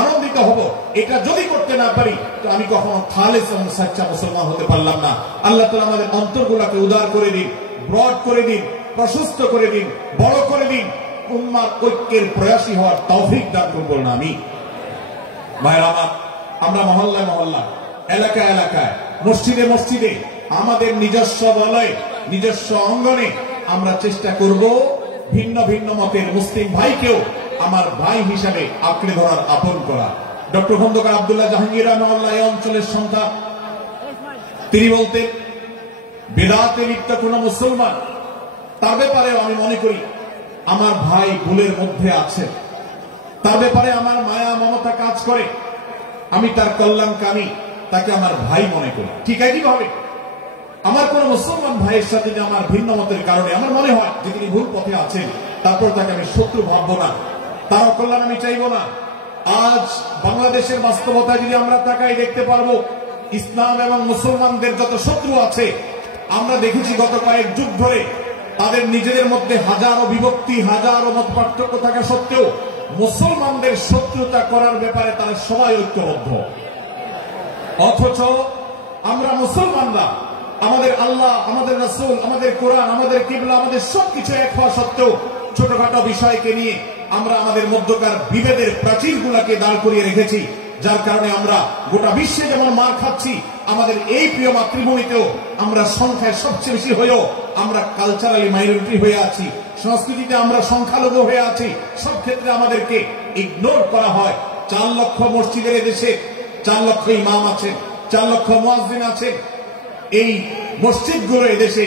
আনন্দিত হব। এটা যদি করতে না পারি তো আমি কখনো খালেস এবং সাচ্চা মুসলমান হতে পারলাম না। আল্লাহ তাআলা আমাদের অন্তরগুলোকে উদার করে দিন, ব্রড করে দিন, প্রশস্ত করে দিন, বড় করে দিন, উম্মার ঐক্যের প্রয়াসী হওয়ার তৌফিক দান করুন না। আমি ভাইরা আমার, আমরা মহল্লায় মহল্লায়, এলাকায় এলাকায়, মসজিদে মসজিদে, আমাদের নিজস্ব বলয়ে, নিজস্ব অঙ্গনে আমরা চেষ্টা করব ভিন্ন ভিন্ন মতের মুসলিম ভাইকেও আমার ভাই হিসাবে আঁকড়ে ধরার, আপন করা। ডক্টর খন্দকার আব্দুল্লাহ জাহাঙ্গীর রাহমাহুল্লাহ এই অঞ্চলের সন্তান। তিনি বলতেন, বেদাতে লিপ্ত কোন মুসলমান, তার ব্যাপারেও আমি মনে করি আমার ভাই ভুলের মধ্যে আছে, তার ব্যাপারে আমার মায়া মমতা কাজ করে, আমি তার কল্যাণকামী, তাকে আমার ভাই মনে করি। ঠিক একইভাবে আমার কোন মুসলমান ভাইয়ের সাথে আমার ভিন্ন মতের কারণে আমার মনে হয় যে তিনি ভুল পথে আছেন, তারপর তাকে আমি শত্রু ভাববো না, তার অকল্যাণ আমি চাইবো না। আজ বাংলাদেশের বাস্তবতায় যদি আমরা তাকাই, দেখতে পারবো ইসলাম এবং মুসলমানদের যত শত্রু আছে, আমরা দেখেছি গত কয়েক যুগ ধরে তাদের নিজেদের মধ্যে হাজারো বিভক্তি, হাজারো মত পার্থক্য থাকা সত্ত্বেও মুসলমানদের শত্রুতা করার ব্যাপারে তারা সবাই ঐক্যবদ্ধ। অথচ আমরা মুসলমানরা আমাদের আল্লাহ, আমাদের রাসূল, আমাদের কোরআন, আমাদের কিবলা, আমাদের সবকিছু এক হওয়া সত্ত্বেও ছোটখাটো বিষয়কে নিয়ে আমরা আমাদের মধ্যকার বিভেদের প্রাচীরগুলোকে দাঁড় করিয়ে রেখেছি, যার কারণে আমরা গোটা বিশ্বে যেমন মার খাচ্ছি, আমাদের এই প্রিয় মাতৃভূমিতেও আমরা সংখ্যায় সবচেয়ে বেশি হয়েও আমরা কালচারালি মাইনরিটি হয়ে আছি, সংস্কৃতিতে আমরা সংখ্যালঘু হয়ে আছি। সব ক্ষেত্রে আমাদেরকে ইগনোর করা হয়। 4 লক্ষ মসজিদের এদেশে 4 লক্ষ ইমাম আছেন, 4 লক্ষ মুয়াজ্জিন আছেন। এই মসজিদগুলো এদেশে,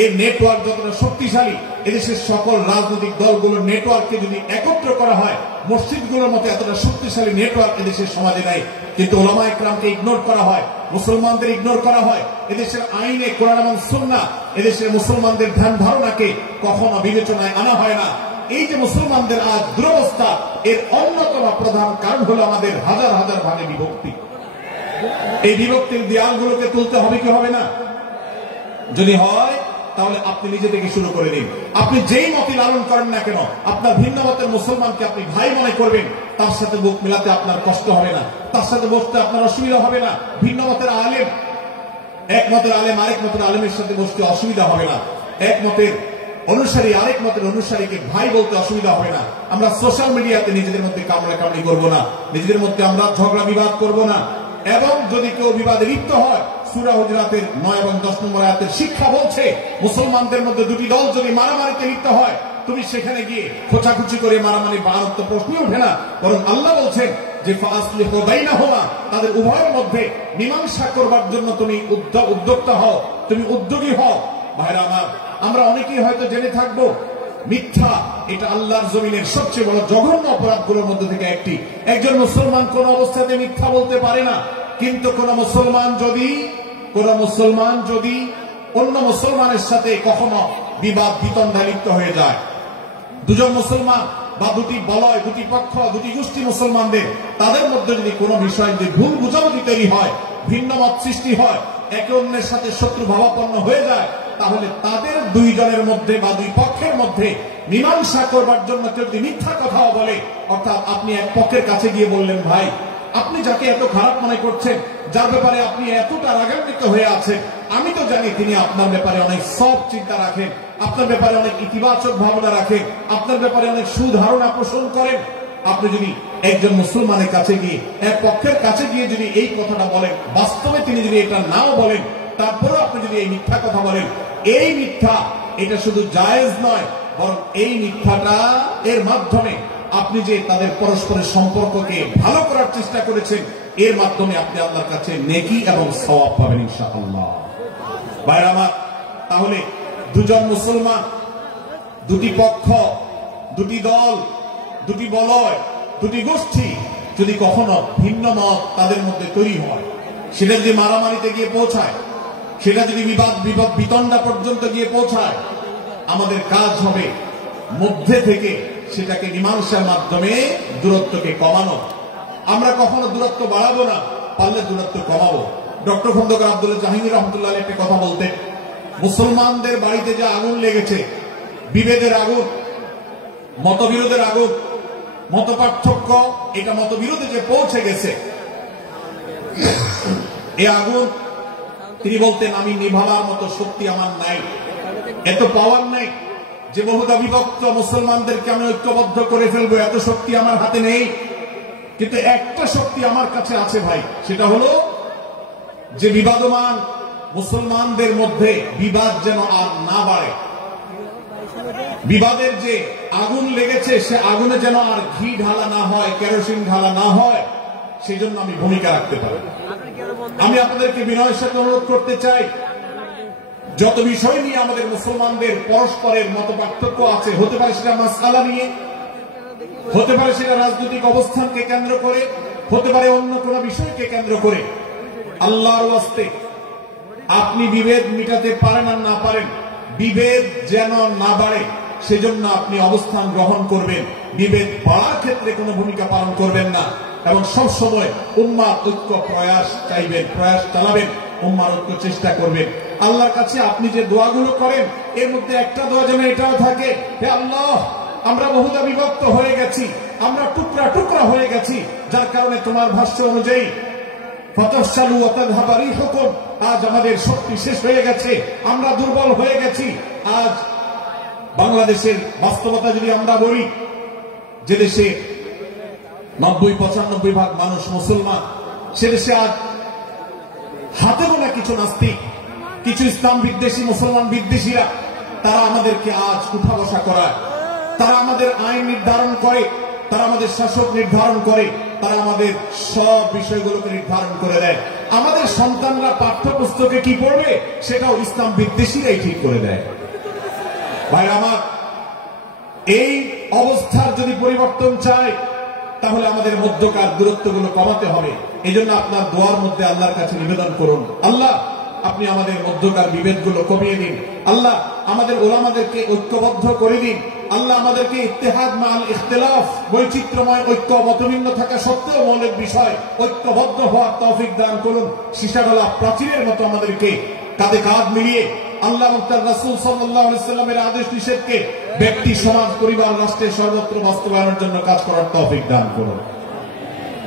এই নেটওয়ার্ক যতটা শক্তিশালী, এদেশের সকল রাজনৈতিক দলগুলোর নেটওয়ার্ককে যদি একত্র করা হয়, মসজিদগুলোর মতো এতটা শক্তিশালী নেটওয়ার্ক এদেশের সমাজে নাই। কিন্তু ওলামা ইকরামকে ইগনোর করা হয়, মুসলমানদের ইগনোর করা হয়। এদেশের আইনে কোরআন এবং সুন্নাহ, এদেশের মুসলমানদের ধ্যান ধারণাকে কখনো বিবেচনায় আনা হয় না। এই যে মুসলমানদের আজ দুরবস্থা, এর অন্যতম প্রধান কারণ হলো আমাদের হাজার হাজার ভাগে বিভক্তি। এই বিভক্তির দেয়ালগুলোকে তুলতে হবে কি হবে না? যদি হয় তাহলে আপনি নিজে থেকে শুরু করে দিন। আপনি যেই মতই লালন করেন না কেন, আপনার ভিন্ন মতের মুসলমানকে আপনি ভাই মনে করবেন, তার সাথে বুক মিলাতে আপনার কষ্ট হবে না, তার সাথে বসতে আপনার অসুবিধা হবে না। ভিন্ন মতের আলেম, এক মতের আলেম আরেক মতের আলেমের সাথে বসতে অসুবিধা হবে না। এক মতের অনুসারী আরেক মতের অনুসারীকে ভাই বলতে অসুবিধা হবে না। আমরা সোশ্যাল মিডিয়াতে নিজেদের মধ্যে কামড়াকামড়ি করবো না, নিজেদের মধ্যে আমরা ঝগড়া বিবাদ করবো না। এবং যদি কেউ বিবাদে লিপ্ত হয়, সূরা হুজুরাতের 9 এবং 10 নম্বর আয়াতের শিক্ষা বলছে, মুসলমানদের মধ্যে দুটি দল যদি মারামারিতে লিপ্ত হয়, তুমি সেখানে গিয়ে খোঁচাখুচি করে মারামারি বাড়ানোর তো প্রশ্নই ওঠে না। বরং আল্লাহ বলছেন যে ফাসলিহু বাইনাহুমা, তাদের উভয়ের মধ্যে মীমাংসা করবার জন্য তুমি উদ্যোক্তা হও, তুমি উদ্যোগী হও। ভাইরা আমার, আমরা অনেকেই হয়তো জেনে থাকবো মিথ্যা এটা আল্লাহর জমিনের সবচেয়ে বড় জঘন্য অপরাধগুলোর মধ্যে থেকে একটি। একজন মুসলমান কোন অবস্থাতে মিথ্যা বলতে পারে না, কিন্তু কোন মুসলমান যদি অন্য মুসলমানের সাথে কখনো বিবাদ বিতণ্ডা লিপ্ত হয়ে যায়, দুজন মুসলমান বা দুটি বলয়, দুটি পক্ষ, দুটি গোষ্ঠী মুসলমানদের, তাদের মধ্যে যদি কোনো বিষয় যদি ভুল বুঝাবুঝি তৈরি হয়, ভিন্ন মত সৃষ্টি হয়, একে অন্যের সাথে শত্রু ভাবাপন্ন হয়ে যায়, তাহলে তাদের দুইজনের মধ্যে বা দুই পক্ষের মধ্যে মীমাংসা করবার জন্য কেউ যদি মিথ্যা কথাও বলে, অর্থাৎ আপনি এক পক্ষের কাছে গিয়ে বললেন, ভাই আপনি যাকে এত খারাপ মনে করছেন, যার ব্যাপারে আপনি এতটা রাগান্বিত হয়ে আছেন, আমি তো জানি তিনি আপনার ব্যাপারে অনেক সব চিন্তা রাখেন, আপনার ব্যাপারে অনেক ইতিবাচক ভাবনা রাখেন, আপনার ব্যাপারে অনেক সুধারণা পোষণ করেন। আপনি যদি একজন মুসলমানের কাছে গিয়ে, এক পক্ষের কাছে গিয়ে যদি এই কথাটা বলেন, বাস্তবে তিনি যদি এটা নাও বলেন, তারপরেও আপনি যদি এই মিথ্যা কথা বলেন, এই মিথ্যা এটা শুধু জায়েজ নয়, বরং এই মিথ্যাটা এর মাধ্যমে আপনি যে তাদের পরস্পরের সম্পর্ককে ভালো করার চেষ্টা করেছেন, এর মাধ্যমে আপনি আল্লাহর কাছে নেকি এবং সওয়াব পাবেন ইনশাআল্লাহ। ভাইরা আমার, তাহলে দুজন মুসলমান, দুটি পক্ষ, দুটি দল, দুটি বলয়, দুটি গোষ্ঠী যদি কখনো ভিন্ন মত তাদের মধ্যে তৈরি হয়, সেটা যদি মারামারিতে গিয়ে পৌঁছায়, সেটা যদি বিবাদ বিতণ্ডা পর্যন্ত গিয়ে পৌঁছায়, আমাদের কাজ হবে মধ্যে থেকে সেটাকে মীমাংসার মাধ্যমে দূরত্বকে কমানো। আমরা কখনো দূরত্ব বাড়াবো না, পারলে দূরত্ব কমাবো। ডক্টর খন্দকার আব্দুল্লাহ জাহাঙ্গীর রহমতুল্লাহ একটা কথা বলতেন, মুসলমানদের বাড়িতে যে আগুন লেগেছে, বিভেদের আগুন, মতবিরোধের আগুন, মত পার্থক্য, এটা মতবিরোধে যে পৌঁছে গেছে, এ আগুন তিনি বলতেন আমি নিভাবার মতো শক্তি আমার নাই, এত পাওয়ার নাই যে বহুদা বিভক্ত মুসলমানদেরকে আমি ঐক্যবদ্ধ করে ফেলবো, এত শক্তি আমার হাতে নেই। কিন্তু একটা শক্তি আমার কাছে আছে ভাই, সেটা হলো যে বিবাদমান মুসলমানদের মধ্যে বিবাদ যেন আর না বাড়ে, বিবাদের যে আগুন লেগেছে সে আগুনে যেন আর ঘি ঢালা না হয়, কেরোসিন ঢালা না হয়, সেই জন্য আমি ভূমিকা রাখতে পারি। আমি আপনাদেরকে বিনয়ের সাথে অনুরোধ করতে চাই, যত বিষয় নিয়ে আমাদের মুসলমানদের পরস্পরের মত পার্থক্য আছে, হতে পারে সেটা মাসআলা নিয়ে, হতে পারে সেটা রাজনৈতিক অবস্থানকে কেন্দ্র করে, হতে পারে অন্য কোন বিষয়কে কেন্দ্র করে, আল্লাহর ওয়াস্তে আপনি বিভেদ মিটাতে পারেন আর না পারেন, বিভেদ যেন না বাড়ে সেজন্য আপনি অবস্থান গ্রহণ করবেন। বিভেদ বাড়ার ক্ষেত্রে কোনো ভূমিকা পালন করবেন না এবং সব সময় উম্মাহ ঐক্য প্রয়াস চাইবেন, প্রয়াস চালাবেন, উম্মাহর ঐক্য চেষ্টা করবেন। আল্লাহর কাছে আপনি যে দোয়াগুলো করেন এর মধ্যে একটা দোয়া যেন এটাও থাকে, হে আল্লাহ আমরা বহুদা বিভক্ত হয়ে গেছি, আমরা টুকরা টুকরা হয়ে গেছি, যার কারণে তোমার ভাষ্য অনুযায়ী ফতশালু ওয়া তাযহাবা রিহুকুম, আজ আমাদের শক্তি শেষ হয়ে গেছে, আমরা দুর্বল হয়ে গেছি। আজ বাংলাদেশের বাস্তবতা যদি আমরা বলি, যে দেশে 90-95 ভাগ মানুষ মুসলমান, সে দেশে আজ হাতে গোনা কিছু নাস্তিক, কিছু ইসলাম বিদ্বেষী, মুসলমান বিদ্বেষীরা, তারা আমাদেরকে আজ উঠা বসা করায়, তারা আমাদের আইন নির্ধারণ করে, তারা আমাদের শাসক নির্ধারণ করে, তারা আমাদের সব বিষয়গুলোকে নির্ধারণ করে দেয়। আমাদের সন্তানরা পাঠ্যপুস্তকে কি পড়বে সেটাও ইসলাম বিদ্বেষীরাই ঠিক করে দেয়। ভাই আমার, এই অবস্থার যদি পরিবর্তন চাই তাহলে আমাদের মধ্যকার দূরত্বগুলো কমাতে হবে। এই জন্য আপনার দোয়ার মধ্যে আল্লাহর কাছে নিবেদন করুন, আল্লাহ আপনি আমাদের মধ্যকার বিভেদগুলো কমিয়ে দিন, আল্লাহ আমাদের ওলামাদেরকে ঐক্যবদ্ধ করে দিন, আল্লাহ আমাদেরকে ইত্তেহাদ মাল ইখতিলাফ, বৈচিত্র্যময় ঐক্য, মতভিন্ন থাকা সত্ত্বেও মৌলিক বিষয় ঐক্যবদ্ধ হওয়ার তৌফিক দান করুন। সীসাডলা প্রাচীরের মতো আমাদেরকে কাঁধে কাঁধ মিলিয়ে আল্লাহ এবং তার রাসূল সাল্লাল্লাহু আলাইহি ওয়াসাল্লামের আদেশ নিষেধকে ব্যক্তি, সমাজ, পরিবার, রাষ্ট্রের সর্বত্র বাস্তবায়নের জন্য কাজ করার তৌফিক দান করুন।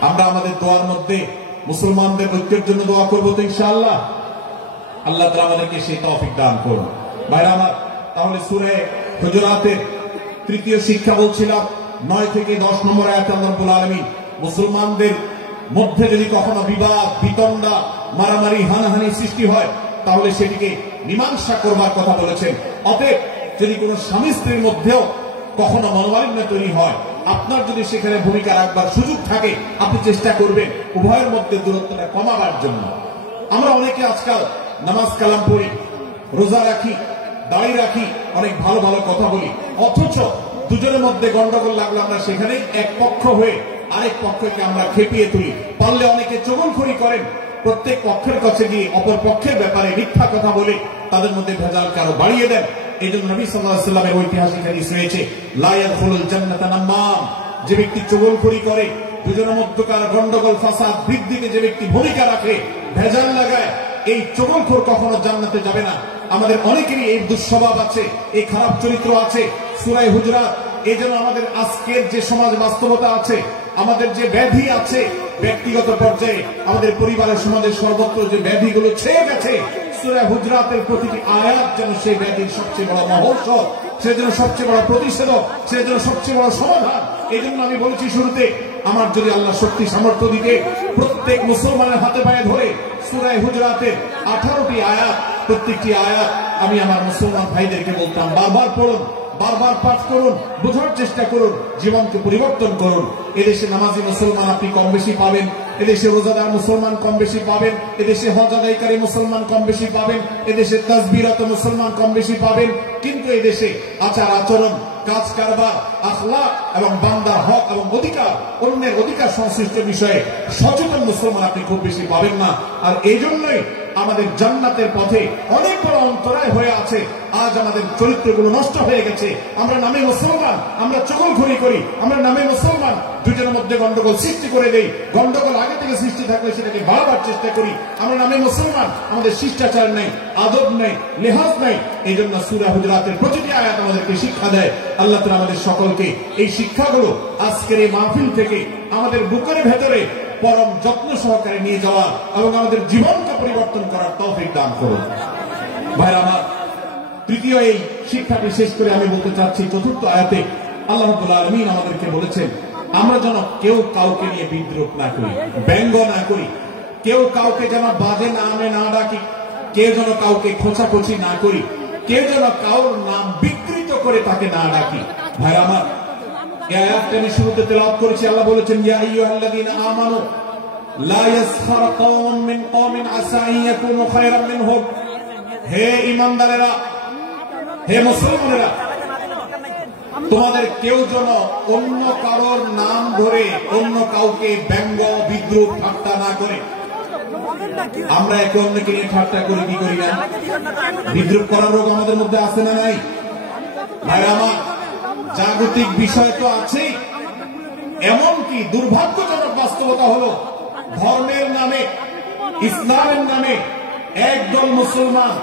আমরা আমাদের দোয়ার মধ্যে মুসলমানদের ঐক্যের জন্য দোয়া করব তো ইনশাআল্লাহ, আল্লাহ তাআলা আমাদেরকে সেই তৌফিক দান করুন। ভাইরা আমার, তাহলে সূরা হুজুরাতের তৃতীয় শিক্ষা বলছিলাম, 9 থেকে 10 নম্বর আয়াতে আল্লাহ রাব্বুল আলামিন মুসলমানদের মধ্যে যদি কখনো বিবাদ, বিতণ্ডা, মারামারি, হানাহানি সৃষ্টি হয় তাহলে সেটিকে মীমাংসা করবার কথা বলেছেন। অতএব যদি কোনো স্বামী স্ত্রীর মধ্যেও কখনো মনোমালিন্য তৈরি হয়, আপনার যদি সেখানে ভূমিকা রাখবার সুযোগ থাকে, আপনি চেষ্টা করবেন উভয়ের মধ্যে দূরত্বটা কমাবার জন্য। আমরা অনেকে আজকাল নামাজ কালাম পড়ি, রোজা রাখি, দাড়ি রাখি, অনেক ভালো ভালো কথা বলি, অথচ দুজনের মধ্যে গন্ডগোল লাগলে আমরা সেখানে এক পক্ষ হয়ে আরেক পক্ষকে আমরা খেপিয়ে তুলি। পারলে অনেকে চগলখড়ি করেন, প্রত্যেক পক্ষের কাছে গিয়ে অপর পক্ষের ব্যাপারে মিথ্যা কথা বলে তাদের মধ্যে ভেজালকে আরো বাড়িয়ে দেন। এই জন্য নবী সাল্লাল্লাহু আলাইহি ওয়াসাল্লামের ঐতিহাসিক হাদিস রয়েছে, লা ইয়াদখুলুল জান্নাতা নাম্মাম, যে ব্যক্তি চগলখড়ি করে, দুজনের মধ্যকার গন্ডগোল ফাসাদ বৃদ্ধিতে যে ব্যক্তি ভূমিকা রাখে, ভেজাল লাগায়, এই চগলখোর কখনো জান্নাতে যাবে না। আমাদের অনেকেরই এই দুঃস্বভাব আছে, এই খারাপ চরিত্র আছে। সূরা হুজুরাত, এই জন্য আমাদের আজকের যে সমাজ বাস্তবতা আছে, আমাদের যে ব্যাধি আছে ব্যক্তিগত পর্যায়ে, আমাদের পরিবারের, সমাজের সর্বত্র যে ব্যাধিগুলো ছেয়ে গেছে, সূরা হুজুরাতের প্রতিটি আয়াত যেন সেই ব্যাধির সবচেয়ে বড় মহৌষধ, সে যেন সবচেয়ে বড় প্রতিষেধক, সে যেন সবচেয়ে বড় সমাধান। এই জন্য আমি বলেছি শুরুতে, আমার যদি আল্লাহ শক্তি সামর্থ্য দিতে, প্রত্যেক মুসলমানের হাতে পায়ে ধরে সূরা হুজুরাতের 18টি আয়াত, প্রত্যেকটি আয়াত আমি আমার মুসলমান ভাইদেরকে বলতাম, বারবার পড়ুন, বারবার পাঠ করুন, বোঝার চেষ্টা করুন, জীবনকে পরিবর্তন করুন। এদেশে নামাজি মুসলমান আপনি কম বেশি পাবেন, এদেশে রোজাদার মুসলমান কম বেশি পাবেন, এদেশে হজ আদায়কারী মুসলমান কম বেশি পাবেন, এদেশে তাসবিহরত মুসলমান কম বেশি পাবেন, কিন্তু এদেশে আচার আচরণ, কাজ কারবার, আখলাক এবং বান্দার হক এবং অধিকার, অন্যের অধিকার সংশ্লিষ্ট বিষয়ে সচেতন মুসলমান আপনি খুব বেশি পাবেন না। আর এই জন্যই আমাদের জান্নাতের পথে অনেক বড় অন্তরায় হয়ে আছে। আজ আমাদের চরিত্রগুলো নষ্ট হয়ে গেছে। আমরা নামে মুসলমান, আমরা চগলখড়ি করি, আমরা নামে মুসলমান, দুজনের মধ্যে গন্ডগোল সৃষ্টি করে দেই। গন্ডগোল আগে থেকে সৃষ্টি থাকলে সেটাকে বাড়াবার চেষ্টা করি। আমরা নামে মুসলমান, আমাদের শিষ্টাচার নেই, আদব নেই, লেহাজ নেই। এই জন্য সূরা হুজুরাতের প্রতিটি আয়াত আমাদেরকে শিক্ষা দেয়। আল্লাহ তাআলা আমাদের সকলকে এই শিক্ষাগুলো আজকের এই মাহফিল থেকে আমাদের বুকের ভেতরে পরম যত্ন সহকারে নিয়ে যাওয়া এবং আমাদের জীবনকে পরিবর্তন করার তৌফিক দান করুন। ভাইরা আমার, তৃতীয় এই শিক্ষাটি শেষ করে আমি বলতে চাচ্ছি, চতুর্থ আয়াতে আল্লাহ রাব্বুল আলামিন আমাদেরকে বলেছেন আমরা যেন কেউ কাউকে নিয়ে বিদ্রূপ না করি, ব্যঙ্গ না করি, কেউ কাউকে যেন বাজে নামে না ডাকি, কেউ যেন কাউকে খোঁচাখুচি না করি, কেউ যেন কারোর নাম বিকৃত করে তাকে না ডাকি। ভাইরা আমার, এই আয়াতটা আমি শুরুতে তেলাওয়াত করেছি। আল্লাহ বলেছেন ইয়া আইয়ুহাল্লাযীনা আমানু লা ইয়াসখার কওমুম মিন কওমিন আসা আন ইয়াকুনু খায়রাম মিনহুম। হে ঈমানদারেরা, হে মুসলমানেরা, তোমাদের কেউ যেন অন্য কারোর নাম ধরে অন্য কাউকে ব্যঙ্গ বিদ্রুপ ঠাট্টা না করে। আমরা একে অন্যকে নিয়ে ঠাট্টা করি কি করি না? বিদ্রুপ করার রোগ আমাদের মধ্যে আছে না নাই? ভাই আমার, জাগতিক বিষয় তো আছেই, এমনকি দুর্ভাগ্যজনক বাস্তবতা হলো ধর্মের নামে, ইসলামের নামে একদল মুসলমান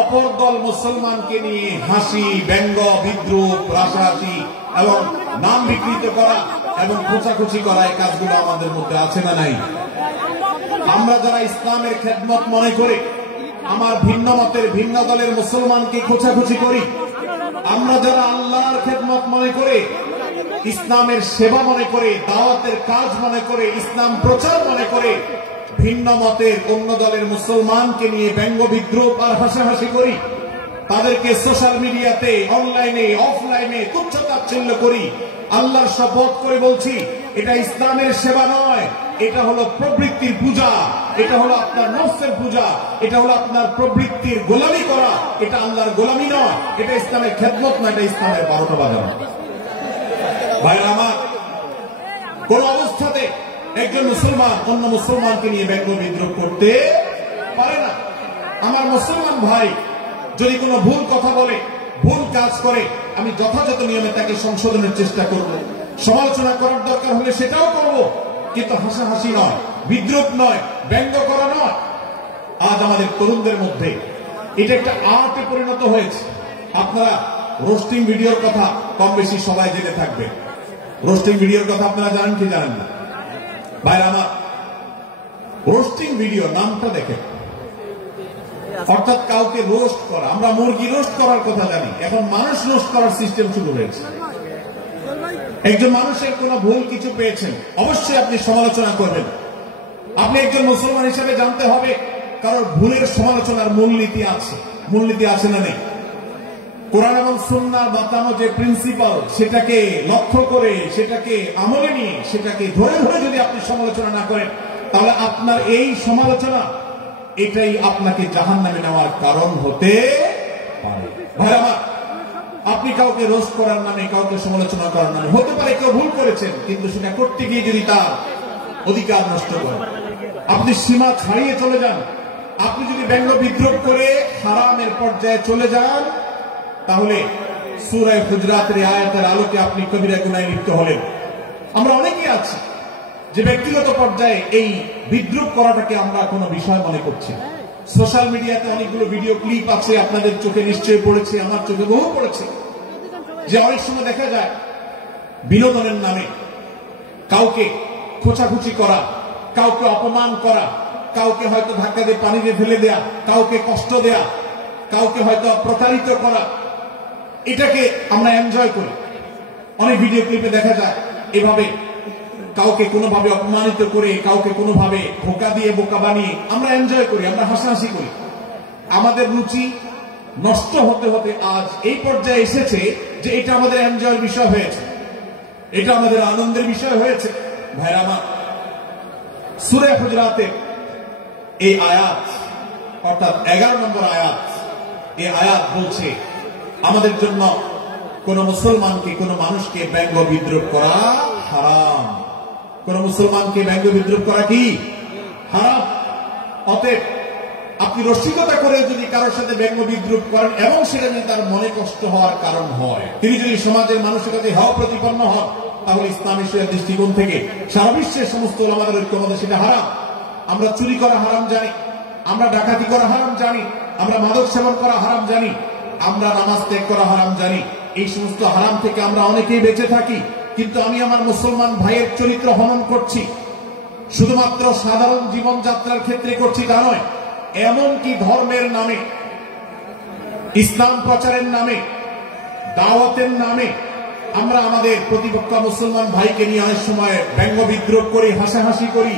অপর দল মুসলমানকে নিয়ে হাসি, ব্যঙ্গ, বিদ্রুপ, রাসারাসি এবং নাম বিকৃত করা এবং খোঁচাখুচি করা, এই কাজগুলো আমাদের মধ্যে আছে না নাই? আমরা যারা ইসলামের খেদমত মনে করে আমার ভিন্ন মতের, ভিন্ন দলের মুসলমানকে খোঁচাখুচি করি, আমরা যারা আল্লাহর খেদমত মনে করে, ইসলামের সেবা মনে করে, দাওয়াতের কাজ মনে করে, ইসলাম প্রচার মনে করে ভিন্ন মতের অন্য দলের মুসলমানকে নিয়ে ব্যঙ্গ বিদ্রুপ আর হাসাহাসি করি, তাদেরকে সোশ্যাল মিডিয়াতে, অনলাইনে, অফলাইনে তুচ্ছ-তাচ্ছিল্য করি, আল্লাহর শপথ করে বলছি এটা ইসলামের সেবা নয়, এটা হলো প্রবৃত্তির পূজা, এটা হলো আপনার নফসের পূজা, এটা হলো আপনার প্রবৃত্তির গোলামি করা, এটা আল্লাহর গোলামি নয়, এটা ইসলামের খেদমত না, এটা ইসলামের 12টা বাজানো। ভাইরা আমার, কোন অবস্থাতে একজন মুসলমান অন্য মুসলমানকে নিয়ে ব্যঙ্গ বিদ্রুপ করতে পারে না। আমার মুসলমান ভাই যদি কোনো ভুল কথা বলে, ভুল কাজ করে, আমি যথাযথ নিয়মে তাকে সংশোধনের চেষ্টা করব, সমালোচনা করার দরকার হলে সেটাও করব, কিন্তু হাসাহাসি নয়, বিদ্রুপ নয়, ব্যঙ্গ করা নয়। আজ আমাদের তরুণদের মধ্যে এটা একটা আর্টে পরিণত হয়েছে। আপনারা রোস্টিং ভিডিওর কথা কম বেশি সবাই জেনে থাকবে। রোস্টিং ভিডিওর কথা আপনারা জানেন কি জানেন না? ভাইরা আমার, রোস্টিং ভিডিও নামটা দেখেন, অর্থাৎ কাউকে রোস্ট করা। আমরা মুরগি রোস্ট করার কথা জানি, এখন মানুষ রোস্ট করার সিস্টেম শুরু হয়েছে। একজন মানুষের কোন ভুল কিছু পেয়েছেন, অবশ্যই আপনি সমালোচনা করবেন। আপনি একজন মুসলমান হিসেবে জানতে হবে কারণ ভুলের সমালোচনার মূলনীতি আছে। মূলনীতি আছে না নেই? কোরআন এবং সুন্নাহর বাতানো যে প্রিন্সিপাল, সেটাকে লক্ষ্য করে, সেটাকে আমলে নিয়ে, সেটাকে ধরে ধরে যদি আপনি সমালোচনা না করেন, তাহলে আপনার এই সমালোচনা এটাই আপনাকে জাহান্নামে নেওয়ার কারণ হতে পারে। ভাইরা, আপনি কাউকে রোস্ট করার নামে, কাউকে সমালোচনা করার নামে, হতে পারে কেউ ভুল করেছেন, কিন্তু সেটা করতে গিয়ে যদি তার অধিকার নষ্ট করেন, আপনি সীমা ছাড়িয়ে চলে যান, আপনি যদি ব্যঙ্গ বিদ্রুপ করে হারামের পর্যায়ে চলে যান, তাহলে সূরা হুজরাতের আয়াতের আলোকে আপনি কবিরা গুনাহে লিপ্ত হলেন। আমরা অনেকেই আছি যে ব্যক্তিগত পর্যায়ে এই বিদ্রুপ করাটাকে আমরা কোনো বিষয় মনে করছি। সোশ্যাল মিডিয়াতে অনেকগুলো ভিডিও ক্লিপ আছে, আপনাদের চোখে নিশ্চয়ই পড়েছে, আমার চোখে বহু পড়েছে, যে অনেক সময় দেখা যায় বিনোদনের নামে কাউকে খোঁচাখুচি করা, কাউকে অপমান করা, কাউকে হয়তো ধাক্কা দিয়ে পানিতে ফেলে দেয়া, কাউকে কষ্ট দেয়া, কাউকে হয়তো প্রতারিত করা, এটাকে আমরা এনজয় করি। অনেক ভিডিও ক্লিপে দেখা যায় এভাবে কাউকে কোনোভাবে অপমানিত করে, কাউকে কোনোভাবে ধোঁকা দিয়ে বোকা বানিয়ে আমরা এনজয় করি, আমরা হাসাহাসি করি। আমাদের রুচি নষ্ট হতে হতে আজ এই পর্যায়ে এসেছে যে এটা আমাদের এনজয়ের বিষয় হয়েছে, এটা আমাদের আনন্দের বিষয় হয়েছে। ভাইরা আমার, সূরা হুজরাতের এই আয়াত, অর্থাৎ 11 নম্বর আয়াত, এই আয়াত বলছে আমাদের জন্য কোন মুসলমানকে কোন মানুষকে ব্যঙ্গ বিদ্রুপ করা হারাম। কোন মুসলমানকে ব্যঙ্গ বিদ্রুপ করা কি হারাম। অতএব আপনি রসিকতা করে যদি কারোর সাথে ব্যঙ্গ বিদ্রুপ করেন এবং সেটা যদি তার মনে কষ্ট হওয়ার কারণ হয়, তিনি যদি সমাজের মানসিকতায় হেয় প্রতিপন্ন হন, তাহলে ইসলামী দৃষ্টিকোণ থেকে সারা বিশ্বের সমস্ত ওলামাদের ঐক্যমতে সেটা হারাম। আমরা চুরি করা হারাম জানি, আমরা ডাকাতি করা হারাম জানি, আমরা মাদক সেবন করা হারাম জানি, আমরা নামাজ ত্যাগ করা হারাম জানি। এই সমস্ত হারাম থেকে আমরা অনেকেই বেঁচে থাকি, কিন্তু আমি আমার মুসলমান ভাইয়ের চরিত্র হনন করছি শুধুমাত্র সাধারণ জীবনযাত্রার ক্ষেত্রে করছি তা নয়, এমনকি ধর্মের নামে, ইসলাম প্রচারের নামে, দাওয়াতের নামে আমরা আমাদের প্রতিপক্ষ মুসলমান ভাইকে নিয়ে অনেক সময় ব্যঙ্গ বিদ্রুপ করি, হাসাহাসি করি,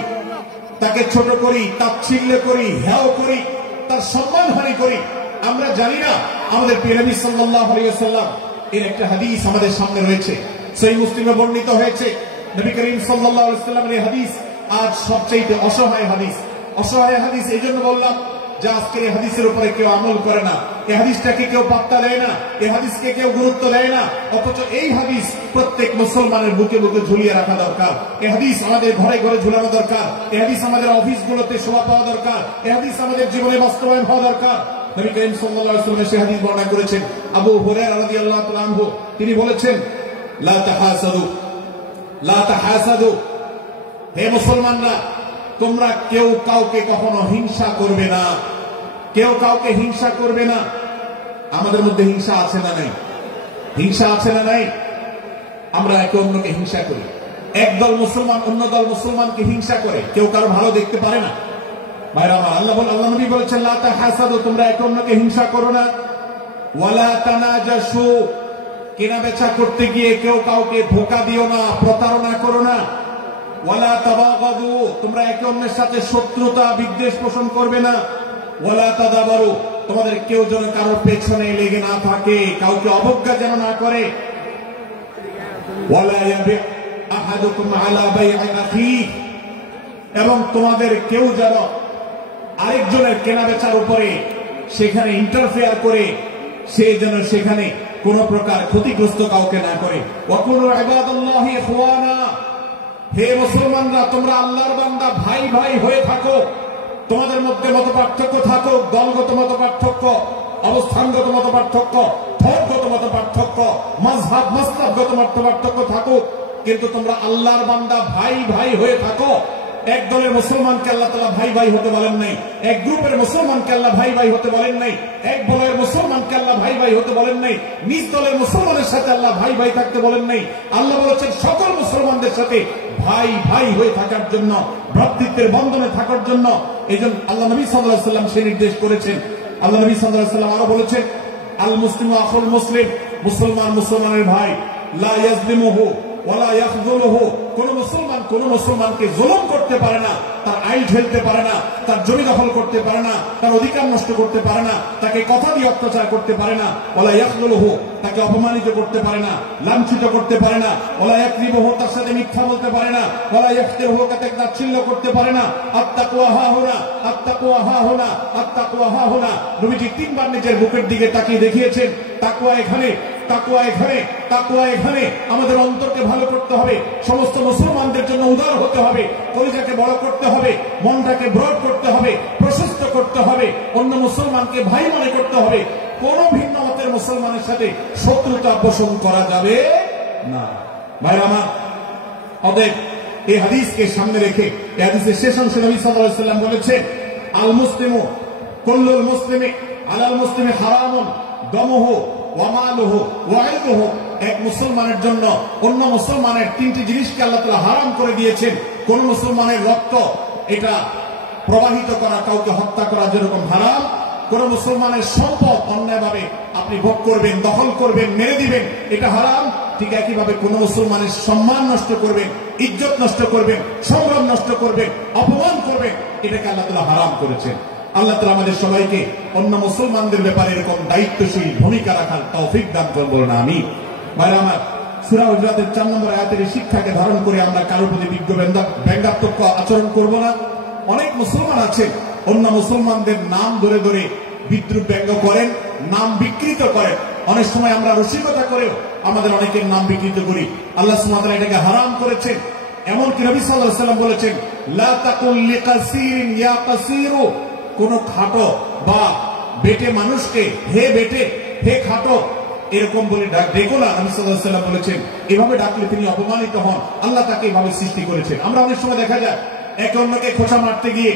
তাকে ছোট করি, তাচ্ছিল্য করি, হেয় করি, তার সম্মানহানি করি। আমরা জানি না আমাদের প্রিয় নবী সাল্লাল্লাহু আলাইহি ওয়াসাল্লাম এর একটা হাদিস আমাদের সামনে রয়েছে, সহিহ মুসলিমে বর্ণিত হয়েছে। নবী করিম সাল্লাল্লাহু আলাইহি ওয়াসাল্লামের এই হাদিস আজ সবচেয়ে অসহায় হাদিস। অসহায় হাদিস এই জন্য বললাম যে আজকের এই হাদিসের উপরে কেউ আমল করে না, এই হাদিসটাকে কেউ পাত্তা দেয় না, এই হাদিসকে কেউ গুরুত্ব দেয় না, অথচ এই হাদিস প্রত্যেক মুসলমানের বুকে বুকে ঝুলিয়ে রাখা দরকার। এই হাদিস আমাদের ঘরে ঘরে ঝুলানো দরকার, এই হাদিস আমাদের অফিসগুলোতে শোভা পাওয়া দরকার, এই হাদিস আমাদের জীবনে বাস্তবায়ন হওয়া দরকার। নবী করিম সাল্লাল্লাহু আলাইহি ওয়াসাল্লাম সেই হাদিস বর্ণনা করেছেন। আবু হুরায়রা রাদিয়াল্লাহু তাআলা আনহু তিনি বলেছেন, লা তাহাসাদু, লা তাহাসাদু, হে মুসলমানরা, তোমরা কেউ কাউকে কখনো হিংসা করবে না, কেউ কাউকে হিংসা করবে না। আমাদের মধ্যে হিংসা আছে না নাই? হিংসা আছে না নাই? আমরা একে অন্যকে হিংসা করি। একদল মুসলমান অন্য দল মুসলমানকে হিংসা করে, কেউ কারো ভালো দেখতে পারে না। ভাইরা আমার, আল্লাহ নবী বলেছেন, লা তাহাসাদু, তোমরা একে অন্যকে হিংসা করো না। ওয়ালা তানাজাসু, কেনা বেচা করতে গিয়ে কেউ কাউকে ধোঁকা দিও না, প্রতারণা করো না। ওয়ালা তাবাগাদু, তোমরা একে অন্যের সাথে শত্রুতা বিদ্বেষ পোষণ করবে না। ওয়ালা তাদাবারু, তোমাদের কেউ যেন কারোর পেছনে লেগে না থাকে, কাউকে অবজ্ঞা যেন না করে। ওয়ালা ইয়াবি আহাদুকুম আলা বাই'i আখিহি, এবং তোমাদের কেউ যেন আরেকজনের কেনাবেচার উপরে সেখানে ইন্টারফেয়ার করে সে যেন সেখানে কোন প্রকার ক্ষতিগ্রস্ত কাউকে না করে। ওয়া কুনু ইবাদাল্লাহি ইখওয়ানা, হে মুসলমানরা, তোমরা আল্লাহর বান্দা, ভাই ভাই হয়ে থাকো। তোমাদের মধ্যে মত পার্থক্য থাকুক, দলগত মত পার্থক্য, অবস্থানগত মত পার্থক্য, ধর্মগত মত পার্থক্য, মাযহাব মাসলাকগত মত পার্থক্য থাকুক, কিন্তু তোমরা আল্লাহর বান্দা, ভাই ভাই হয়ে থাকো। এক দলের মুসলমানকে আল্লাহ তাআলা ভাই ভাই হতে বলেন নাই, এক গ্রুপের মুসলমানকে আল্লাহ ভাই ভাই হতে বলেন নাই, এক দলের মুসলমানকে আল্লাহ ভাই ভাই হতে বলেন নাই, নিজ দলের মুসলমানের সাথে আল্লাহ ভাই ভাই থাকতে বলেন নাই। আল্লাহ বলেছেন সকল মুসলমানদের সাথে ভাই ভাই হয়ে থাকার জন্য, ভ্রাতৃত্বের বন্ধনে থাকার জন্য। এই জন্য আল্লাহ নবী সাল্লাল্লাহু আলাইহি ওয়াসাল্লাম সে নির্দেশ করেছেন। আল্লাহ নবী সাল্লাল্লাহু আলাইহি ওয়াসাল্লাম আরো বলেছেন, আল মুসলিমু আখুল মুসলিম, মুসলমান মুসলমানের ভাই, লা ইয়াজলিমুহু ওয়ালা ইয়াখযুলুহু, কোন মুসলমান কোন মুসলমানকে জুলুম করতে পারে না, তার আইল ঠেলতে পারে না, তার জমি দখল করতে পারে না, তার অধিকার নষ্ট করতে পারে না, তাকে কথা দিয়ে অত্যাচার করতে পারে না। ওয়ালা ইয়াখযুলুহু, তাকে অপমানিত করতে পারে না, লাঞ্ছিত করতে পারে না। ওয়ালা ইয়াকযিবুহু, তার সাথে মিথ্যা বলতে পারে না। ওয়ালা ইয়াখতিরহু, তাকে তাচ্ছিল্য করতে পারে না। আত্তাকওয়া হাহুনা, আত্তাকওয়া হাহুনা, আত্তাকওয়া হাহুনা। নবীজি তিনবার নিজের বুকের দিকে তাকিয়ে দেখিয়েছেন, তাকওয়া এখানে, তাকওয়া এখানে, তাকওয়া এখানে। আমাদের অন্তরকে ভালো করতে হবে, সমস্ত মুসলমানদের জন্য উদার হতে হবে, কলিজাকে বড় করতে হবে, মনটাকে ব্রড করতে হবে, প্রশস্ত করতে হবে, অন্য মুসলমানকে ভাই মনে করতে হবে। কোন ভিন্ন মতের মুসলমানের সাথে শত্রুতা পোষণ করা যাবে না। ভাইরা আমার, অতএব এই হাদিসকে সামনে রেখে এই হাদিসের শেষ অংশে নবী সাল্লাল্লাহু আলাইহি ওয়াসাল্লাম বলেছেন, আল মুসলিমু কুল্লুল মুসলিমি আলাল মুসলিমি হারামুন দামুহু ওয়া মালুহু ওয়া ইরদুহু। এক মুসলমানের জন্য অন্য মুসলমানের তিনটি জিনিসকে আল্লাহ তাআলা হারাম করে দিয়েছেন। কোন মুসলমানের রক্ত এটা প্রবাহিত করা, কাউকে হত্যা করা যেরকম হারাম, কোন মুসলমানের সম্পদ অন্যায়ভাবে আপনি ভোগ করবেন, দখল করবেন, মেরে দিবেন, এটা হারাম। ঠিক একইভাবে কোন মুসলমানের সম্মান নষ্ট করবেন, ইজ্জত নষ্ট করবেন, সম্মান নষ্ট করবেন, অপমান করবেন, এটাকে আল্লাহ তাআলা হারাম করেছেন। আল্লাহ তাআলা আমাদের সবাইকে অন্য মুসলমানদের ব্যাপারে এরকম দায়িত্বশীল ভূমিকা রাখার তৌফিক দান করুন, বলুন আমিন। ভাইরা আমার, সূরা হুজুরাতের 4 নম্বর আয়াতের শিক্ষাকে ধারণ করে আমরা কারোর প্রতি ব্যঙ্গাত্মক আচরণ করব না। অনেক মুসলমান আছে অন্য মুসলমানদের নাম ধরে ধরে বিদ্রুপ ব্যঙ্গ করেন, নাম বিকৃত করেন। অনেক সময় আমরা রসিকতা করেও আমাদের অনেকের নাম বিকৃত করি। আল্লাহ সুবহানাহু ওয়া তাআলা এটাকে হারাম করেছেন। এমনকি নবী সাল্লাল্লাহু আলাইহি ওয়াসাল্লাম বলেছেন, লা তাকুল লিকাসিরিন ইয়া কাসিরু, কোন খাটো বা বেটে মানুষকে হে বেটে, হে খাটো এরকম বলে ডেকো না। নবী সাল্লাল্লাহু আলাইহি ওয়াসাল্লাম বলেছেন এভাবে ডাকলে তিনি অপমানিত হন। আল্লাহ তাকে এভাবে সৃষ্টি করেছেন। আমরা অনেক সময় দেখা যায় একে অন্যকে খোঁচা মারতে গিয়ে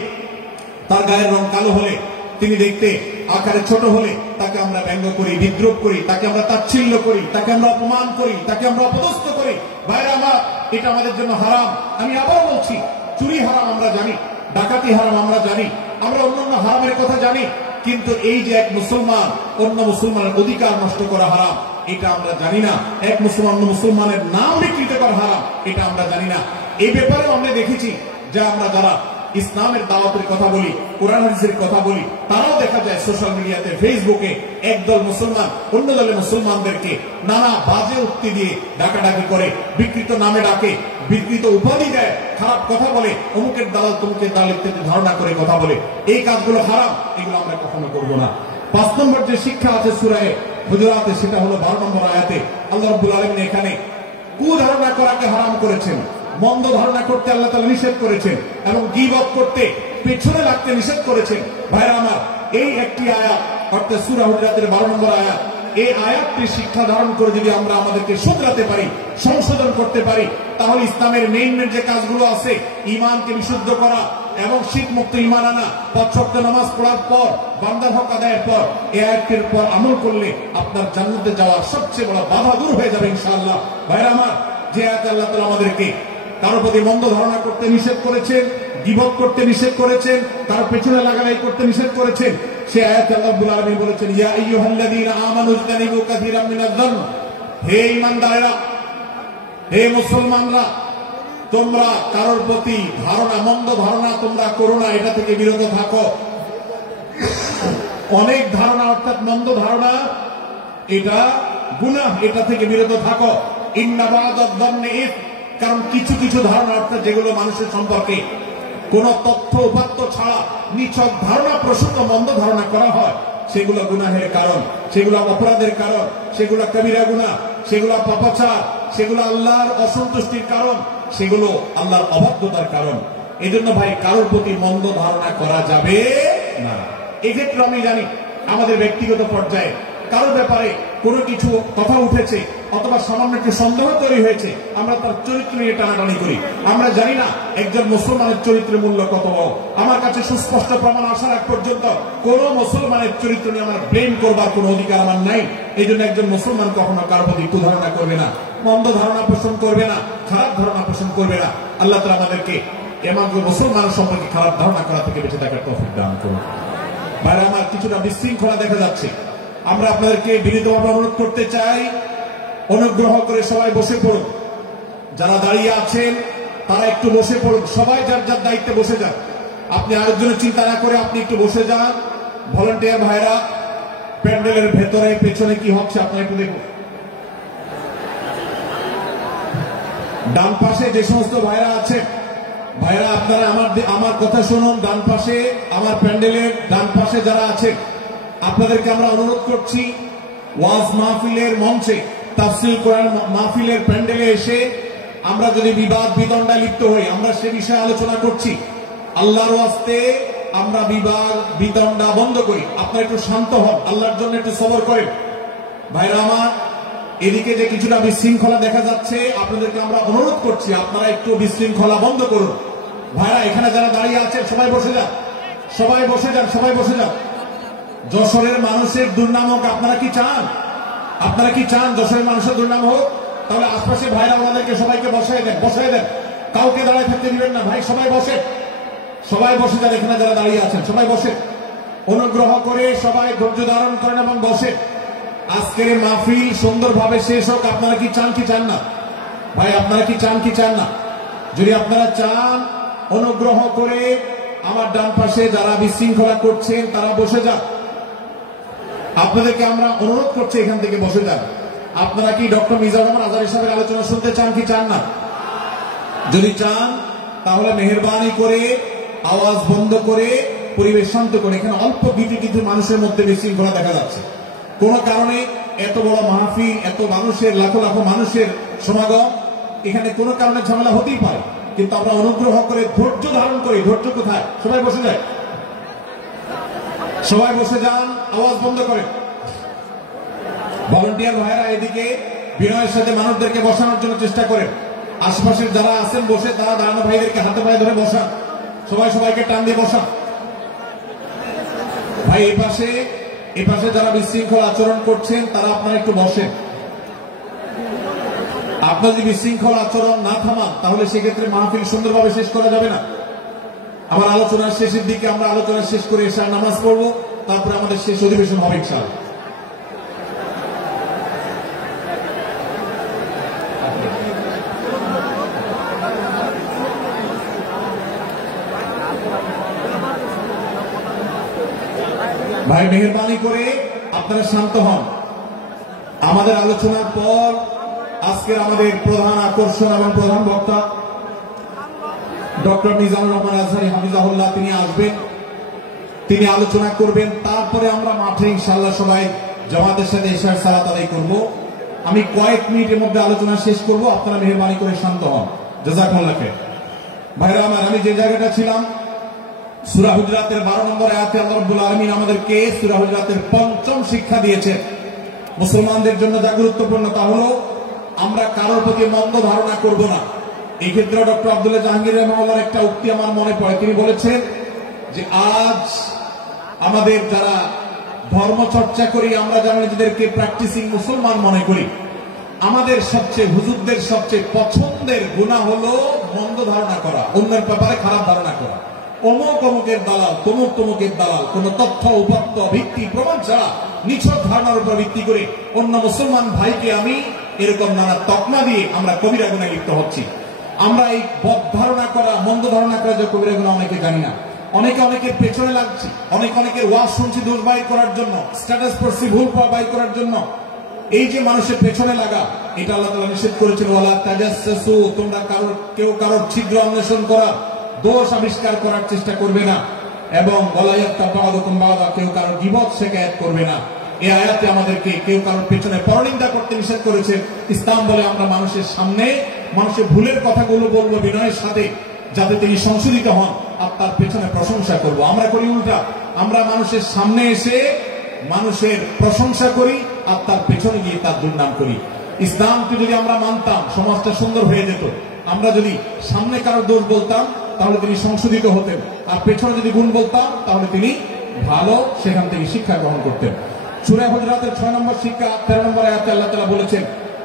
তার গায়ের রং কালো হলে, তিনি দেখতে আকারে ছোট হলে তাকে আমরা ব্যঙ্গ করি, বিদ্রুপ করি, তাকে আমরা তাচ্ছিল্য করি, তাকে আমরা অপমান করি, তাকে আমরা অপদস্থ করি। ভাইরা আমার, এটা আমাদের জন্য হারাম। আমি আবার বলছি, চুরি হারাম আমরা জানি, ডাকাতি হারাম আমরা জানি, আমরা অন্যান্য হারামের কথা জানি, কিন্তু এই যে এক মুসলমান অন্য মুসলমানের অধিকার নষ্ট করা হারাম, এটা আমরা জানি না। এক মুসলমান অন্য মুসলমানের নাম বিকৃত করা হারাম, এটা আমরা জানি না। এই ব্যাপারে আমরা দেখেছি যে আমরা যারা ইসলামের দাওয়াতের কথা বলি, কোরআন হাদিসের কথা বলি, তারাও দেখা যায় সোশ্যাল মিডিয়াতে, ফেসবুকে একদল মুসলমান অন্য দলের মুসলমানদেরকে নানা বাজে উক্তি দিয়ে ডাকাডাকি করে, বিকৃত নামে ডাকে, বিকৃত উপাধি দেয়, খারাপ কথা বলে, অমুকের দালাল তমুকের দালাল ইত্যাদি ধারণা করে কথা বলে। এই কাজগুলো হারাম, এগুলো আমরা কখনো করবো না। 5 নম্বর যে শিক্ষা আছে সূরা হুজুরাতে, সেটা হলো 12 নম্বর আয়াতে আল্লাহ রাব্বুল আলামিন এখানে কুধারণা করাকে হারাম করেছেন, মন্দ ধারণা করতে আল্লাহ তাআলা নিষেধ করেছেন, এবং গীবত করতে, পেছনে লাগতে নিষেধ করেছেন। ভাইরা আমার, এই একটি আয়াত অর্থাৎ সূরা হুজুরাতের 12 নম্বর আয়াত, এই আয়াতটি শিক্ষা ধারণ করে যদি আমরা আমাদেরকে শুধরাতে পারি, সংশোধন করতে পারি, তাহলে ইসলামের মেইন যে কাজগুলো আছে, ঈমানকে বিশুদ্ধ করা এবং শীত মুক্ত ঈমান আনা, 5 ওয়াক্ত নামাজ পড়ার পর, বান্দার হক আদায়ের পর, এই আয়াতের পর আমল করলে আপনার জান্নাতে যাওয়ার সবচেয়ে বড় বাধা দূর হয়ে যাবে ইনশাআল্লাহ। ভাইরা আমার, যে আয়াতে আল্লাহ তাআলা আমাদেরকে কারো প্রতি মন্দ ধারণা করতে নিষেধ করেছেন, গীবত করতে নিষেধ করেছেন, কারো পেছনে লাগালাই করতে নিষেধ করেছেন, সে আয়াতে আল্লাহ রাব্বুল আলামিন বলেছেন, ইয়া আইয়ুহাল্লাযীনা আমানু ইজতানিবু কাসীরাম মিনায-যন্ন, হে ঈমানদারেরা, হে মুসলমানরা, তোমরা কারোর প্রতি ধারণা, মন্দ ধারণা তোমরা করো না, এটা থেকে বিরত থাকো। অনেক ধারণা অর্থাৎ মন্দ ধারণা, এটা গুনাহ, এটা থেকে বিরত থাকো। ইন্না বা'দায-যন্নি ইস, কারণ কিছু কিছু ধারণা অর্থাৎ যেগুলো মানুষের সম্পর্কে কোন তথ্য উপাত্ত ছাড়া নিছক ধারণা প্রসূত মন্দ ধারণা করা হয়, সেগুলো গুনাহের কারণ, সেগুলো অপরাধের কারণ, সেগুলো কবিরা গুনাহ, সেগুলো পাপাচার, সেগুলো আল্লাহর অসন্তুষ্টির কারণ, সেগুলো আল্লাহর অবাধ্যতার কারণ। এই জন্য ভাই, কারোর প্রতি মন্দ ধারণা করা যাবে না। এক্ষেত্রে আমি জানি আমাদের ব্যক্তিগত পর্যায়ে কারোর ব্যাপারে কোনো কিছু কথা উঠেছে অথবা সামান্য একটু সন্দেহ তৈরি হয়েছে, আমরা তার চরিত্র নিয়ে টানাটানি করি। আমরা জানি না একজন মুসলমানের চরিত্রের মূল্য কত। আমার কাছে সুস্পষ্ট প্রমাণ আসার আগ পর্যন্ত কোন মুসলমানের চরিত্র নিয়ে আমার ব্লেম করবার কোন অধিকার আমার নাই। এই জন্য একজন মুসলমান কখনো কারো প্রতি কুধারণা করবে না, মন্দ ধারণা পোষণ করবে না, খারাপ ধারণা পোষণ করবে না। আল্লাহ তাআলা আমাদেরকে এমন মুসলমানের সম্পর্কে খারাপ ধারণা করা থেকে বেঁচে থাকার তৌফিক দান করুন। ভাইরা আমার, কিছুটা বিশৃঙ্খলা দেখা যাচ্ছে, আমরা আপনাদেরকে বিনীতভাবে অনুরোধ করতে চাই, অনুগ্রহ করে সবাই বসে পড়ুন। যারা দাঁড়িয়ে আছেন তারা একটু বসে পড়ুন, সবাই যার যার দায়িত্বে বসে যান। আপনি আরেকজনের চিন্তা না করে আপনি একটু বসে যান। ভলান্টিয়ার ভাইরা, প্যান্ডেলের ভেতরে পেছনে কি হচ্ছে আপনারা একটু দেখুন। ডান পাশে যে সমস্ত ভাইরা আছেন, ভাইরা আপনারা আমার কথা শুনুন। ডান পাশে, আমার প্যান্ডেলের ডান পাশে যারা আছেন, আপনাদেরকে আমরা অনুরোধ করছি, ওয়াজ মাহফিলের মঞ্চে, তাফসীর কোরআন মাহফিলের প্যান্ডেলে এসে আমরা যদি বিবাদ বিতণ্ডা লিপ্ত হই, আমরা সে বিষয়ে আলোচনা করছি, আল্লাহর ওয়াস্তে আমরা বিবাদ বিতণ্ডা বন্ধ করি। আপনারা একটু শান্ত হন, আল্লাহর জন্য একটু সবর করেন। ভাইরা আমার, এদিকে যে কিছুটা বিশৃঙ্খলা দেখা যাচ্ছে, আপনাদেরকে আমরা অনুরোধ করছি আপনারা একটু বিশৃঙ্খলা বন্ধ করুন। ভাইরা, এখানে যারা দাঁড়িয়ে আছেন সবাই বসে যান, সবাই বসে যান, সবাই বসে যান। যশোরের মানুষের দুর্নাম হোক, আপনারা কি চান? আপনারা কি চান যশোরের মানুষের দুর্নাম হোক? তাহলে আশপাশে ভাইরা ওনাদেরকে সবাইকে বসাই দেন, বসাই দেন, কাউকে দাঁড়ায় থাকতে দিবেন না। ভাই সবাই বসে, সবাই বসে যান। এখানে যারা দাঁড়িয়ে আছেন সবাই বসে, অনুগ্রহ করে সবাই ধৈর্য ধারণ করেন এবং বসে। আজকের মাহফিল সুন্দরভাবে শেষ হোক। আপনারা কি চান কি চান না? ভাই আপনারা কি চান কি চান না? যদি আপনারা চান, অনুগ্রহ করে আমার ডান পাশে যারা বিশৃঙ্খলা করছেন তারা বসে যান। আপনাদেরকে আমরা অনুরোধ করছি এখান থেকে বসে যান। আপনারা কি ডক্টর মিজানুর রহমান আজহারী সাহেবের আলোচনা শুনতে চান কি চান না? যদি চান তাহলে মেহেরবানি করে আওয়াজ বন্ধ করে পরিবেশ শান্ত করে। এখানে অল্প কিছু মানুষের মধ্যে বিশৃঙ্খলা দেখা যাচ্ছে। কোন কারণে এত বড় মাহফিল, এত মানুষের, লাখো লাখো মানুষের সমাগম, এখানে কোন কারণে ঝামেলা হতেই পারে, কিন্তু আমরা অনুগ্রহ করে ধৈর্য ধারণ করি। ধৈর্য কোথায়? সবাই বসে যায়, সবাই বসে যান, আওয়াজ বন্ধ করেন। ভলান্টিয়ার ভাইরা এদিকে বিনয়ের সাথে মানুষদেরকে বসানোর জন্য চেষ্টা করেন। আশপাশের যারা আছেন বসে, তারা দাঁড়ানো ভাইদেরকে হাতে পায়ে ধরে বসান, সবাই সবাইকে টান দিয়ে বসান। ভাই এই পাশে যারা বিশৃঙ্খল আচরণ করছেন তারা আপনারা একটু বসেন। আপনার যদি বিশৃঙ্খল আচরণ না থামান তাহলে সেক্ষেত্রে মাহফিল সুন্দরভাবে শেষ করা যাবে না। আমার আলোচনার শেষের দিকে আমরা আলোচনা শেষ করে এশার নামাজ পড়বো, তারপরে আমাদের শেষ অধিবেশন হবে ইনশাআল্লাহ। ভাই মেহেরবানি করে আপনারা শান্ত হন। আমাদের আলোচনার পর আজকের আমাদের প্রধান আকর্ষণ এবং প্রধান বক্তা ডক্টর মিজানুর রহমান আজহারী হাফিজাহুল্লাহ তিনি আসবেন, তিনি আলোচনা করবেন। তারপরে আমরা মাঠে ইনশাআল্লাহ সবাই জামাতের সাথে ইশার সালাত আদায় করব। আমি কয়েক মিনিটের মধ্যে আলোচনা শেষ করব, আপনারা মেহেরবানি করে শান্ত হন। জাযাকুমুল্লাহ খাইর। ভাইরা আমার, আমি যে জায়গাটা ছিলাম, সূরা হুজরাতের 12 নম্বর আয়াতে আল্লাহ রাব্বুল আলামিন আমাদেরকে সূরা হুজরাতের পঞ্চম শিক্ষা দিয়েছেন। মুসলমানদের জন্য যা গুরুত্বপূর্ণ তা হলো আমরা কারোর প্রতি মন্দ ধারণা করব না। এই ক্ষেত্রে ডক্টর আব্দুল্লাহ জাহাঙ্গীর রহমাহুল্লাহর একটা উক্তি আমার মনে পড়ে। তিনি বলেছেন যে আজ আমাদের যারা ধর্ম চর্চা করি, আমরা যারা নিজেদেরকে প্র্যাকটিসিং মুসলমান মনে করি, আমাদের সবচেয়ে হুজুরদের সবচেয়ে পছন্দের গুনাহ হলো মন্দ ধারণা করা, অন্যের ব্যাপারে খারাপ ধারণা করা। অমুক অমুকের দালাল, তমুক তমুকের দালাল, কোন তথ্য উপাত্ত ভিত্তি প্রমাণ ছাড়া নিছক ধারণার উপর ভিত্তি করে অন্য মুসলমান ভাইকে আমি এরকম নানা তকমা দিয়ে আমরা কবিরা গুনাহে লিপ্ত হচ্ছি। আমরা এই বদ ধারণা করা, মন্দ ধারণা করা যে কবিরা গুনাহ অনেকে জানি না। অনেকের পেছনে লাগছে, অনেকের ওয়াজ শুনছি দোষ বাই করার জন্য, স্ট্যাটাস পড়ছি ভুল বাই করার জন্য। এই যে মানুষের পেছনে লাগা, এটা আল্লাহ তাআলা নিষেধ করেছেন, ওয়ালা তাজাসসু, তোমরা কেউ কারোর ছিদ্র অন্বেষণ করা, দোষ আবিষ্কার করার চেষ্টা করবে না, এবং কেউ কারোর গীবত শিকায়াত করবে না। এই আয়াতে আমাদেরকে কেউ কারোর পেছনে পরনিন্দা করতে নিষেধ করেছে। ইসলাম বলে আমরা মানুষের সামনে মানুষের ভুলের কথাগুলো বলবো বিনয়ের সাথে, যাতে তিনি সংশোধিত হন, আর তার পেছনে প্রশংসা করব। আমরা করি উল্টা, আমরা মানুষের সামনে এসে মানুষের প্রশংসা করি আর তার পেছনে গিয়ে তার দুর্নাম করি। ইসলামকে যদি আমরা মানতাম সমাজটা সুন্দর হয়ে যেত। আমরা যদি সামনে কারোর দোষ বলতাম তাহলে তিনি সংশোধিত হতেন, আর পেছনে যদি গুণ বলতাম তাহলে তিনি ভালো সেখান থেকে শিক্ষা গ্রহণ করতেন। সূরা হুজরাতের 6 নম্বর শিক্ষা 13 নম্বর আয়াতে আল্লাহ তাআলা বলেছেন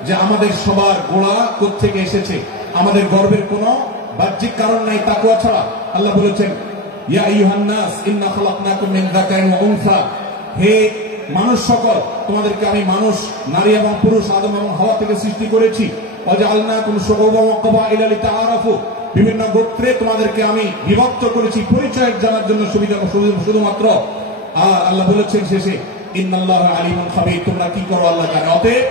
যে আমাদের সবার গোড়া কোত্থেকে এসেছে, আমাদের গর্বের কোনো বাহ্যিক কারণ নাই তাকওয়া ছাড়া। আল্লাহ বলেছেন, ইয়া আইয়ুহান নাস ইন্না খালাকনাকুম মিন যাকারিন ওয়া উনসা, হে মানুষ সকল, তোমাদেরকে আমি মানুষ, নারী এবং পুরুষ, আদম এবং হাওয়া থেকে সৃষ্টি করেছি। ওয়াজআলনাকুম শুউবান ওয়া ক্বাবাইলা লিতাআরাফু, বিভিন্ন গোত্রে তোমাদেরকে আমি বিভক্ত করেছি পরিচয় জানার জন্য, শুধুমাত্র। আর আল্লাহ বলেছেন শেষে, ইন্নাল্লাহা আলিমুন খাবীর, তোমরা কি করো আল্লাহ জানে। অতএব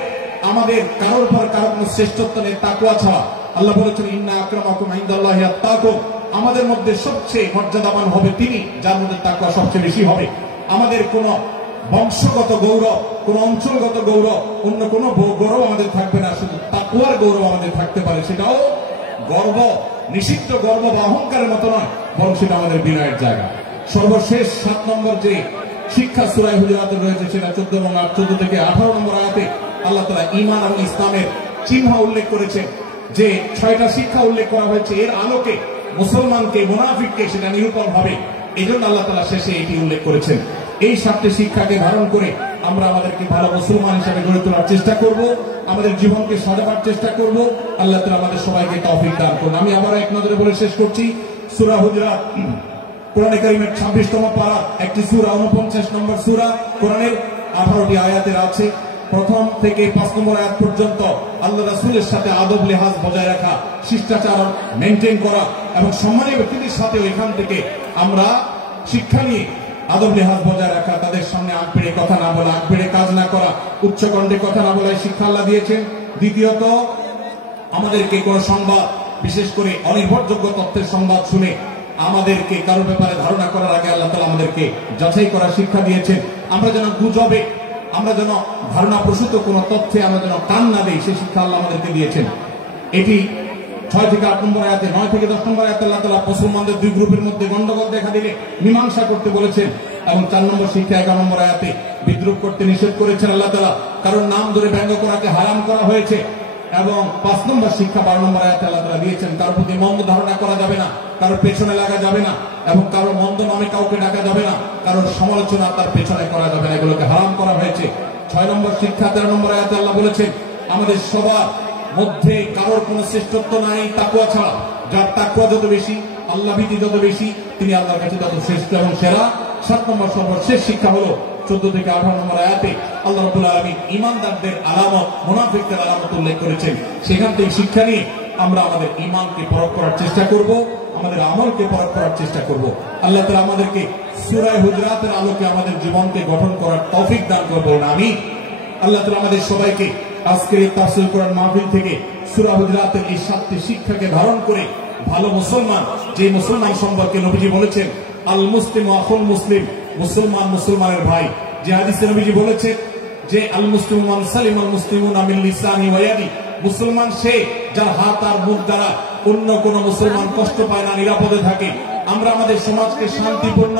আমাদের কারোর উপর কারো কোনো শ্রেষ্ঠত্ব নেই তাকওয়া ছাড়া। আল্লাহ বলেছেন, ইন্না আকরামাকুম ইনদাল্লাহি আত্তাকুম, আমাদের মধ্যে সবচেয়ে মর্যাদাবান হবে তিনি যার মধ্যে তাকওয়া সবচেয়ে বেশি হবে। আমাদের কোনো বংশগত গৌরব, কোন অঞ্চলগত গৌরব, অন্য কোনো গৌরব আমাদের থাকবে না, শুধু তাকওয়ার গৌরব আমাদের থাকতে পারে। সেটাও গর্ব, নিষিদ্ধ গর্ব বা অহংকারের মতো নয়, বরং সেটা আমাদের বিনয়ের জায়গা। সর্বশেষ 7 নম্বর যে শিক্ষা সূরা হুজুরাতে রয়েছে, সেটা 14 থেকে 18 নম্বর আয়াতে আল্লাহ তাআলা ঈমান এবং ইসলামের চিহ্ন উল্লেখ করেছেন। যে 6টা শিক্ষা উল্লেখ করা হয়েছে, এর আলোকে মুসলমানকে, মুনাফিককে সেটা নিরূপণ হবে। এই জন্য আল্লাহ তাআলা শেষে এটি উল্লেখ করেছেন। এই 7টি শিক্ষাকে ধারণ করে আমরা আমাদেরকে ভালো মুসলমান হিসেবে গড়ে তোলার চেষ্টা করব, আমাদের জীবনকে সাজাবার চেষ্টা করব। আল্লাহ তাআলা আমাদের সবাইকে তৌফিক দান করুন। আমি আবার এক নজরে বলে শেষ করছি, সূরা হুজরাত কোরআনে কারীমের 26তম পারা, একটি সূরা, 49 নম্বর সূরা, কোরআনের 18টি আয়াতের আছে। প্রথম থেকে 5 নম্বর আয়াত পর্যন্ত আল্লাহ রাসূলের সাথে আদব লেহাজ বজায় রাখা, শিষ্টাচার মেইনটেইন করা এবং সম্মানীয় ব্যক্তিদের সাথে এখান থেকে আমরা শিক্ষা নিয়ে আদব লেহাজ বজায় রাখা, তাদের সামনে আগ বেড়ে কথা না বলা, আগ বেড়ে কাজ না করা, উচ্চ কণ্ঠে কথা না বলার শিক্ষা আল্লাহ দিয়েছেন। দ্বিতীয়ত, আমাদেরকে কোন সংবাদ, বিশেষ করে অনির্ভরযোগ্য তথ্যের সংবাদ শুনে আমাদেরকে কারোর ব্যাপারে ধারণা করার আগে আল্লাহ তাআলা আমাদেরকে যাচাই করার শিক্ষা দিয়েছেন। আমরা যেন গুজবে, আমরা যেন ধারণা প্রসূত কোন তথ্যে আমরা যেন কান না দেই, সেই শিক্ষা আল্লাহ আমাদেরকে দিয়েছেন। এটি 6 থেকে 8 নম্বর আয়াতে, 9 থেকে 10 নম্বর আয়াতে আল্লাহ তাআলা মুসলমানদের দুই গ্রুপের মধ্যে গন্ডগোল দেখা দিলে মীমাংসা করতে বলেছেন, এবং 4 নম্বর শিক্ষা 11 নম্বর আয়াতে বিদ্রুপ করতে নিষেধ করেছেন আল্লাহ তাআলা, কারণ নাম ধরে ব্যঙ্গ করাকে হারাম করা হয়েছে। এবং 5 নম্বর শিক্ষা 12 নম্বর আয়াতে আল্লাহ তাআলা দিয়েছেন, কারোর প্রতি মন্দ ধারণা করা যাবে না, কারোর পেছনে লাগা যাবে না, এবং কারোর মন্দ নামে কাউকে ডাকা যাবে না, কারোর সমালোচনা তার পেছনে করা যাবে না, এগুলোকে হারাম করা হয়েছে। 6 নম্বর শিক্ষা 13 নম্বর আয়াতে আল্লাহ বলেছেন, আমাদের সবার মধ্যে কারোর কোনো শ্রেষ্ঠত্ব নাই তাকওয়া ছাড়া, যার তাকওয়া যত বেশি, আল্লাহ ভীতি যত বেশি, তিনি আল্লাহর কাছে তত শ্রেষ্ঠ এবং সেরা। 7 নম্বর সর্বশেষ শিক্ষা হলো 14 থেকে 18 নম্বর আয়াতে আল্লাহ রাব্বুল আলামিন ঈমানদারদের আলামত, মুনাফিকদের আলামত উল্লেখ করেছেন। সেখান থেকে শিক্ষা নিয়ে আমরা আমাদের ঈমানকে পরখ করার চেষ্টা করব, আমাদের আমলকে পরখ করার চেষ্টা করব। আল্লাহ তাআলা আমাদেরকে সূরা হুজুরাতের আলোকে আমাদের জীবনকে গঠন করার তৌফিক দান করবেন, আমিন। আল্লাহ তাআলা আমাদের সবাইকে আজকের এই তাফসীর কোরআন মাহফিল থেকে সূরা হুজুরাতের এই 7টি শিক্ষাকে ধারণ করে ভালো মুসলমান, যে মুসলমান সম্পর্কে নবীজি বলেছেন আল মুসলিমু আখুল মুসলিম, মুসলমান মুসলমানের ভাই। যে হাদিসে নবীজি বলেছেন যে আল মুসলিমু মান সালিমাল মুসলিমুনা মিন লিসানি ওয়া ইয়াদি, মুসলমান সে যার হাত আর মুখ দ্বারা অন্য কোন মুসলমান কষ্ট পায় না, নিরাপদে থাকে। আমরা আমাদের সমাজকে শান্তিপূর্ণ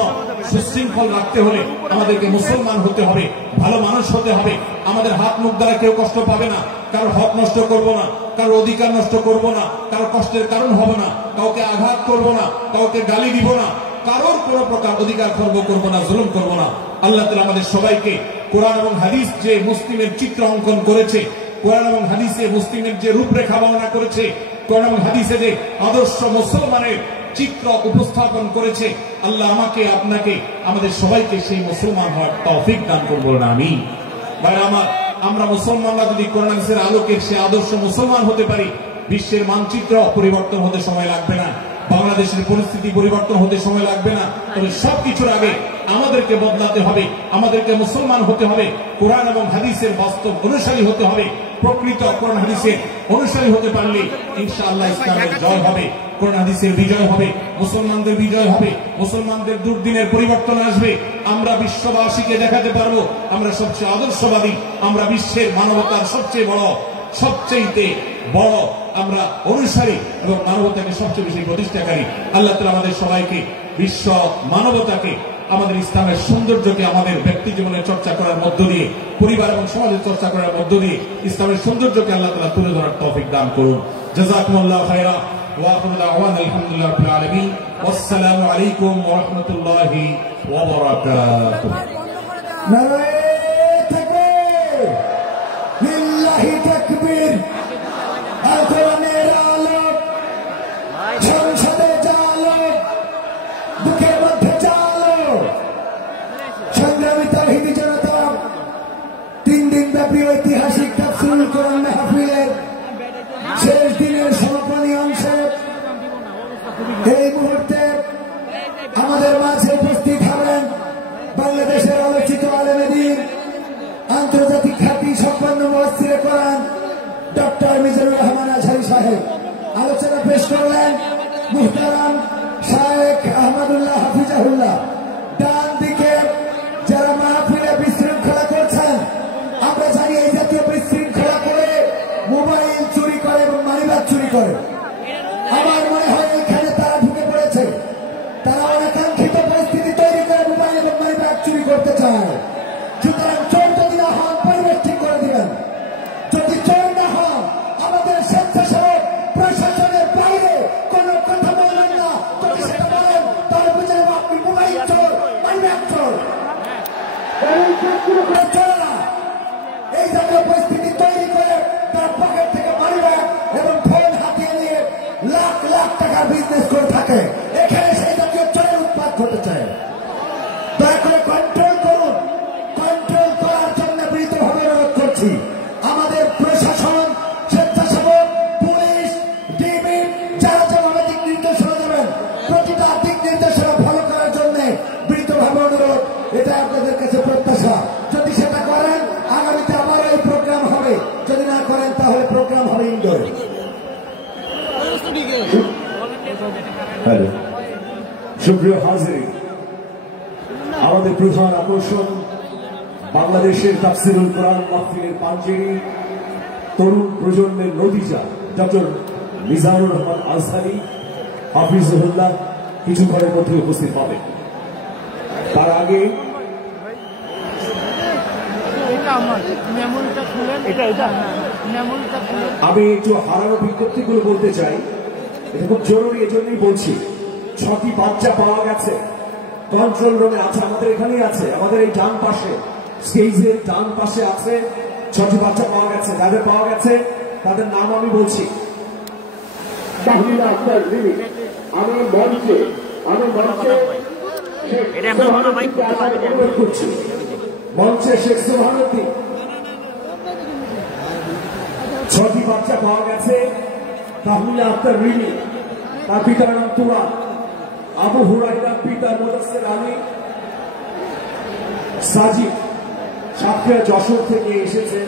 সুশৃঙ্খল রাখতে হলে আমাদেরকে মুসলমান হতে হবে, ভালো মানুষ হতে হবে। আমাদের হাত মুখ দ্বারা কেউ কষ্ট পাবে না, কারোর হক নষ্ট করব না, কারোর অধিকার নষ্ট করব না, কারোর কষ্টের কারণ হব না, কাউকে আঘাত করব না, কাউকে গালি দিব না, কারোর কোন প্রকার অধিকার খর্ব করব না, জুলুম করব না। আল্লাহ তাআলা আমাদের সবাইকে কোরআন এবং হাদিস যে মুসলিমের চিত্র অঙ্কন করেছে, কোরআন এবং হাদিসে মুসলিমের যে রূপরেখা বর্ণনা করেছে, কোরআন এবং হাদিসে যে আদর্শ মুসলমানের চিত্র উপস্থাপন করেছে, আল্লাহ আমাকে, আপনাকে, আমাদের সবাইকে সেই মুসলমান হওয়ার তৌফিক দান করবেন, আমিন। ভাই আমার, আমরা মুসলমানরা যদি কোরআন হাদিসের আলোকে সে আদর্শ মুসলমান হতে পারি, বিশ্বের মানচিত্র পরিবর্তন হতে সময় লাগবে না, বাংলাদেশের পরিস্থিতি পরিবর্তন হতে সময় লাগবে না। তবে সবকিছুর আগে আমাদেরকে বদলাতে হবে, আমাদেরকে মুসলমান হতে হবে, কোরআন এবং হাদিসের বাস্তব অনুসারী হতে হবে। প্রকৃত কোরআন হাদিসের অনুসারী হতে পারলে ইনশাআল্লাহ ইসলামের জয় হবে, কোরআন হাদিসের বিজয় হবে, মুসলমানদের বিজয় হবে, মুসলমানদের দুর্দিনের পরিবর্তন আসবে। আমরা বিশ্ববাসীকে দেখাতে পারবো আমরা সবচেয়ে আদর্শবাদী, আমরা বিশ্বের মানবতার সবচেয়ে বড় আমরা অনুসারী এবং মানবতাকে সবচেয়ে বেশি প্রতিষ্ঠাকারী। আল্লাহ তাআলা আমাদের সবাইকে, বিশ্ব মানবতাকে, আমাদের ইসলামের সৌন্দর্যকে আমাদের ব্যক্তি জীবনে চর্চা করার মধ্য দিয়ে, পরিবার এবং সমাজের চর্চা করার মধ্য দিয়ে ইসলামের সৌন্দর্যকে আল্লাহ তাআলা তুলে ধরার তৌফিক দান করুন। জাযাকুমুল্লাহু খায়রা ওয়া আখিরু দাওয়ানা আলহামদুলিল্লাহি রাব্বিল আলামিন। ওয়াসসালামু আলাইকুম ওয়া রাহমাতুল্লাহি ওয়া বারাকাতুহু। নারায়ে তাকবীর, লিল্লাহি তাকবীর। আল কোরআনের আলো, সংসদে জালো, বুকের মধ্যে জালো। সংগ্রামী তাওহীদি জনতা, 3 দিন ব্যাপী ঐতিহাসিক তাফসীরুল কোরআন মাহফিলের শেষ দিনের সমাপনী অংশে এই মুহূর্তে আমাদের মাঝে উপস্থিত হবেন বাংলাদেশের আলোচিত আলেমে দ্বীন, আন্তর্জাতিক খ্যাতি সম্পন্ন মুফাসসিরে কোরআন ডক্টর মিজানুর রহমান আজহারী সাহেব। আলোচনা পেশ করলেন মুহতারাম শায়েখ আহমদুল্লাহ হাফিজাহুল্লাহ। ডান দিকে যারা মাহফিলে বিশৃঙ্খলা করছেন, আমরা জানি এই জাতীয় বিশৃঙ্খলা করে মোবাইল চুরি করে এবং মানিব্যাগ চুরি করে। আমার মনে হয় এখানে তারা ঢুকে পড়েছে, তারা অনাকাঙ্ক্ষিত পরিস্থিতি তৈরি করে মোবাইল এবং মানিব্যাগ চুরি করতে চায়। সুতরাং চোর যদি না হন, পরিবেশ ঠিক করে দিবেন। যদি চোর না হন, আমাদের স্বেচ্ছাসেবক প্রশাসনের বাইরে কোন কথা বলবেন না। যদি সেটা বলেন তাহলে বুঝে নেব আপনি মোবাইল চোর, মানিব্যাগ চোর। এই জাতীয় পরিস্থিতি তৈরি করে তার পকেট থেকে মানিব্যাগ এবং ফোন হাতিয়ে নিয়ে লাখ লাখ টাকার বিজনেস করে থাকে। এখানে সেই জাতীয় চোরের উৎপাত ঘটেছে। দয়া করে কন্ট্রোল করুন। কন্ট্রোল করার জন্য বিনীতভাবে অনুরোধ করছি। আমাদের প্রশাসন, স্বেচ্ছাসেবক, পুলিশ, ডিবি যারা যেভাবে দিক নির্দেশনা দেবেন, প্রতিটা দিক নির্দেশনা ফলো করার জন্য বিনীতভাবে অনুরোধ। এটা আপনাদের কাছে প্রত্যাশা। যদি সেটা করেন, আগামীতে আবার এই প্রোগ্রাম হবে। যদি না করেন তাহলে প্রোগ্রাম হবে ইনডোরে। সুপ্রিয় হাজির, আমাদের প্রধান আকর্ষণ বাংলাদেশের তাফসিরুল কোরআন মাহফিলের পাঞ্জেরি তরুণ প্রজন্মের নতিজা ডক্টর মিজানুর রহমান আজহারি হাফিজুল্লাহ কিছুক্ষণের মধ্যে উপস্থিত হবেন। তার আগে আমি একটু হারানো বিজ্ঞপ্তিগুলো বলতে চাই, এটা খুব জরুরি, এজন্যই বলছি। 6টি বাচ্চা পাওয়া গেছে, কন্ট্রোল রুমে আছে, আমাদের এখানেই আছে, আমাদের এই ডান পাশে স্টেজের ডান পাশে আছে। 6টি বাচ্চা পাওয়া গেছে, যাদের পাওয়া গেছে তাদের নাম আমি বলছি। মঞ্চে শেখ সুবহানুদ্দিন। 6টি বাচ্চা পাওয়া গেছে। তাহমিনা আক্তার রিমি, তার পিতার নাম তুরান। আবু হুরাইরা পিতা মুদাসসির আলী। সাজিদ সাতক্ষীরা যশোর থেকে এসেছে,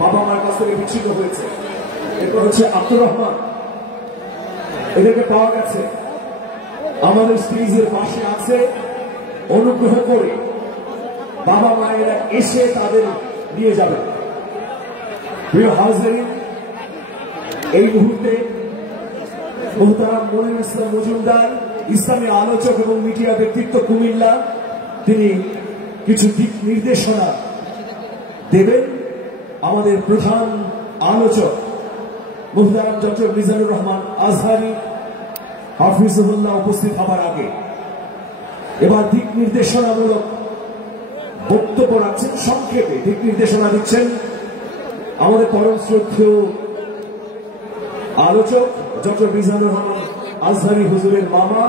বাবা মার কাছ থেকে বিচ্ছিন্ন হয়েছে। এরপর হচ্ছে আব্দুর রহমান, এদেরকে পাওয়া গেছে, আমাদের স্টেজের পাশে আছে। অনুগ্রহ করে বাবা মায়েরা এসে তাদের নিয়ে যাবে। প্রিয় হাজিরিন, এই মুহূর্তে মোহতারাম মনিরুল ইসলাম মজুমদার, ইসলামী আলোচক এবং মিডিয়া ব্যক্তিত্ব কুমিল্লা, তিনি কিছু দিক নির্দেশনা দেবেন। আমাদের প্রধান আলোচক মোহতারাম ডক্টর মিজানুর রহমান আজহারি হাফিজুল্লাহ উপস্থিত হবার আগে এবার দিক নির্দেশনামূলক বক্তব্য রাখছেন। সংক্ষেপে দিক নির্দেশনা দিচ্ছেন আমাদের পরম শ্রদ্ধেয় আলোচক ডক্টর মিজানুর রহমান আজহারি হুজুরের মামা